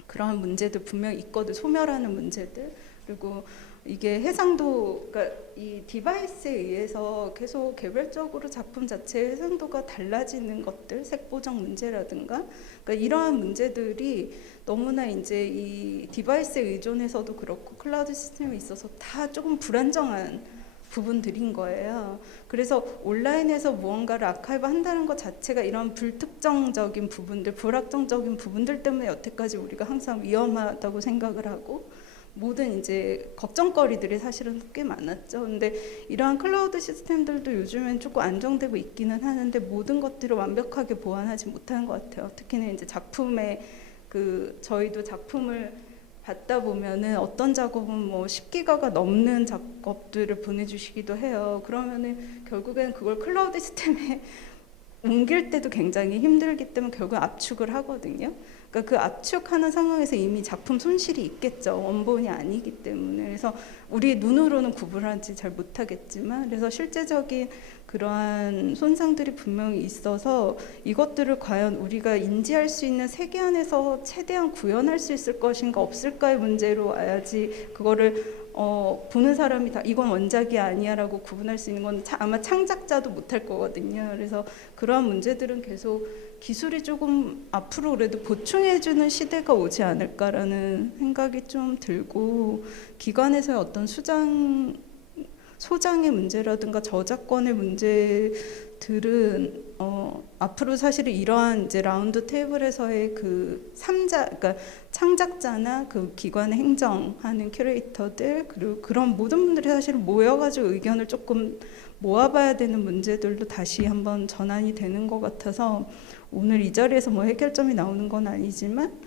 그러한 문제도 분명히 있거든. 소멸하는 문제들. 그리고 이게 해상도, 그러니까 이 디바이스에 의해서 계속 개별적으로 작품 자체의 해상도가 달라지는 것들, 색보정 문제라든가, 그러니까 이러한 문제들이 너무나 이제 이 디바이스에 의존해서도 그렇고 클라우드 시스템에 있어서 다 조금 불안정한 부분들인 거예요. 그래서 온라인에서 무언가를 아카이브 한다는 것 자체가 이런 불특정적인 부분들, 불확정적인 부분들 때문에 여태까지 우리가 항상 위험하다고 생각을 하고 모든 이제 걱정거리들이 사실은 꽤 많았죠. 근데 이러한 클라우드 시스템들도 요즘엔 조금 안정되고 있기는 하는데 모든 것들을 완벽하게 보완하지 못하는 것 같아요. 특히는 이제 작품에 저희도 작품을 받다 보면은 어떤 작업은 뭐 10기가가 넘는 작업들을 보내주시기도 해요. 그러면은 결국엔 그걸 클라우드 시스템에 옮길 때도 굉장히 힘들기 때문에 결국 압축을 하거든요. 그러니까 그 압축하는 상황에서 이미 작품 손실이 있겠죠. 원본이 아니기 때문에. 그래서 우리 눈으로는 구분하지 잘 못하겠지만 그래서 실제적인 그러한 손상들이 분명히 있어서 이것들을 과연 우리가 인지할 수 있는 세계 안에서 최대한 구현할 수 있을 것인가 없을까의 문제로 와야지 그거를 보는 사람이 다 이건 원작이 아니야라고 구분할 수 있는 건 아마 창작자도 못할 거거든요. 그래서 그러한 문제들은 계속 기술이 조금 앞으로 그래도 보충해주는 시대가 오지 않을까라는 생각이 좀 들고 기관에서의 어떤 소장의 문제라든가 저작권의 문제들 들은 앞으로 사실은 이러한 이제 라운드 테이블에서의 그 그러니까 창작자나 그 기관 행정하는 큐레이터들 그리고 그런 모든 분들이 사실 모여가지고 의견을 조금 모아봐야 되는 문제들도 다시 한번 전환이 되는 것 같아서 오늘 이 자리에서 뭐 해결점이 나오는 건 아니지만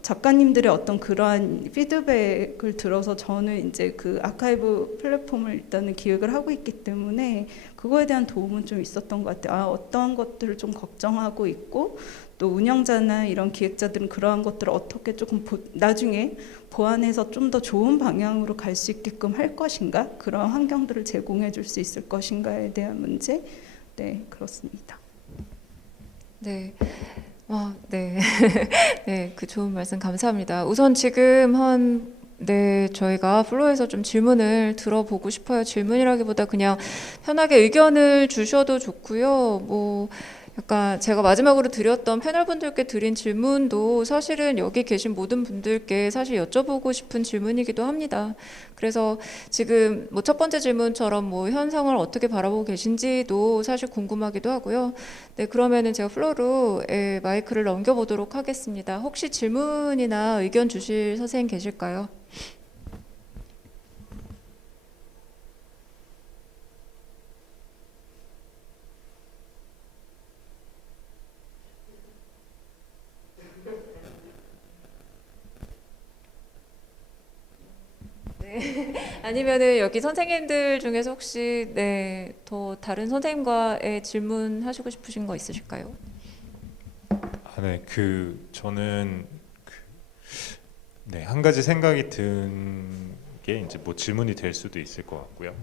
작가님들의 어떤 그러한 피드백을 들어서 저는 이제 그 아카이브 플랫폼을 일단은 기획을 하고 있기 때문에 그거에 대한 도움은 좀 있었던 것 같아요. 어떤 것들을 좀 걱정하고 있고 또 운영자나 이런 기획자들은 그러한 것들을 어떻게 조금 나중에 보완해서 좀 더 좋은 방향으로 갈 수 있게끔 할 것인가, 그런 환경들을 제공해 줄 수 있을 것인가에 대한 문제. 네, 그렇습니다. 네. 네. 네, 그 좋은 말씀 감사합니다. 우선 지금 네, 저희가 플로에서 좀 질문을 들어보고 싶어요. 질문이라기보다 그냥 편하게 의견을 주셔도 좋고요. 뭐 약간 제가 마지막으로 드렸던 패널분들께 드린 질문도 사실은 여기 계신 모든 분들께 사실 여쭤보고 싶은 질문이기도 합니다. 그래서 지금 뭐 첫 번째 질문처럼 뭐 현상을 어떻게 바라보고 계신지도 사실 궁금하기도 하고요. 네, 그러면은 제가 플로로 마이크를 넘겨보도록 하겠습니다. 혹시 질문이나 의견 주실 선생님 계실까요? 아니면은 여기 선생님들 중에서 혹시 더 다른 선생님과의 질문하시고 싶으신 거 있으실까요? 네, 저는 한 가지 생각이 든 게 이제 뭐 질문이 될 수도 있을 것 같고요.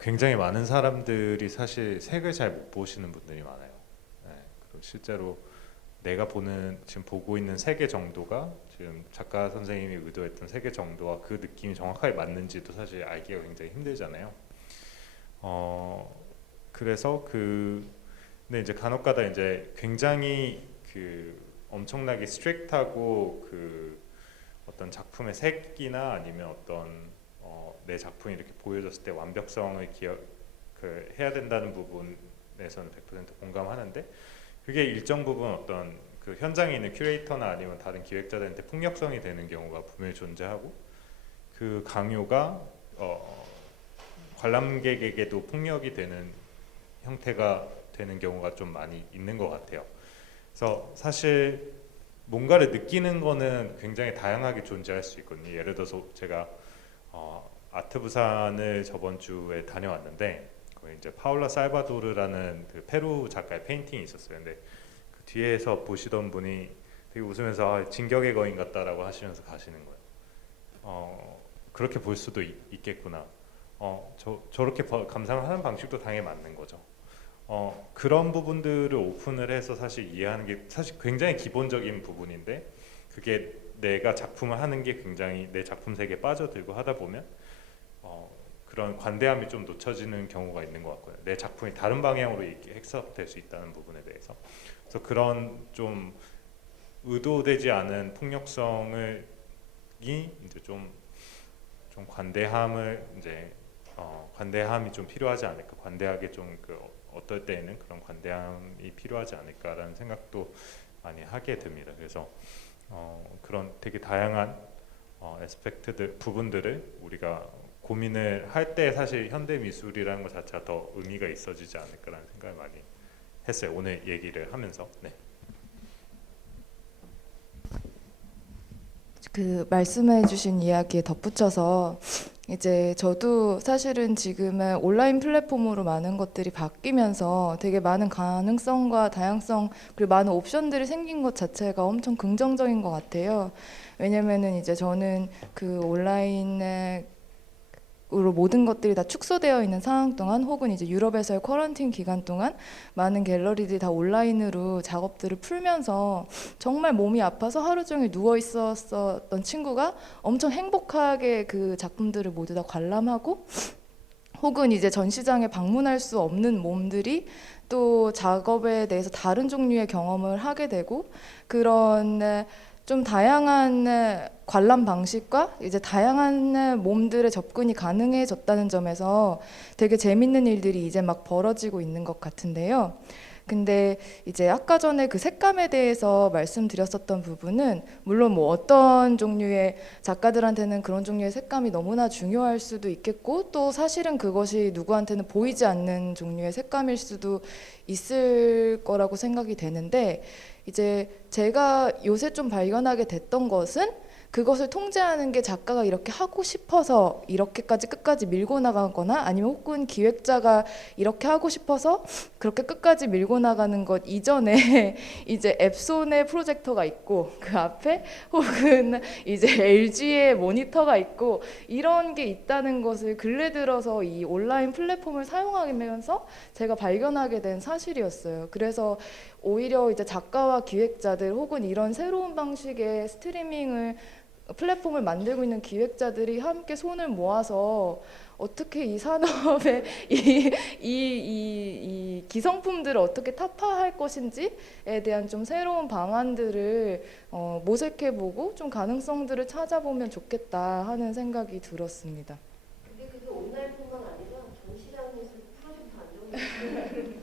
굉장히 많은 사람들이 사실 색을 잘 못 보시는 분들이 많아요. 네, 그리고 실제로 내가 지금 보고 있는 세계 정도가 지금 작가 선생님이 의도했던 세계 정도와 그 느낌이 정확하게 맞는지도 사실 알기가 굉장히 힘들잖아요. 그래서 근데 이제 간혹가다 이제 굉장히 엄청나게 스트릭트하고 어떤 작품의 색이나 아니면 어떤 내 작품이 이렇게 보여졌을 때 완벽성을 해야 된다는 부분에서는 100% 공감하는데 그게 일정 부분 어떤 현장에 있는 큐레이터나 아니면 다른 기획자들한테 폭력성이 되는 경우가 분명히 존재하고 그 강요가 관람객에게도 폭력이 되는 형태가 되는 경우가 좀 많이 있는 것 같아요. 그래서 사실 뭔가를 느끼는 거는 굉장히 다양하게 존재할 수 있거든요. 예를 들어서 제가 아트 부산을 저번 주에 다녀왔는데 거기 이제 파울라 살바도르라는 페루 작가의 페인팅이 있었어요. 근데 그 뒤에서 보시던 분이 되게 웃으면서 진격의 거인 같다라고 하시면서 가시는 거예요. 그렇게 볼 수도 있겠구나. 저렇게 감상을 하는 방식도 당연히 맞는 거죠. 그런 부분들을 오픈을 해서 사실 이해하는 게 사실 굉장히 기본적인 부분인데 그게 내가 작품을 하는 게 굉장히 내 작품 세계에 빠져들고 하다 보면 그런 관대함이 좀 놓쳐지는 경우가 있는 것 같고요. 내 작품이 다른 방향으로 이렇게 해석될 수 있다는 부분에 대해서. 그래서 그런 좀 의도되지 않은 폭력성을 이제 좀 관대함을 이제 관대함이 좀 필요하지 않을까. 관대하게 좀 어떨 때에는 그런 관대함이 필요하지 않을까라는 생각도 많이 하게 됩니다. 그래서 그런 되게 다양한 부분들을 우리가 고민을 할 때 사실 현대 미술이라는 것 자체가 더 의미가 있어지지 않을까라는 생각을 많이 했어요. 오늘 얘기를 하면서. 네. 말씀해주신 이야기에 덧붙여서 이제 저도 사실은 지금은 온라인 플랫폼으로 많은 것들이 바뀌면서 되게 많은 가능성과 다양성 그리고 많은 옵션들이 생긴 것 자체가 엄청 긍정적인 것 같아요. 왜냐면은 이제 저는 온라인에 으로 모든 것들이 다 축소되어 있는 상황 동안 혹은 이제 유럽에서의 쿼런틴 기간 동안 많은 갤러리들이 다 온라인으로 작업들을 풀면서 정말 몸이 아파서 하루 종일 누워 있었던 친구가 엄청 행복하게 그 작품들을 모두 다 관람하고 혹은 이제 전시장에 방문할 수 없는 몸들이 또 작업에 대해서 다른 종류의 경험을 하게 되고 그런 좀 다양한 관람 방식과 이제 다양한 몸들의 접근이 가능해졌다는 점에서 되게 재밌는 일들이 이제 막 벌어지고 있는 것 같은데요. 근데 이제 아까 전에 그 색감에 대해서 말씀드렸었던 부분은 물론 뭐 어떤 종류의 작가들한테는 그런 종류의 색감이 너무나 중요할 수도 있겠고 또 사실은 그것이 누구한테는 보이지 않는 종류의 색감일 수도 있을 거라고 생각이 되는데 이제 제가 요새 좀 발견하게 됐던 것은 그것을 통제하는 게 작가가 이렇게 하고 싶어서 이렇게까지 끝까지 밀고 나가거나 아니면 혹은 기획자가 이렇게 하고 싶어서 그렇게 끝까지 밀고 나가는 것 이전에 이제 앱손의 프로젝터가 있고 그 앞에 혹은 이제 LG의 모니터가 있고 이런 게 있다는 것을 근래 들어서 이 온라인 플랫폼을 사용하면서 제가 발견하게 된 사실이었어요. 그래서 오히려 이제 작가와 기획자들 혹은 이런 새로운 방식의 스트리밍을 플랫폼을 만들고 있는 기획자들이 함께 손을 모아서 어떻게 이 산업의 이 기성품들을 어떻게 타파할 것인지에 대한 좀 새로운 방안들을 모색해보고 좀 가능성들을 찾아보면 좋겠다 하는 생각이 들었습니다. 근데 그게 온라인뿐만 아니라 전시장에서 프로젝트 안정이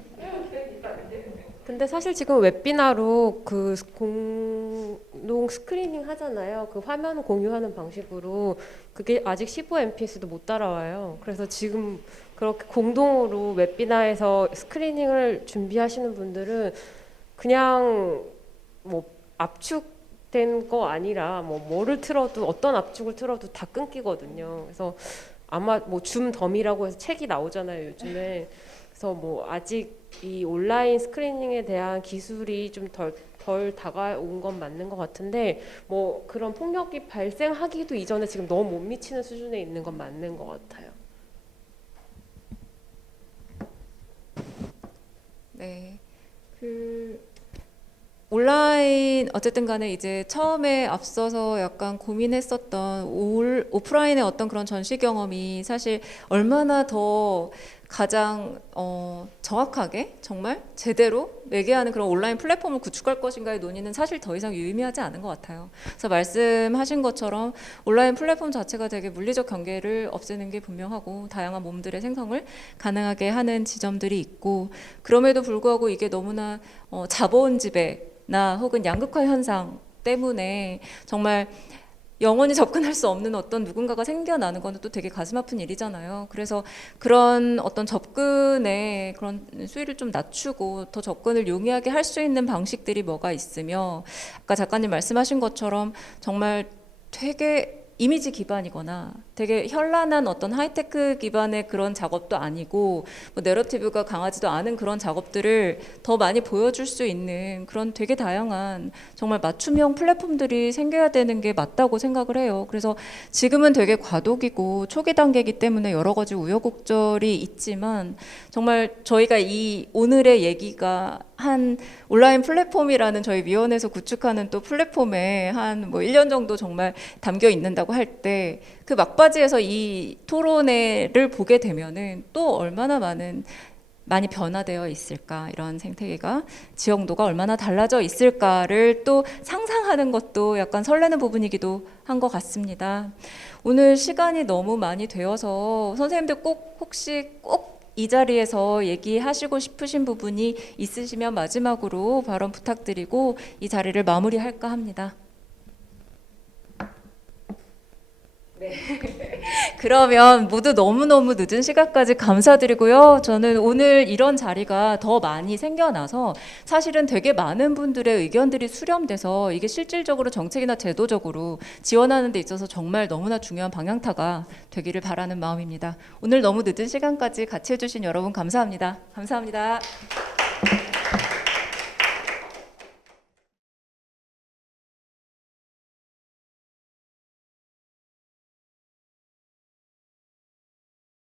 근데 사실 지금 웹비나로 그 공동 스크리닝 하잖아요. 그 화면 공유하는 방식으로 그게 아직 15mbps도 못 따라와요. 그래서 지금 그렇게 공동으로 웹비나에서 스크리닝을 준비하시는 분들은 그냥 뭐 압축된 거 아니라 뭐를 틀어도 어떤 압축을 틀어도 다 끊기거든요. 그래서 아마 뭐 줌 덤이라고 해서 책이 나오잖아요, 요즘에. 그래서 뭐 아직 이 온라인 스크리닝에 대한 기술이 좀 덜 다가온 건 맞는 것 같은데 뭐 그런 폭력이 발생하기도 이전에 지금 너무 못 미치는 수준에 있는 건 맞는 것 같아요. 네. 온라인 어쨌든 간에 이제 처음에 앞서서 약간 고민했었던 오프라인의 어떤 그런 전시 경험이 사실 얼마나 더 가장 정확하게 정말 제대로 매개하는 그런 온라인 플랫폼을 구축할 것인가의 논의는 사실 더 이상 유의미하지 않은 것 같아요. 그래서 말씀하신 것처럼 온라인 플랫폼 자체가 되게 물리적 경계를 없애는 게 분명하고 다양한 몸들의 생성을 가능하게 하는 지점들이 있고 그럼에도 불구하고 이게 너무나 자본 지배나 혹은 양극화 현상 때문에 정말 영원히 접근할 수 없는 어떤 누군가가 생겨나는 건 또 되게 가슴 아픈 일이잖아요. 그래서 그런 어떤 접근의 그런 수위를 좀 낮추고 더 접근을 용이하게 할 수 있는 방식들이 뭐가 있으며 아까 작가님 말씀하신 것처럼 정말 되게 이미지 기반이거나 되게 현란한 어떤 하이테크 기반의 그런 작업도 아니고 뭐 내러티브가 강하지도 않은 그런 작업들을 더 많이 보여줄 수 있는 그런 되게 다양한 정말 맞춤형 플랫폼들이 생겨야 되는 게 맞다고 생각을 해요. 그래서 지금은 되게 과도기고 초기 단계이기 때문에 여러 가지 우여곡절이 있지만 정말 저희가 이 오늘의 얘기가 한 온라인 플랫폼이라는 저희 위원회에서 구축하는 또 플랫폼에 한 뭐 1년 정도 정말 담겨 있는다고 할 때 그 막바지에서 이 토론회를 보게 되면은 또 얼마나 많이 변화되어 있을까, 이런 생태계가 지형도가 얼마나 달라져 있을까를 또 상상하는 것도 약간 설레는 부분이기도 한 것 같습니다. 오늘 시간이 너무 많이 되어서 선생님들 혹시 꼭 이 자리에서 얘기하시고 싶으신 부분이 있으시면 마지막으로 발언 부탁드리고 이 자리를 마무리할까 합니다. 네. 그러면 모두 너무너무 늦은 시간까지 감사드리고요. 저는 오늘 이런 자리가 더 많이 생겨나서 사실은 되게 많은 분들의 의견들이 수렴돼서 이게 실질적으로 정책이나 제도적으로 지원하는 데 있어서 정말 너무나 중요한 방향타가 되기를 바라는 마음입니다. 오늘 너무 늦은 시간까지 같이 해주신 여러분 감사합니다. 감사합니다.